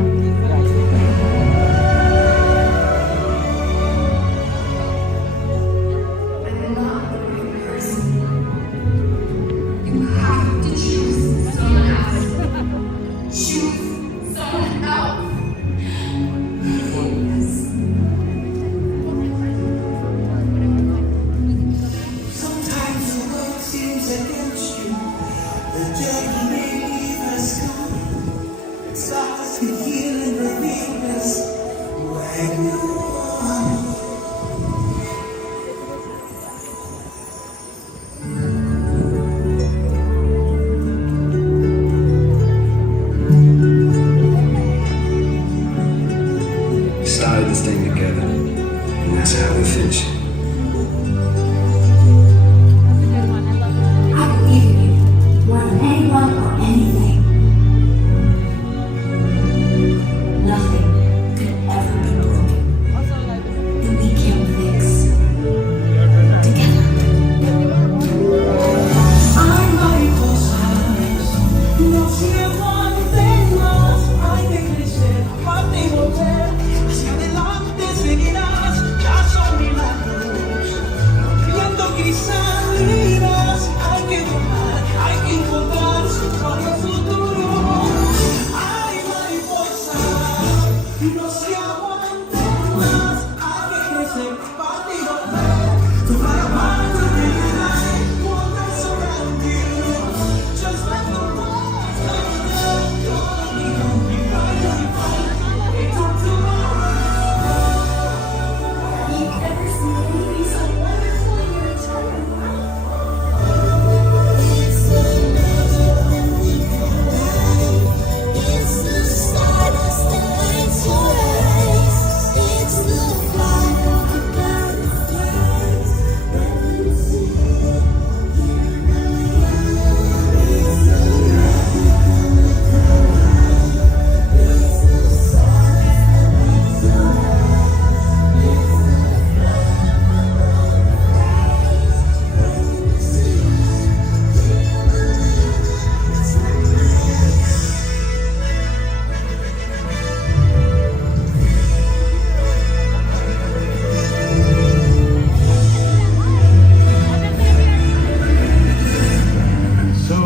Started this thing together, and that's how we finish it. I believe in you more than anyone or anything. Nothing could ever be broken that we can't fix together. I'm mariposas, no cierran temas, hay que crecer, aparte y volver, hacia adelante seguirás, ya son milagros, viendo crisalinas, hay que tomar, hay que encontrar su propio futuro. Hay mariposas, no se aguantan más, hay que crecer, aparte y volver, tomar la mano de light, wonders around you, just like the ones that you fight, into tomorrow. You've never seen me so wonderful in your entire life. It's another weekend night. It's the stardust that lights your eyes. It's the flight of the butterflies that you see here in the yellow. It's the night of the light. It's the stars that light your eyes. It's the So,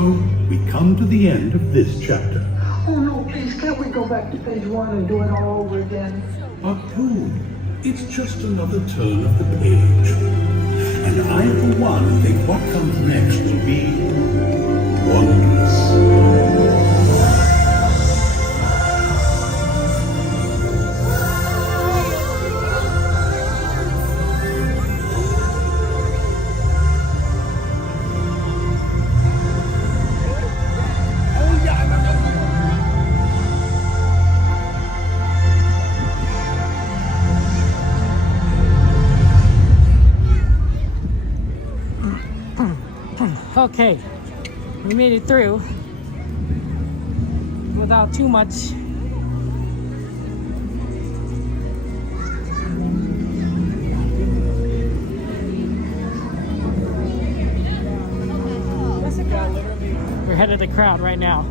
we come to the end of this chapter. Oh no, please, can't we go back to page 1 and do it all over again? Harpoon, it's just another turn of the page. And I, for one, think what comes next will be wondrous. Okay, we made it through without too much. We're ahead of the crowd right now.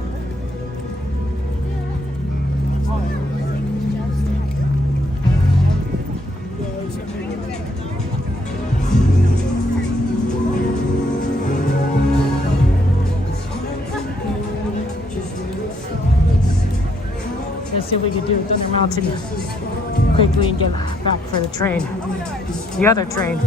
Let's see if we can do Thunder Mountain quickly and get back for the train. The other train.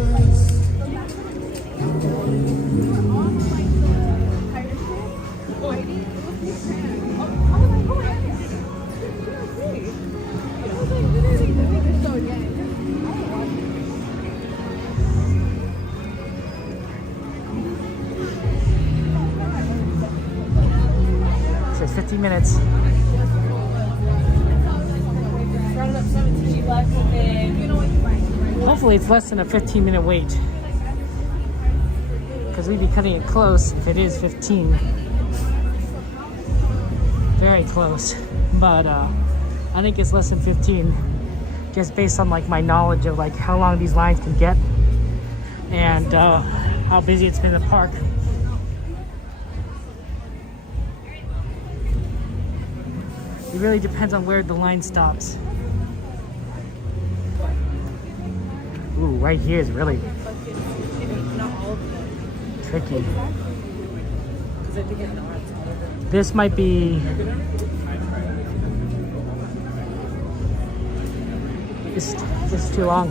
It's 15 minutes. Hopefully it's less than a 15-minute wait, because we'd be cutting it close if it is 15. Very close, but I think it's less than 15, just based on like my knowledge of like how long these lines can get and how busy it's been in the park. It really depends on where the line stops. Ooh, right here is really tricky. This might be... This is too long.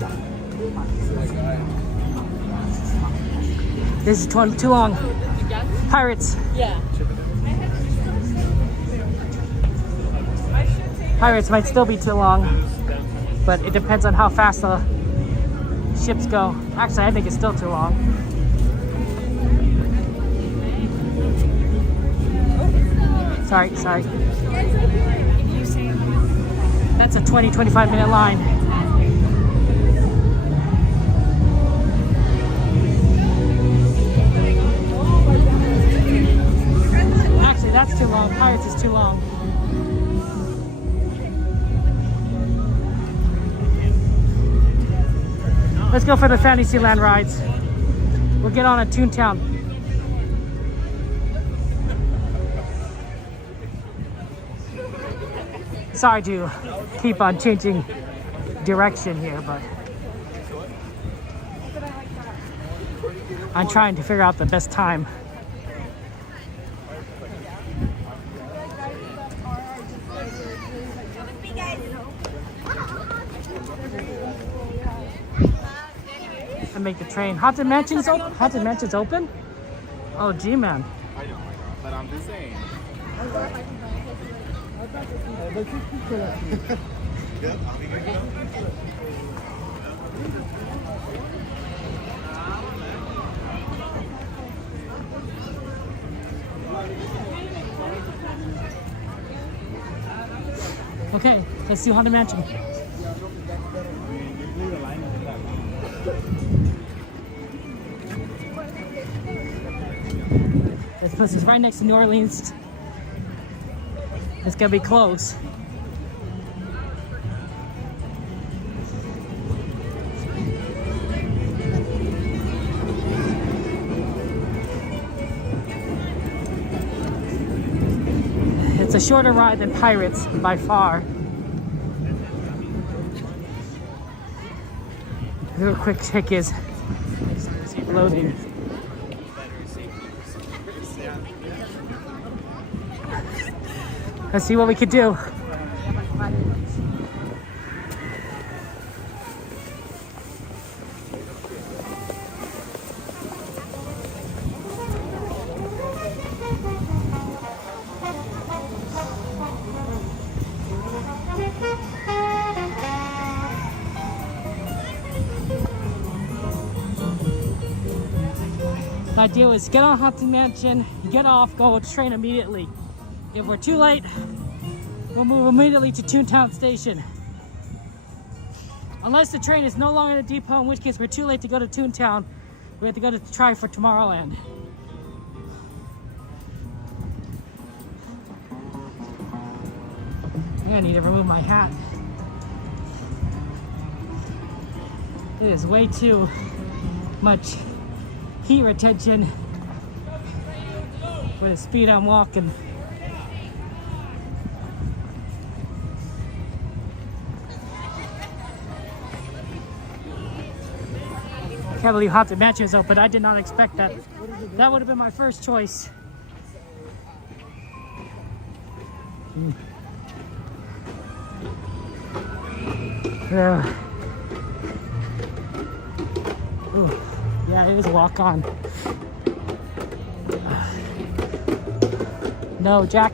This is too long. Pirates. Yeah. Pirates might still be too long, but it depends on how fast the ships go. Actually, I think it's still too long. Sorry. That's a 20-25 minute line. Actually, that's too long. Pirates is too long. Let's go for the Fantasyland rides. We'll get on a Toontown. Sorry to keep on changing direction here, but I'm trying to figure out the best time. To make the train. Haunted Mansion's open? Haunted Mansion's open? Oh, gee, man. I know, but I'm just saying. Okay, let's do Haunted Mansion. This place is right next to New Orleans. It's gonna be close. It's a shorter ride than Pirates by far. Real quick check is loading. Let's see what we could do. My deal is get on Haunted Mansion, get off, go to train immediately. If we're too late, we'll move immediately to Toontown Station. Unless the train is no longer at the depot, in which case we're too late to go to Toontown. We have to go to try for Tomorrowland. I need to remove my hat. It is way too much heat retention with the speed I'm walking. Can't believe Haunted Mansion is open. I did not expect that. That would have been my first choice. Yeah. Ooh. Yeah, it was a walk on. No, Jack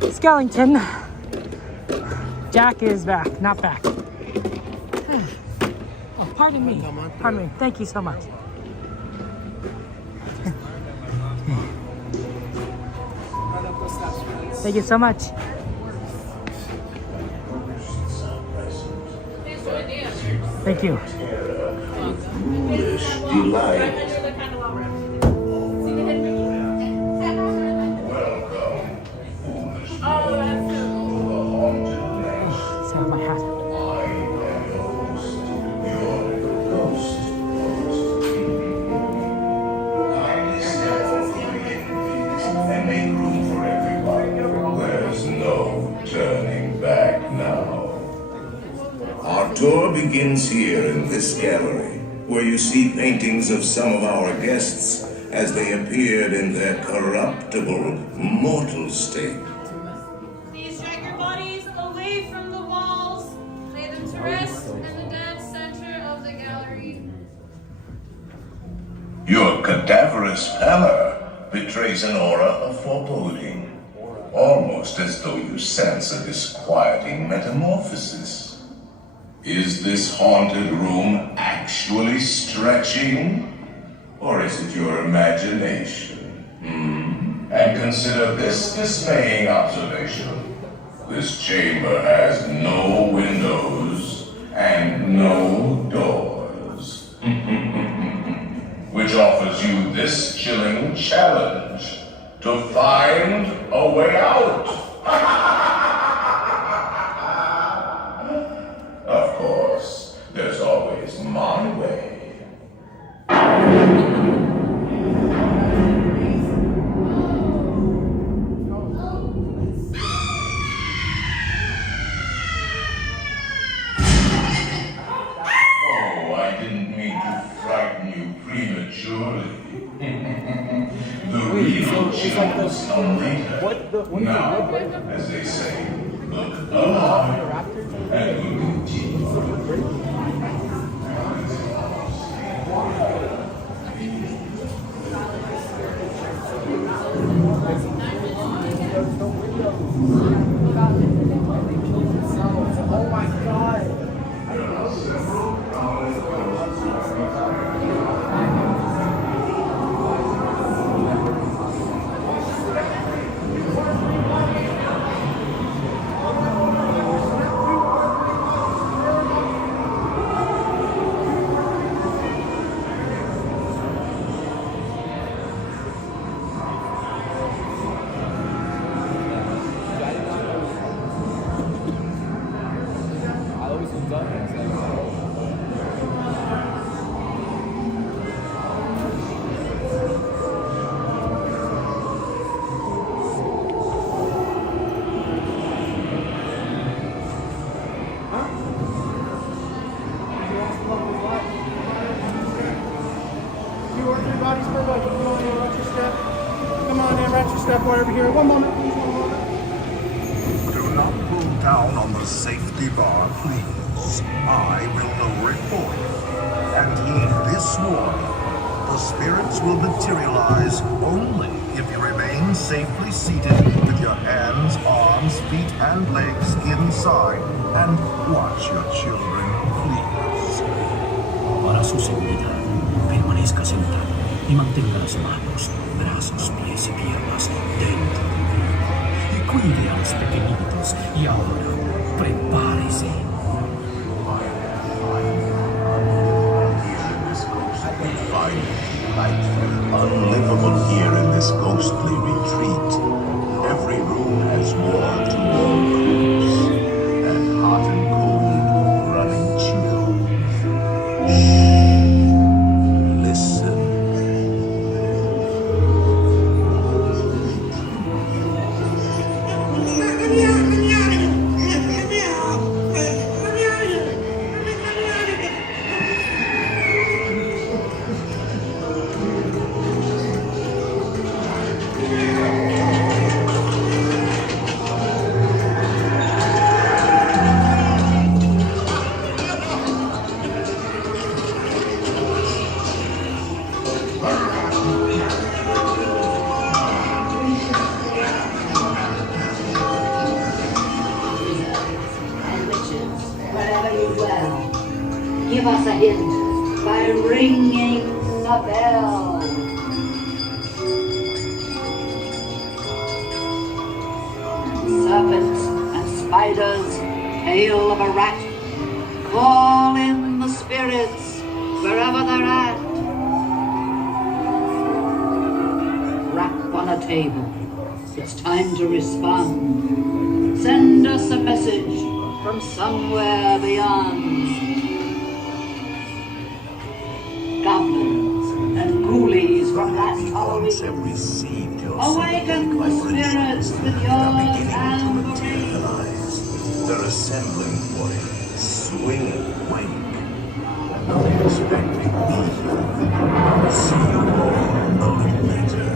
Skellington. Jack is back, not back. Oh, pardon me. Pardon me. Thank you so much. Thank you so much. Thank you. Foolish delight. Save my hat. And make room for everyone. There's no turning back now. Our tour begins here in this gallery, where you see paintings of some of our guests as they appeared in their corruptible, mortal state. Please drag your bodies away from the walls. Lay them to rest in the dead center of the gallery. Your cadaverous pallor betrays an aura of foreboding, almost as though you sense a disquieting metamorphosis. Is this haunted room actually stretching? Or is it your imagination? And consider this dismaying observation. This chamber has no windows and no doors. Which offers you this chilling challenge to find a way out. Of course, there's always my way. Oh, I didn't mean to frighten you prematurely. The real chills come later. Now, as they say, look alive and we'll continue. Oh my God. Over here. One moment, please. One moment. Do not pull down on the safety bar, please. I will lower it for you. And heed this warning. The spirits will materialize only if you remain safely seated with your hands, arms, feet, and legs inside. And watch your children, please. Para su seguridad, permanezca sentado y mantenga las manos, brazos, pies y piernas dentro del grupo. Y cuide a los pequeñitos. Y ahora, prepárese. Unlivable here in this ghostly retreat. Every room has wall-to-wall crews. Wherever you dwell, give us a hint by ringing a bell. Serpents and spiders, tail of a rat, call in the spirits wherever they're at. Rap on a table, it's time to respond. Send us a message from somewhere beyond. Goblins and ghoulies from that Halloween. Awaken the spirits with your tambourine. They're assembling for it, swinging wake. Unexpected music. I'll see you all a little later.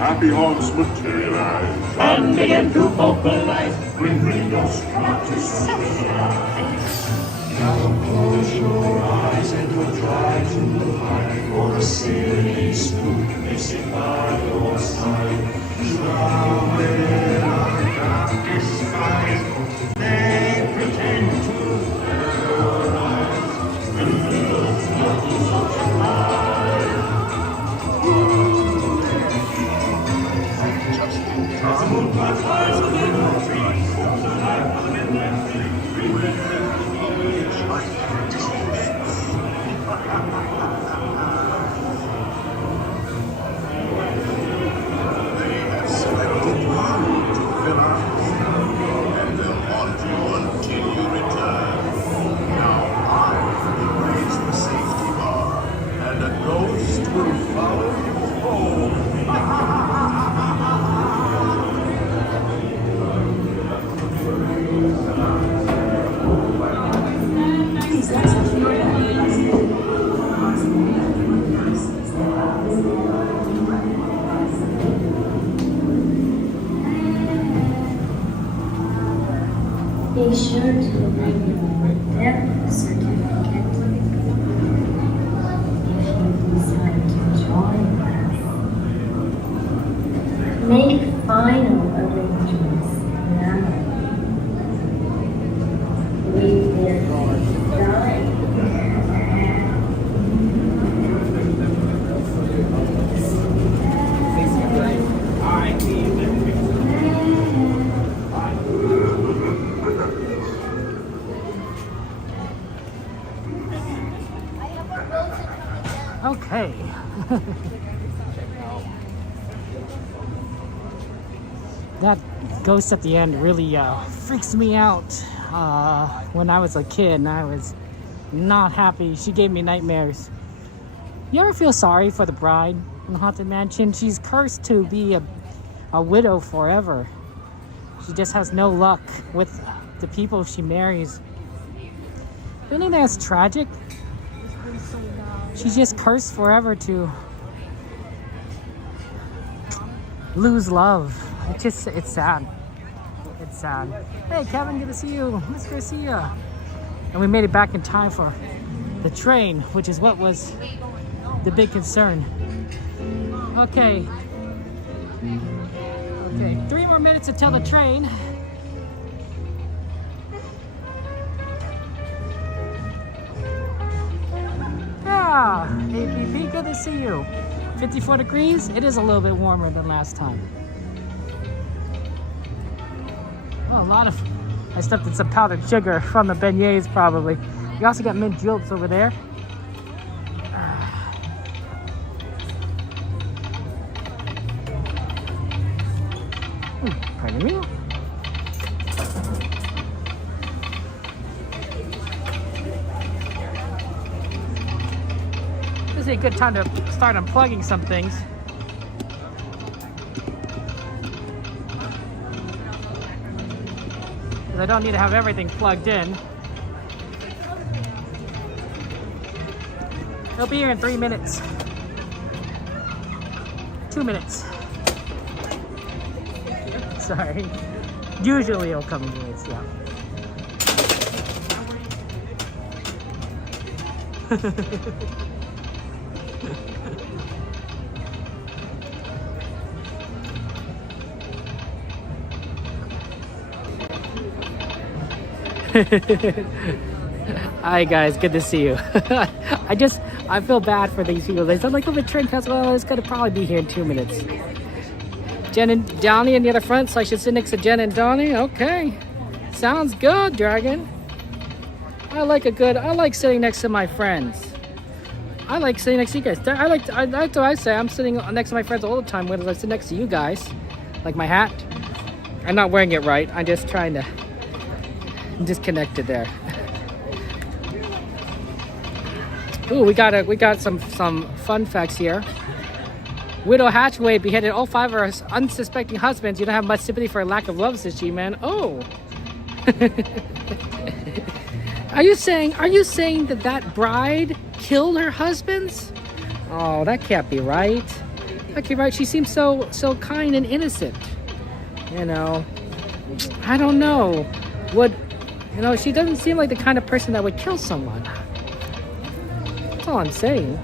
Happy hearts materialize and begin to vocalize. Bring your spirit to socialize. Now close your eyes and you'll try to hide, or a silly spook may sit by your side. Shrouded in a dark disguise, they pretend to terrorize. Be sure to never Okay. That ghost at the end really freaks me out. When I was a kid and I was not happy. She gave me nightmares. You ever feel sorry for the bride in the Haunted Mansion? She's cursed to be a widow forever. She just has no luck with the people she marries. Don't you think that's tragic? She's just cursed forever to lose love. It's sad. It's sad. Hey Kevin, good to see you. Miss Garcia. And we made it back in time for the train, which is what was the big concern. Okay. Okay, 3 more minutes until the train. Yeah, APP, good to see you. 54 degrees, it is a little bit warmer than last time. Well, I stepped in some powdered sugar from the beignets probably. You also got mint juleps over there. Pardon me. This is a good time to start unplugging some things. I don't need to have everything plugged in. He'll be here in 3 minutes. 2 minutes. Sorry. Usually he'll come in minutes, yeah. Hi guys, good to see you. I feel bad for these people. They said like, oh, the train pass. Well, it's gonna probably be here in 2 minutes. Jen and Donnie in the other front, so I should sit next to Jen and Donnie. Okay, sounds good, Dragon. I like sitting next to my friends. I like sitting next to you guys. I like what I say. I'm sitting next to my friends all the time. When I sit next to you guys, like my hat. I'm not wearing it right. I'm just trying to. I'm disconnected there. Ooh, we got some fun facts here. Widow Hatchway beheaded all 5 of her unsuspecting husbands. You don't have much sympathy for a lack of love, says G-Man. Oh. Are you saying that bride killed her husbands? Oh, that can't be right. That can't be right. She seems so kind and innocent. You know, I don't know. She doesn't seem like the kind of person that would kill someone. That's all I'm saying.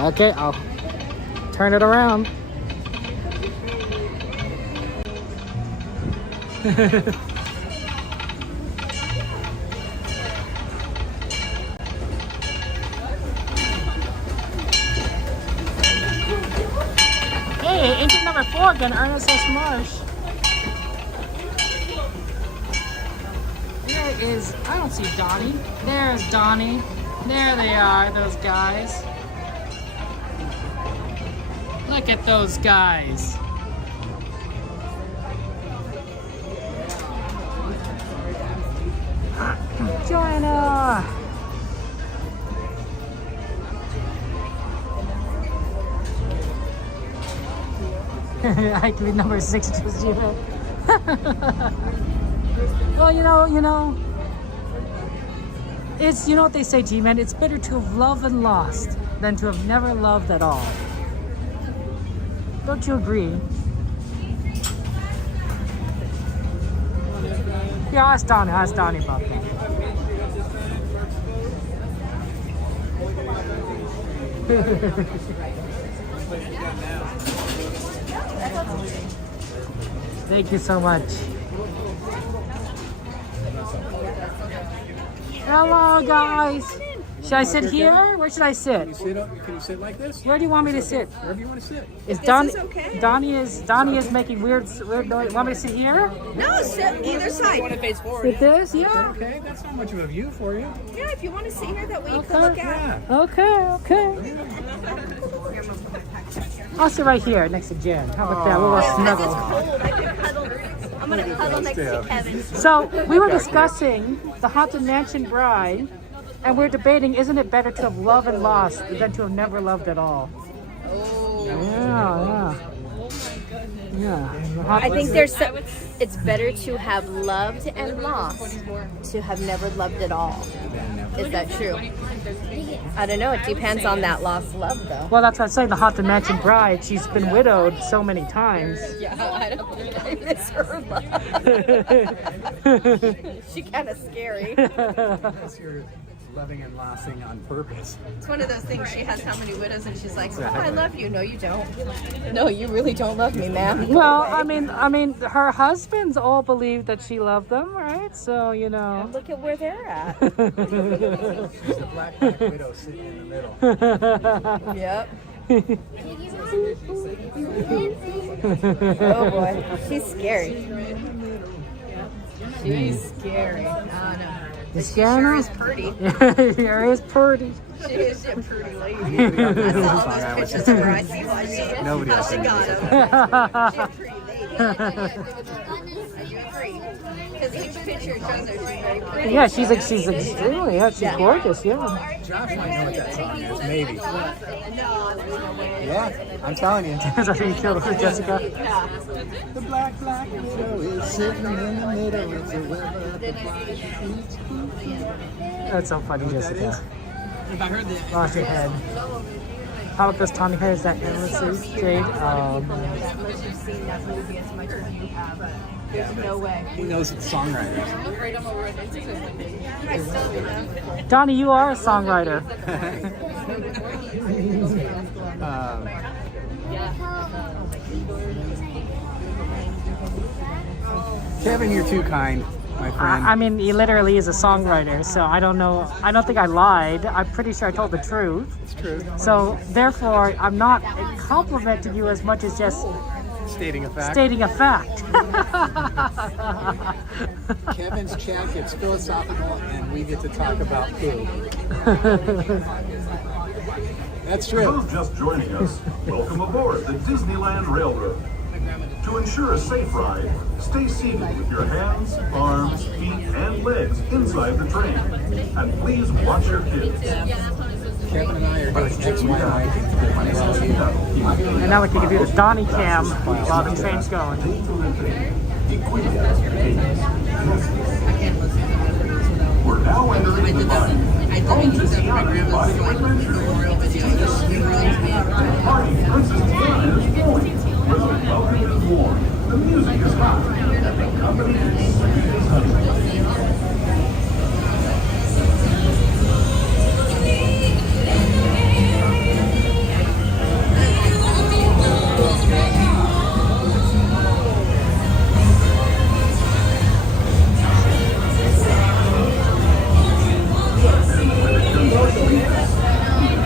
Okay, I'll turn it around. Hey, engine number 4 again, Ernest S. Marsh. There is, I don't see Donnie. There's Donnie. There they are, those guys. Look at those guys. Joanna! I could be number 6 just you. Well, you know. It's, you know what they say, G-Man? It's better to have loved and lost than to have never loved at all. Don't you agree? Yeah, ask Donnie about that. Thank you so much. Hello, guys. Should I sit here? Where should I sit? Can you sit up? Can you sit like this? Where do you want me to sit? Wherever you want to sit. Is Donnie is making weird noise. Want me to sit here? No, sit either side. Want to face forward? Sit this? Yeah. Okay, that's not much of a view for you. Yeah, if you want to sit here, that way you can look out. Okay. I'll sit right here next to Jen. How about that? A little snuggle. It's cold. I can cuddle. I'm going to cuddle next to Kevin. So we were discussing the Haunted Mansion Bride, and we're debating, isn't it better to have loved and lost than to have never loved at all? Oh. Yeah. I think it's better to have loved and lost to have never loved at all. Is that true? I don't know. It depends on that lost love, though. Well, that's what I'm saying. The Haunted Mansion Bride, she's been widowed so many times. Yeah, I don't think I miss her love. She kind of scary. Unless you're loving and lasting on purpose. It's one of those things. She has how many widows, and she's like, "Oh, I love you." No, you don't. No, you really don't love me, ma'am. Well, I mean, her husbands all believe that she loved them, right? So And look at where they're at. There's the black widow sitting in the middle. Yep. Oh boy, she's scary. She's scary. Oh no. You She sure is pretty. Sure is pretty. She is a pretty lady. I saw all those pictures of her. I see why she got them. She's a pretty lady. I do agree. Because each picture shows her she's very pretty. Yeah, she's extremely, she's gorgeous, yeah. Josh might know what that song is, maybe. No, there's no way. Yeah, I'm telling you. Is that who you killed with Jessica? Yeah. The black widow is sitting in the middle. It's a That's so funny, Jessica. If I heard the Lost your head. How about this Tawny hair? Is that endlessly Jade? Unless you've seen that movie as much as you have. There's no way. He knows it's songwriters. I still do them. Donnie, you are a songwriter. Kevin, you're too kind, my friend. I mean, he literally is a songwriter, so I don't know. I don't think I lied. I'm pretty sure I told the truth. It's true. So, therefore, I'm not complimenting you as much as just stating a fact. Stating a fact. Kevin's chat gets philosophical, and we get to talk about food. That's true. For those just joining us, welcome aboard the Disneyland Railroad. To ensure a safe ride, stay seated with your hands, arms, feet, and legs inside the train. And please watch your kids. Kevin and I are doing XY. And now we can give you the Donnie cam while the train's going. We're now entering the line. Home to Tiana Body Adventure. Party Princess Tiana is going. President welcome is warm. The music is hot. And the company is sweet as honey.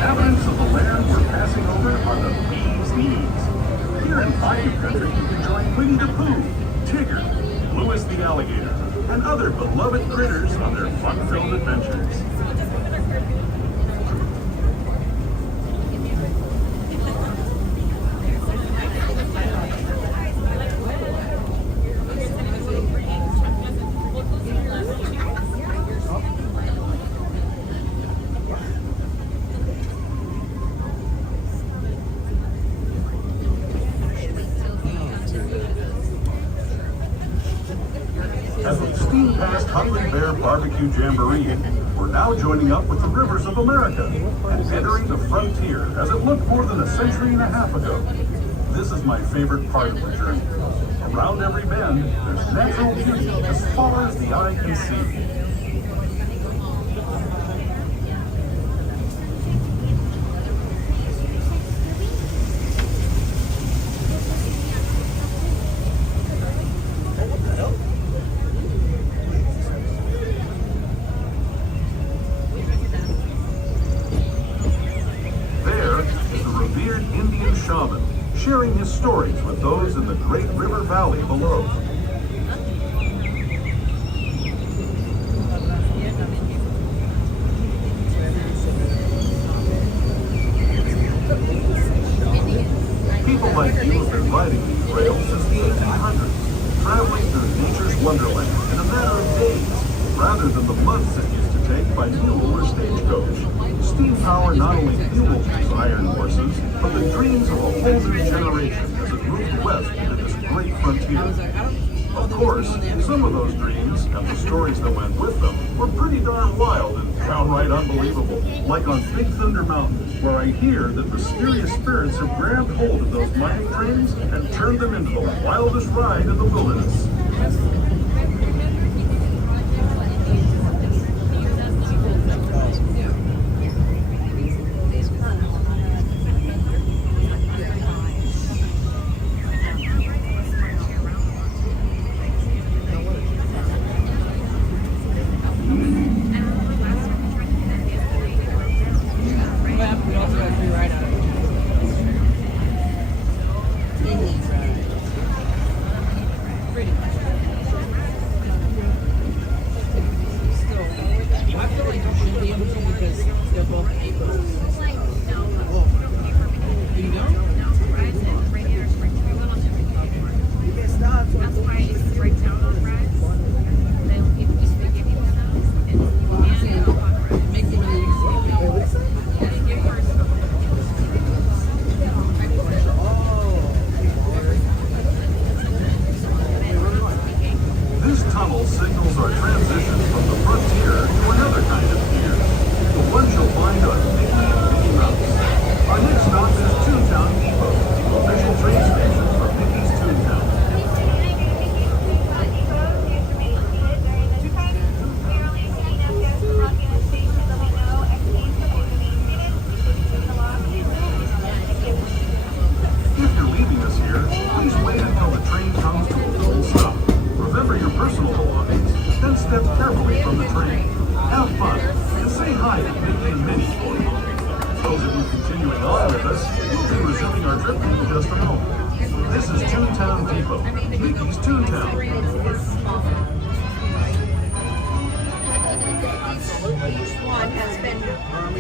Evidence of the land we're passing over are the bee's knees. Here in Bayou Country, you can join Winnie the Pooh, Tigger, Louis the Alligator, and other beloved critters on their fun-filled adventures. As we steam past Hungry Bear Barbecue Jamboree, we're now joining up with the rivers of America and entering the frontier as it looked more than a century and a half ago. This is my favorite part of the journey. Around every bend, there's natural beauty as far as the eye can see. stories with those in the Great River Valley below. People like you have been riding these rails since the 1800s, traveling through nature's wonderland in a matter of days, rather than the months it used to take by mule or stagecoach. Steam power not only fueled these iron horses, but the dreams of a whole new generation as it moved west into this great frontier. Of course, some of those dreams, and the stories that went with them, were pretty darn wild and downright unbelievable. Like on Big Thunder Mountain, where I hear that mysterious spirits have grabbed hold of those mining trains and turned them into the wildest ride in the wilderness.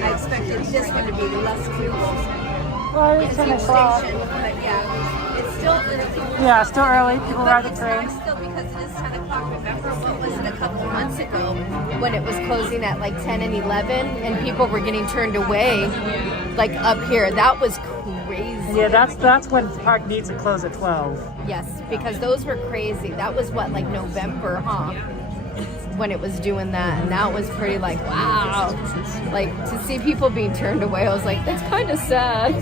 I expected this one to be less cool. Well, it's 10 o'clock. But yeah, it's still early. Yeah, still early. People ride the It's train. nice still because it is 10 o'clock. Remember what was it a couple of months ago when it was closing at like 10 and 11 and people were getting turned away like up here. That was crazy. Yeah, that's when the park needs to close at 12. Yes, because those were crazy. That was what, like November, huh? When it was doing that, and that was pretty like, wow. Like, to see people being turned away, I was like, that's kind of sad.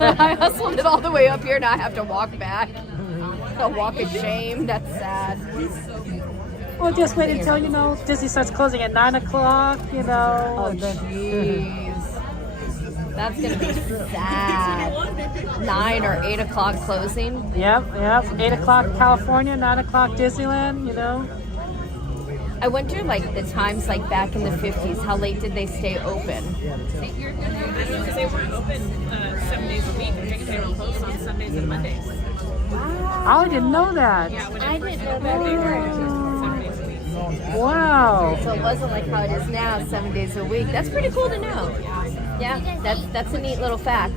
I hustled it all the way up here, and I have to walk back. A walk of shame, that's sad. Well, just wait until, Disney starts closing at 9 o'clock, Oh, and then... jeez. That's going to be sad. 9 or 8 o'clock closing. Yep. 8 o'clock California, 9 o'clock Disneyland, I wonder, like, the times, like, back in the 50s, how late did they stay open? I don't know, because they weren't open 7 days a week. I think they were closed on Sundays and Mondays. I didn't know that. Yeah, when I didn't know that. They were 7 days a week. Wow. So it wasn't like how it is now, 7 days a week. That's pretty cool to know. Yeah, that's a neat little fact.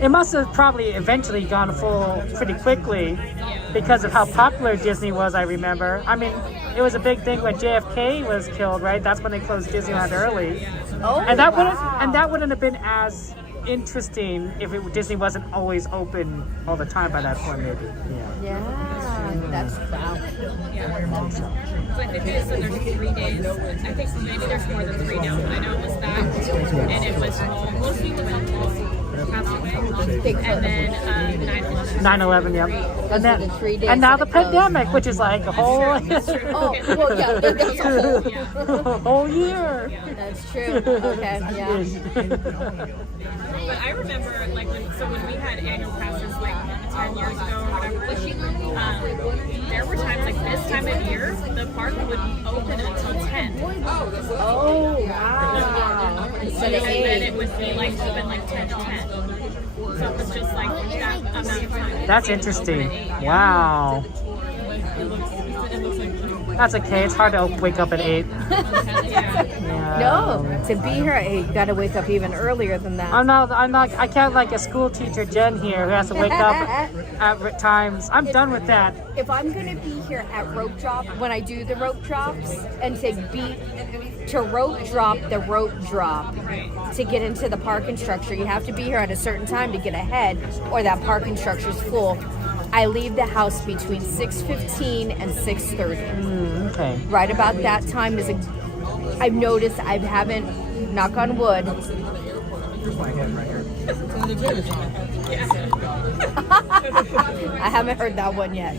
It must have probably eventually gone full pretty quickly because of how popular Disney was, I remember. I mean, it was a big thing when JFK was killed, right? That's when they closed Disneyland early. Oh, and that wouldn't have been as interesting if Disney wasn't always open all the time by that point, maybe. Yeah, that's wow. Yeah. So I think they said there's 3 days. I think maybe there's more than 3 now, but I know it was back, and it was most people passed away. And then 9/11, yep. And then the 3 days. And now the pandemic, which is like a whole... Oh, well, yeah, that's a whole... a whole year. That's true. Okay, yeah. But I remember, like, when we had annual passes, like, 10 years ago or whatever, there were times, like, this time of year, the park would open until 10. Oh, wow. And then it would be, like, open, like, 10 to 10. So it was just like that amount of time. That's interesting. Wow. That's okay. It's hard to wake up at 8. No, to be here at 8, you got to wake up even earlier than that. I'm not. I can't like a school teacher Jen here who has to wake up at times. I'm done with that. If I'm going to be here at rope drop, when I do the rope drops, and to rope drop the rope drop to get into the parking structure, you have to be here at a certain time to get ahead, or that parking structure is full. I leave the house between 6:15 and 6:30. Okay. Right about that time is I've noticed I haven't, knock on wood. I haven't heard that one yet.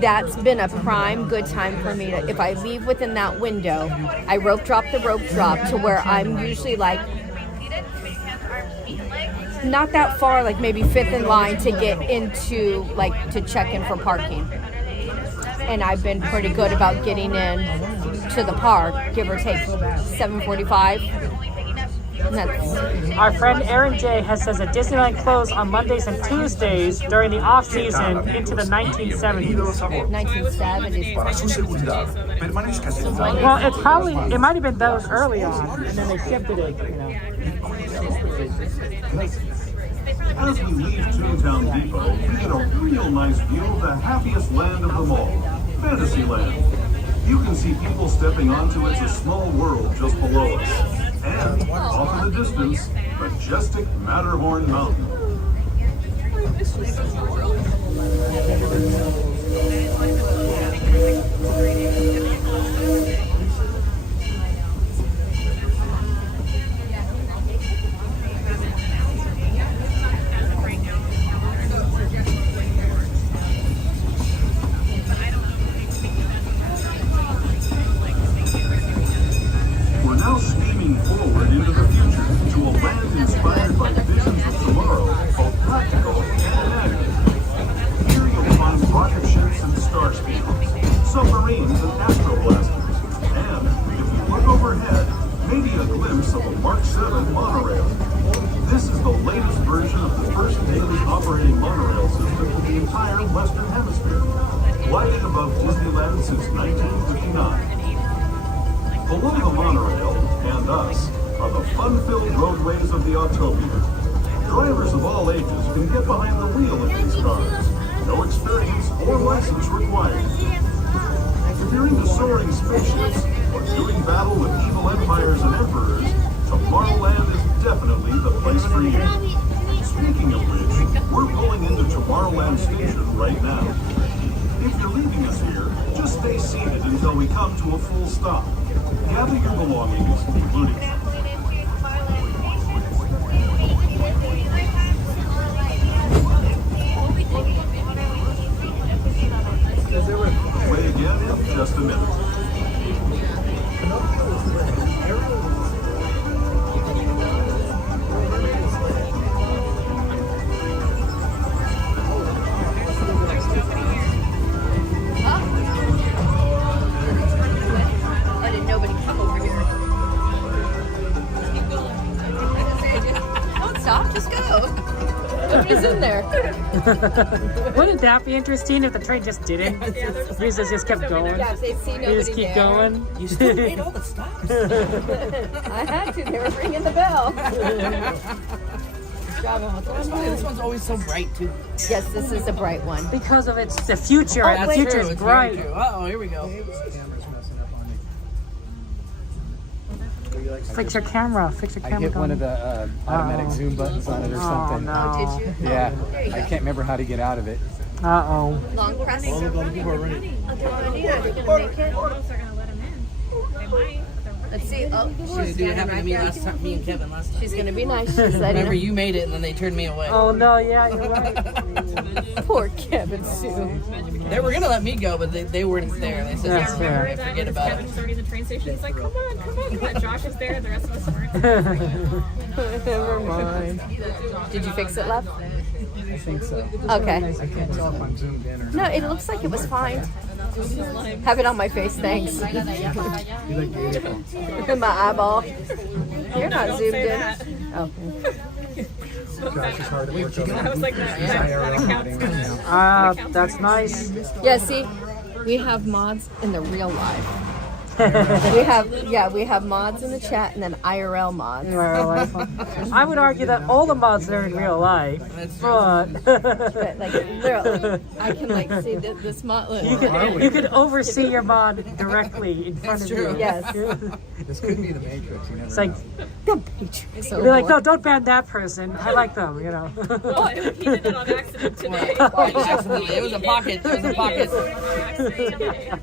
That's been a prime good time for me if I leave within that window, I rope drop the rope drop to where I'm usually like, not that far, like maybe 5th in line to get into, like, to check in for parking. And I've been pretty good about getting in to the park, give or take 7:45. Our friend Aaron J says that Disneyland closed on Mondays and Tuesdays during the off season into the 1970s. 1970s. Well, it might have been those early on, and then they shifted it, you know. As we leave Toontown Depot, we get a real nice view of the happiest land of them all, Fantasyland. You can see people stepping onto It's a Small World just below us. And, off in the distance, majestic Matterhorn Mountain. Forward into the future to a land inspired by visions of tomorrow, both practical and imaginative. Here you'll find rocket ships and star speeders, submarines and astroblasters, and if you look overhead, maybe a glimpse of a Mark 7 monorail. This is the latest version of the first daily operating monorail system in the entire Western Hemisphere, gliding above Disneyland since 1959. Below the monorail, and us, are the fun-filled roadways of the Autopia. Drivers of all ages can get behind the wheel of these cars. No experience or license required. If you're into soaring spaceships or doing battle with evil empires and emperors, Tomorrowland is definitely the place for you. Speaking of which, we're pulling into Tomorrowland Station right now. If you're leaving us here, just stay seated until we come to a full stop. Gather your belongings, including... Play again in just a minute. Why did nobody come over here? Don't stop, just go. Nobody's in there. Wouldn't that be interesting if the train just didn't? We just kept going. Yeah, if they see nobody You just keep there. going. You still made all the stops. I had to. They were ringing the bell. This one's always so bright too. Yes, this is a bright one. Because of it's the future. Oh, The wait. future is It's bright. very true. Uh-oh, here we go. Fix your camera. Fix your I camera. hit one of the automatic zoom buttons on it or something. no. Oh, did you? Yeah, There you I go. can't remember how to get out of it. Uh-oh. Long press. Almost are gonna let him in. They might. Let's see. Oh, She she's did it standing happen to right me there. last time, me and Kevin last time. She's gonna be nice. She's letting Remember, her- you made it and then they turned me away. Oh, no, yeah, you're right. Poor Kevin Sue. They were gonna let me go, but they weren't there. They said, That's "Yeah, fair. forget about Kevin it." was already at the train station. He's like, come on, come on, come on. Josh is there. The rest of us weren't. Never mind. Did you fix it, love? I think so. Okay. I can't tell if I'm zoomed in or No, it looks like it was fine. Have it on my face, thanks. You look beautiful. My eyeball. You're not Don't zoomed say in. that. Oh. Josh is hard at work over I there. was like, that account's gonna. That's nice. Yeah, see, we have mods in the real life. we have mods in the chat and then IRL mods. I would argue that all the mods are in real life, but like literally, I can like see this mod. you could oversee your mod directly in front of you. Yes. This could be the Matrix. You never It's like know. The Matrix. you'd be like, no, don't ban that person. I like them, you know. Well, he did it on accident today. It was a pocket. It was a pocket.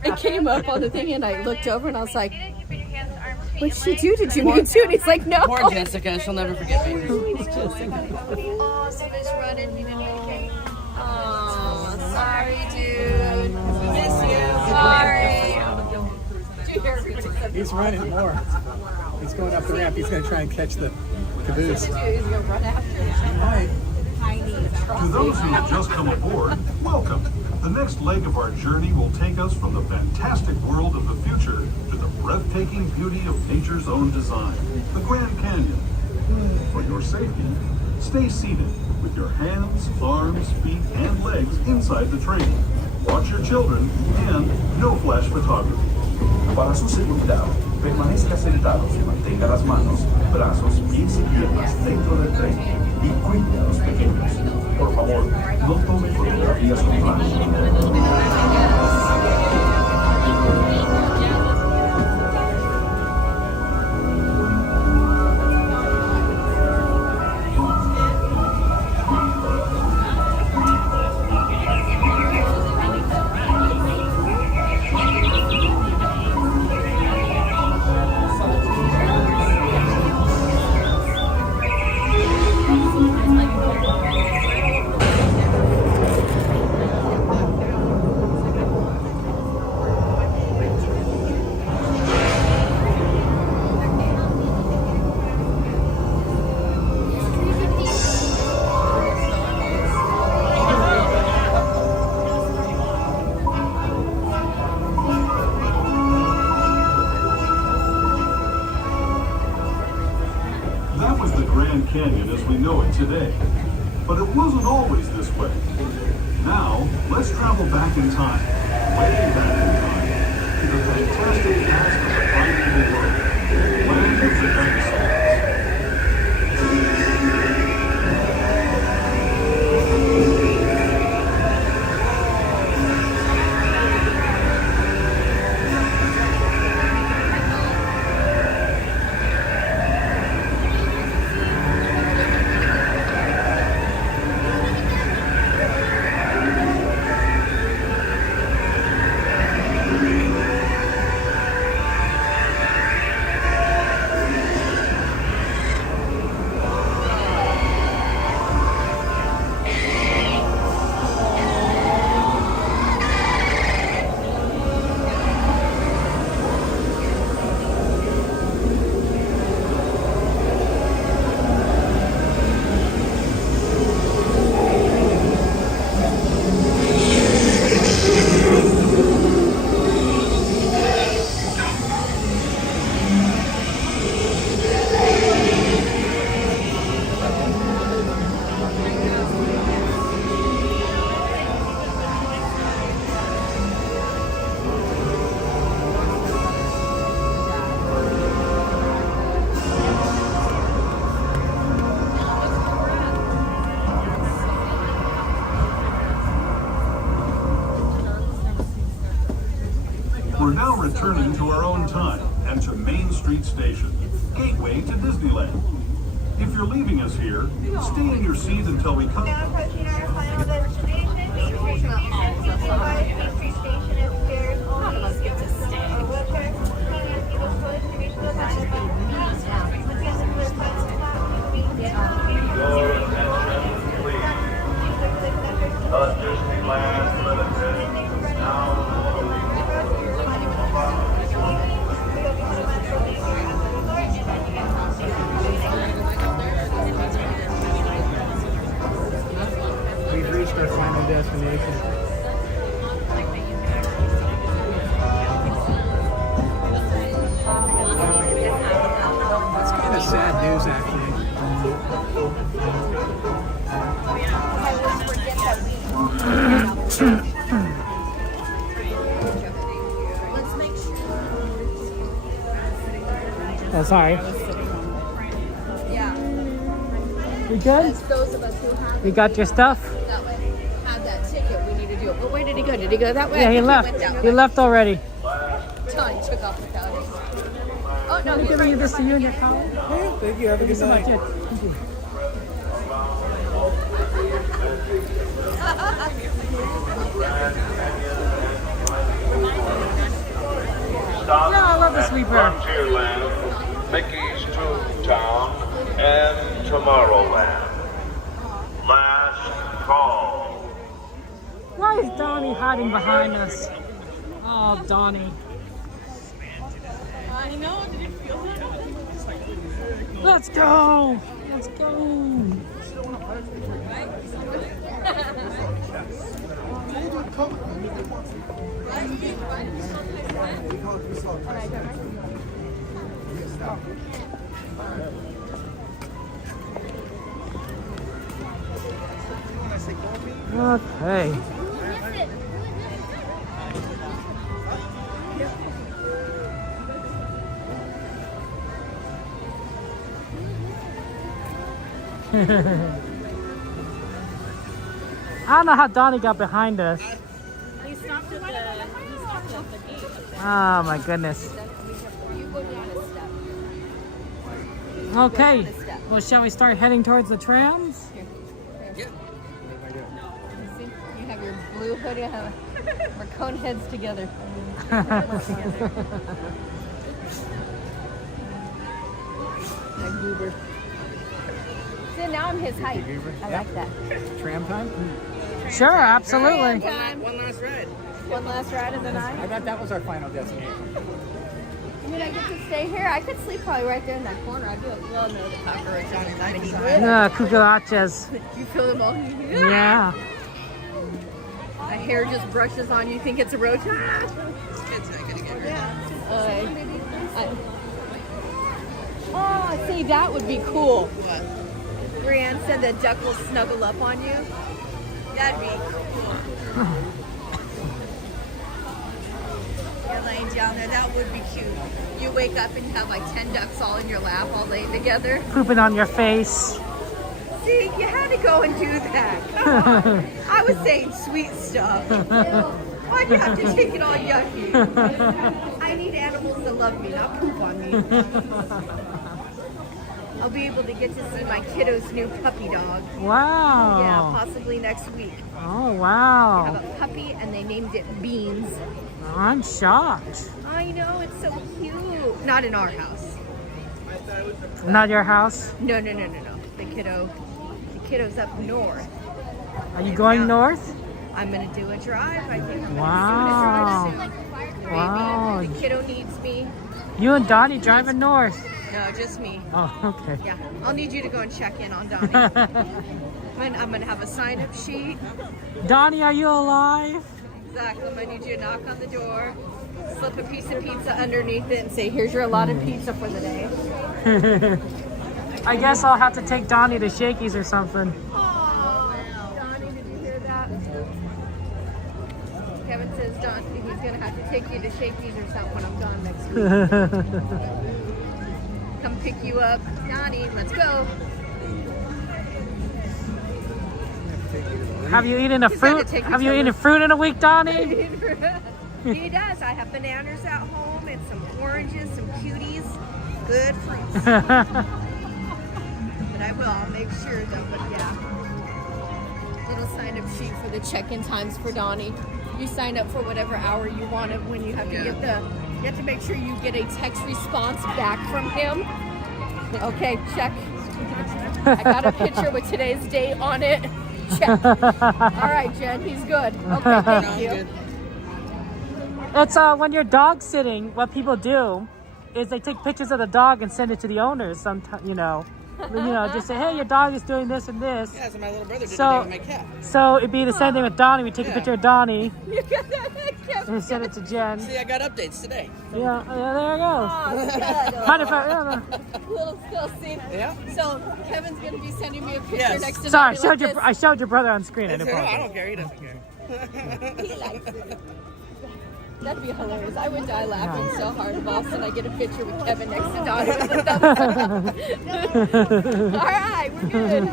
It came up on the thing, and I looked over, and I was like, "What'd she do? Did you mean to?" And he's like, "No." Poor Jessica. She'll never forget me. Oh, sorry, dude. Miss you. Sorry. He's running more. He's going up the ramp. He's going to try and catch the caboose. He's gonna run after He might. To those who have just come aboard, welcome. The next leg of our journey will take us from the fantastic world of the future to the breathtaking beauty of nature's own design, the Grand Canyon. For your safety, stay seated with your hands, arms, feet, and legs inside the train. Watch your children and no flash photography. Para su seguridad, permanezca sentado y mantenga las manos, brazos, pies y piernas dentro del tren y cuide a los pequeños. Por favor, no tome fotografías con flash. Canyon as we know it today. But it wasn't always this way. Now, let's travel back in time, way back in time, to the fantastic past of the primeval world, land of the dinosaurs. We're now returning to our own time and to Main Street Station, gateway to Disneyland. If you're leaving us here, stay in your seat until we come. Now approaching our final destination, Main Street Station. Please advise Main Street Station is stairs only. Wheelchair components need a push to reach the platform. Once you enter the final platform, you will be Disneyland Limited. Now. We've reached our final destination. That's kind of sad news, actually. Let's make sure. Oh, sorry. Yeah. You good? That's those of us who have You got your stuff? that way have that ticket. We need to do it. But where did he go? Did he go that way? Yeah, I he think left. went that He way. left already. Tony took off without it. Oh no, I'm he's giving right you this to behind you and you. your collar. Thank you. Have a good so much. night. Thank you. Stop Yeah, I love the at sweeper. Frontierland, Mickey's Toontown, and Tomorrowland. Last call. Why is Donnie hiding behind us? Oh, Donnie. I know. Did you feel that? Let's go. Let's go. Okay. I don't know how Donnie got behind us. He stopped at the gate. Oh my goodness. You go down a step. Okay. Well, shall we start heading towards the trams? See, you have your blue hood. You have we're cone heads together. Like goober. See, now I'm his height. I like that. Tram time? Sure, absolutely. One last ride. One last ride of the night. I thought that was our final destination. I mean, I get to stay here. I could sleep probably right there in that corner. I do well know the cockroach on his eye. Cucarachas. You feel them all. Yeah. A hair just brushes on you. Think it's a roach. Ah! Kid's not gonna get hurt. Oh, see, that would be cool. Brianne said that duck will snuggle up on you. That'd be cool. You're laying down there. That would be cute. You wake up and you have like 10 ducks all in your lap all laying together. Pooping on your face. See, you had to go and do that. Come on. I was saying sweet stuff. Why'd you have to take it all yucky? I need animals to love me, not poop on me. I'll be able to get to see my kiddo's new puppy dog. Wow. Yeah, possibly next week. Oh, I wow. have a puppy and they named it Beans. I'm shocked. I know, it's so cute. Not in our house. Not your house? No. The kiddo's up north. Are you going north? I'm gonna do a drive. I think I'm Wow. gonna do a drive soon. Wow. Maybe the kiddo needs me. You and Donnie driving north? No, just me. Oh, okay. Yeah, I'll need you to go and check in on Donnie. I'm gonna have a sign-up sheet. Donnie, are you alive? Exactly. I'm gonna need you to knock on the door, slip a piece of pizza underneath it, and say, "Here's your allotted pizza for the day." I guess I'll have to take Donnie to Shakey's or something. Oh, Donnie, did you hear that? Kevin says he's gonna have to take you to Shakey's or something when I'm gone next week. Come pick you up, Donnie. Let's go. Have you eaten a He's gotta fruit? take Have you you to eaten the- fruit in a week, Donnie? He does. I have bananas at home and some oranges, some cuties, good fruits. But I will. I'll make sure though. But yeah, little sign-up sheet for the check-in times for Donnie. You sign up for whatever hour you want it when you have to get the. You have to make sure you get a text response back from him. Okay, check. I got a picture with today's date on it. Check. All right, Jen, he's good. Okay, thank you. It's when you're dog sitting, what people do is they take pictures of the dog and send it to the owners. Sometimes, you know. You know, just say, hey, your dog is doing this and this. Yeah, so my little brother did So, it with my cat. so it'd be the same thing with Donnie. We take a Yeah. picture of Donnie You got that, Kevin. and send it to Jen. See, I got updates today. Yeah, there you go. Oh, little still scene. Yeah. So Kevin's gonna be sending me a picture Yes. next to Sorry, Donnie I showed your brother on screen. I didn't No, I apologize. don't care. He doesn't care. He likes it. That'd be hilarious. I would die laughing so hard if all of a sudden I get a picture with Kevin next to Donnie with a thumbs up. All right, we're good.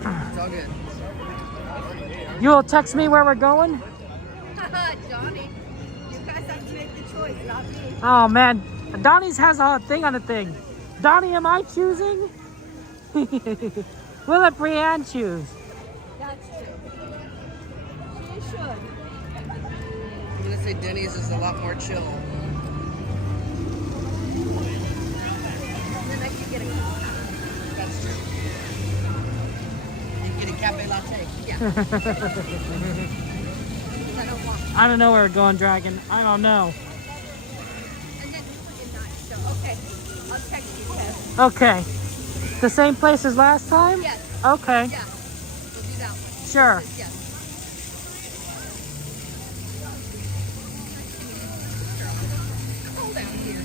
It's all good. You'll text me where we're going? Johnny, you guys have to make the choice, not me. Oh man, Donnie's has a thing on the thing. Donnie, am I choosing? We'll let Brianne choose. That's true. She should. I'm gonna say Denny's is a lot more chill. And then I could get a That's true. You can get a cafe latte. Yeah. I don't want. I don't know where we're going, Dragon. I don't know. And then freaking Nite. So okay, I'll text you, Kev. Okay. The same place as last time? Yes. Okay. Yeah. We'll do that one. Sure. Yes. Cold out here.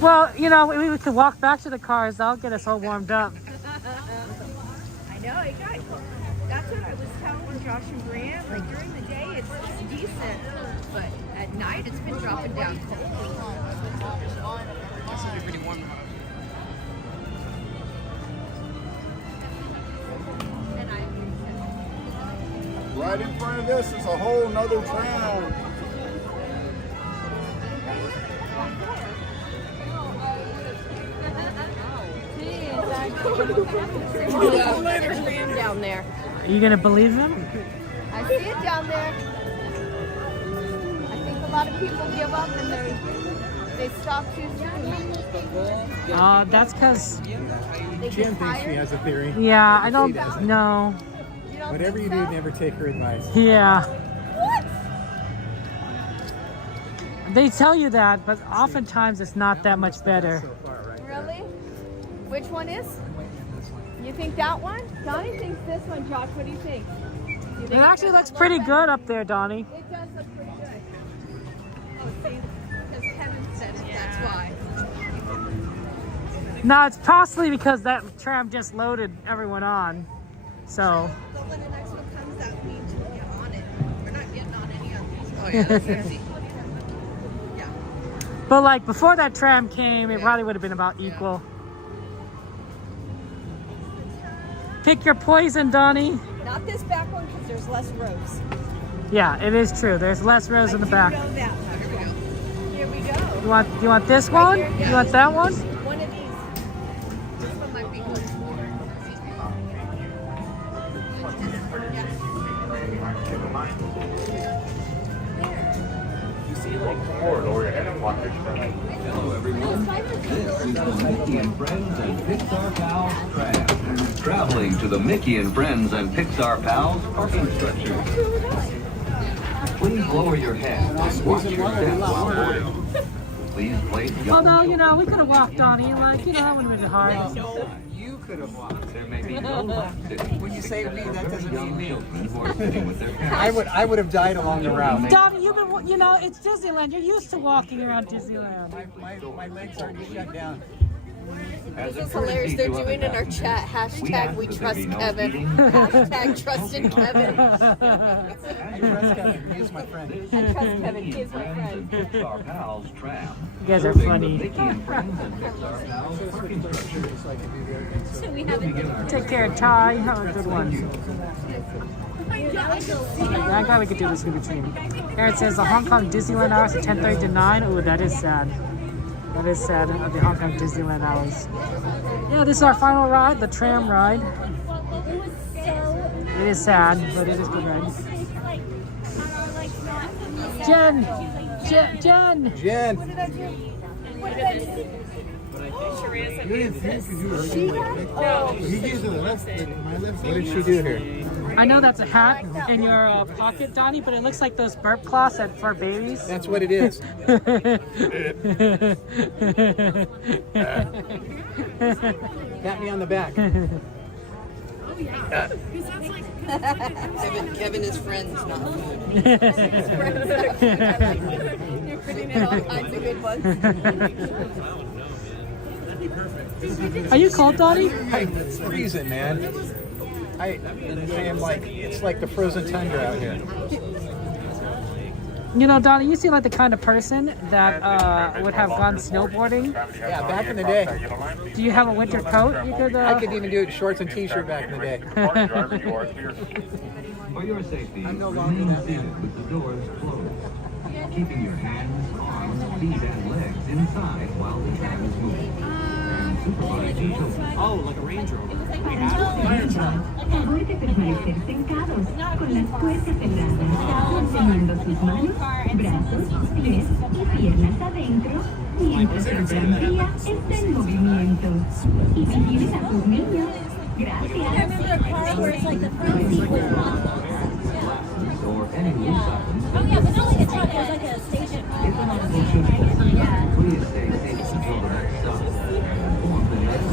Well, you know, we could walk back to the cars. That'll get us all warmed up. I know, you guys. That's what I was telling Josh and Brianne. Like during the day, it's decent, but at night, it's been dropping down cold. This will be pretty warm. Right in front of this is a whole nother tram. Down there. Are you gonna believe him? I see it down there. I think a lot of people give up and they stop too soon. That's because, They Jen get thinks she tired. has a theory. yeah, I She don't doesn't. know. You don't Whatever you think do, never take her advice. Yeah. What? They tell you that, but oftentimes it's not that much better. Really? Which one is? You think that one? Donnie thinks this one, Josh. What do you think? You It think actually that's looks a little pretty better? good up there, Donnie. It does look pretty good. Oh, see, because Kevin said it, that's why. No, it's possibly because that tram just loaded everyone on. So, But when the next one comes, that means we'll get on it. We're not getting on any of these. Oh yeah, that's easy. Yeah. but like before that tram came, it probably would have been about equal. Pick your poison, Donnie. Not this back one because there's less rows. Yeah, it is true. There's less rows in the back. Know that one. Here we go. You want this one? here? You want that one? One of these. This one might be good. Hello everyone, this is the Mickey and Friends and Pixar Pals Tram. Traveling to the Mickey and Friends and Pixar Pals parking structure. Please lower your head and watch your step while boarding. Please place young Although, you know, we could have walked, Donnie. Like, you know, it wouldn't have been hard. You could have walked. There may be no left sitting. When you say we, that doesn't mean me. Children who are sitting with their parents. I would have died along the route. Donnie, you've been, you know, it's Disneyland. You're used to walking around Disneyland. My legs aren't shut down. As This a is hilarious. courtesy They're to other doing in our passengers, chat, we hashtag ask we that there trust be no Kevin. eating, Hashtag trusting Kevin. I trust Kevin. He is my friend. I trust Kevin. He is my Friends friend. and Pixar Pals Tram. You guys are Serving funny. the Mickey and Friends and Pixar Pals parking structure. So we have Take care, Ty. Have a good one. Yeah, I'm glad we could do this in between. Aaron says the Hong Kong Disneyland hours are 10:30 to 9. Ooh, that is sad. That is sad, the Hong Kong Disneyland hours. Yeah, this is our final ride, the tram ride. It is sad, but it is a good ride. Jen! Jen! What did I do? What did I do? You didn't think because you were looking like this. He gave the left, my left. What did she do here? I know that's a hat in your pocket, Donnie, but it looks like those burp cloths for babies. That's what it is. Pat me on the back. Kevin is friends, not food. You're putting in all kinds of good ones. Are you cold, Donnie? It's freezing, man. I am like, it's like the frozen tundra out here. You know, Donnie, you seem like the kind of person that would have gone snowboarding. Yeah, back in the day. Do you have a winter coat? You could. I could even do it in shorts and t-shirt back in the day. For your safety, I'm no longer that man. with the doors closed, keeping your hands, arms, feet, and legs inside while the train is moving. And supervise your children. Oh, like a Range Rover. Favor de permanecer sentados, con las puertas cerradas, manteniendo sus manos, brazos, pies y piernas adentro, mientras el tranvía está en movimiento. Y si tienes a tus niños, gracias. Or any loose items. Oh yeah, but not like a truck, it was like a station. If an automobile should fall, please stay safe until the next stop. And inform the next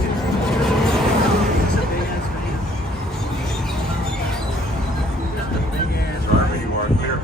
Driver, you are clear.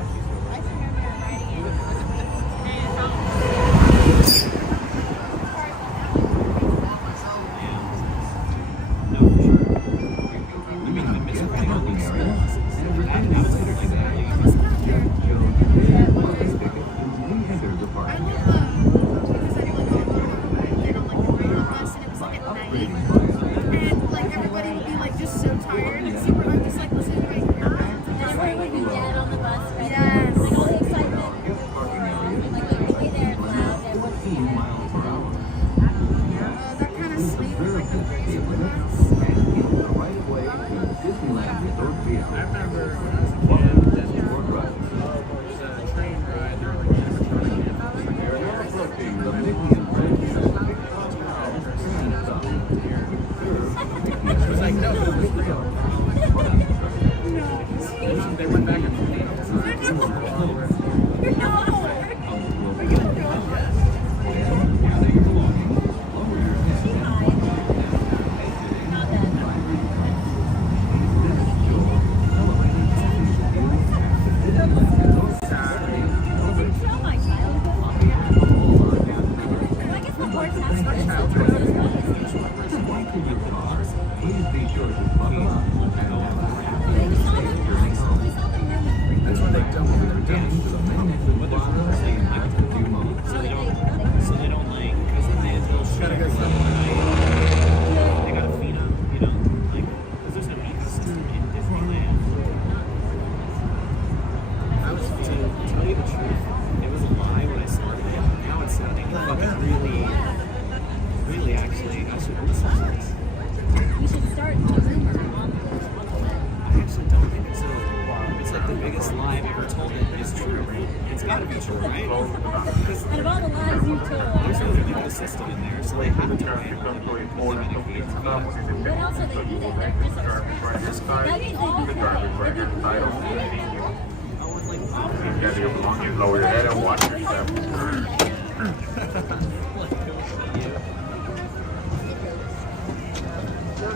Disneyland Resort vehicle. I remember train ride. Approaching the Mickey and Friends It was like, no, they went back and forth. Lower your head and watch yourself.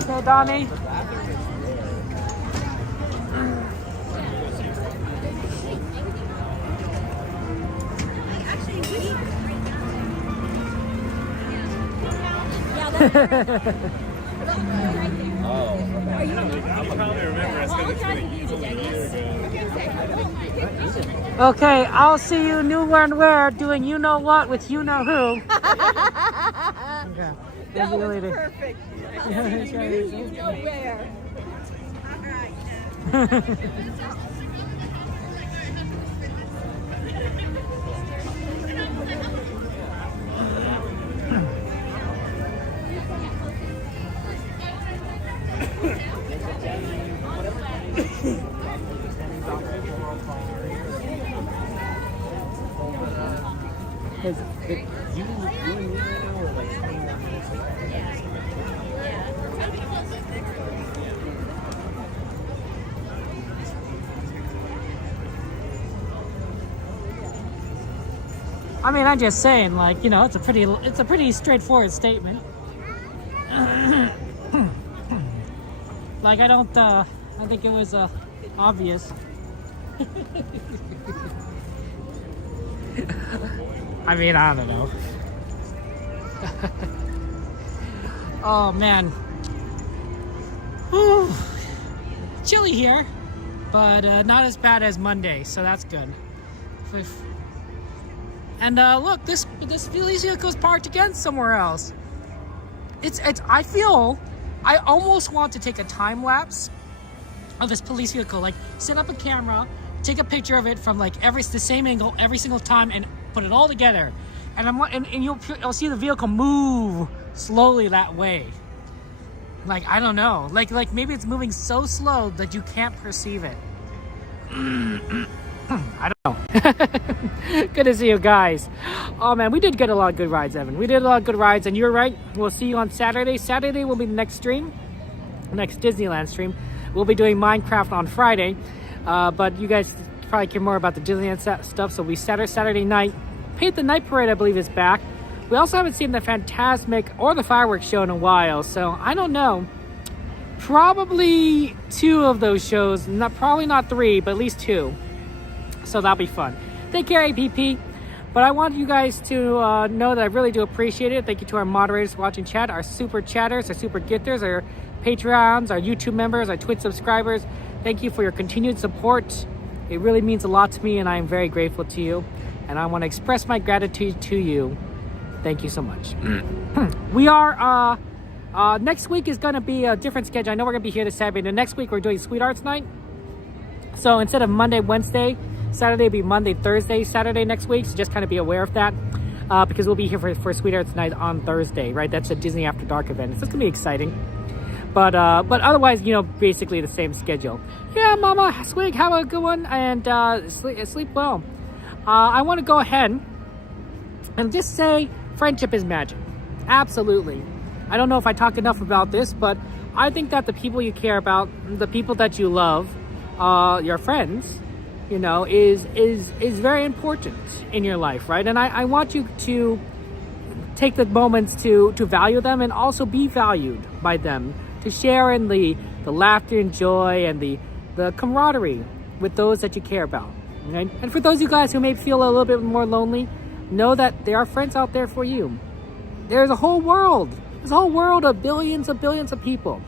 Okay, Donnie. Okay, I'll see you new and where doing you know what with you know who. Okay. That See you was later. perfect. Yeah, You know where. I mean, I'm just saying, like, you know, it's a pretty straightforward statement. Like, I think it was obvious. I mean, I don't know. Oh man. Whew. Chilly here, but not as bad as Monday, so that's good. And look, this police vehicle's parked again somewhere else. I almost want to take a time lapse of this police vehicle, like set up a camera, take a picture of it from like the same angle every single time, and put it all together. And you'll see the vehicle move slowly that way. Like, I don't know, like maybe it's moving so slow that you can't perceive it. I don't know. Good to see you guys. Oh man, we did get a lot of good rides, Evan. We did a lot of good rides, and you're right. We'll see you on Saturday. Saturday will be the next stream, next Disneyland stream. We'll be doing Minecraft on Friday, but you guys probably care more about the Disneyland stuff. So we Saturday night. Paint the Night Parade, I believe, is back. We also haven't seen the Fantasmic or the fireworks show in a while, so I don't know. Probably 2 of those shows, probably not 3, but at least 2. So that'll be fun. Take care, APP. But I want you guys to know that I really do appreciate it. Thank you to our moderators watching chat, our super chatters, our super gifters, our Patreons, our YouTube members, our Twitch subscribers. Thank you for your continued support. It really means a lot to me, and I am very grateful to you. And I want to express my gratitude to you. Thank you so much. We are, next week is going to be a different schedule. I know we're going to be here this Saturday. The next week we're doing Sweethearts Night. So instead of Monday, Wednesday, Saturday will be Monday, Thursday, Saturday next week. So just kind of be aware of that. Because we'll be here for Sweethearts Night on Thursday, right? That's a Disney After Dark event. So it's going to be exciting. But otherwise, you know, basically the same schedule. Yeah, Mama Swig, have a good one. And sleep well. I want to go ahead and just say friendship is magic. Absolutely. I don't know if I talk enough about this, but I think that the people you care about, the people that you love, your friends, you know, is very important in your life, right? And I want you to take the moments to value them and also be valued by them, to share in the laughter and joy and the camaraderie with those that you care about. Right? And for those of you guys who may feel a little bit more lonely, know that there are friends out there for you. There's a whole world. There's a whole world of billions of people.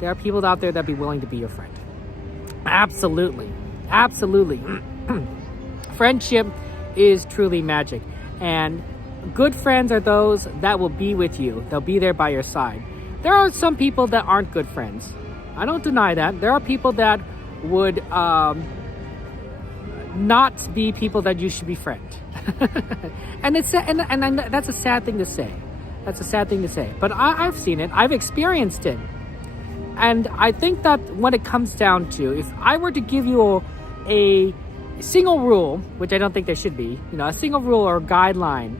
There are people out there that be willing to be your friend. Absolutely. Absolutely. Friendship is truly magic. And good friends are those that will be with you. They'll be there by your side. There are some people that aren't good friends. I don't deny that. There are people that would not be people that you should befriend. And that's a sad thing to say. That's a sad thing to say. But I've seen it. I've experienced it. And I think that when it comes down to, if I were to give you a single rule, which I don't think there should be, you know, a single rule or guideline,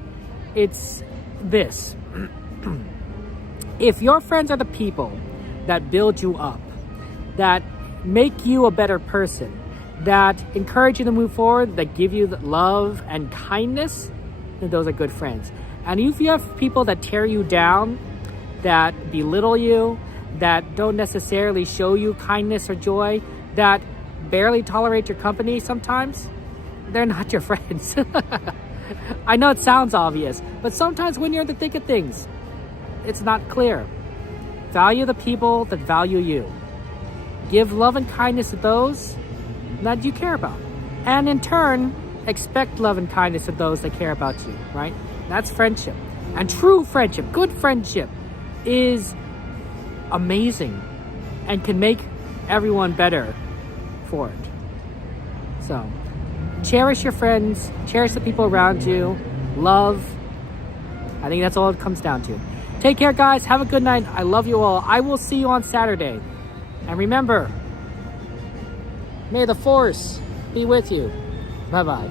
it's this. If your friends are the people that build you up, that make you a better person, that encourage you to move forward, that give you love and kindness, then those are good friends. And if you have people that tear you down, that belittle you, that don't necessarily show you kindness or joy, that barely tolerate your company sometimes, they're not your friends. I know it sounds obvious, but sometimes when you're in the thick of things, it's not clear. Value the people that value you. Give love and kindness to those that you care about. And in turn, expect love and kindness of those that care about you, right? That's friendship. And true friendship, good friendship, is amazing and can make everyone better for it. So, cherish your friends, cherish the people around you, love. I think that's all it comes down to. Take care, guys. Have a good night. I love you all. I will see you on Saturday. And remember, may the force be with you. Bye-bye.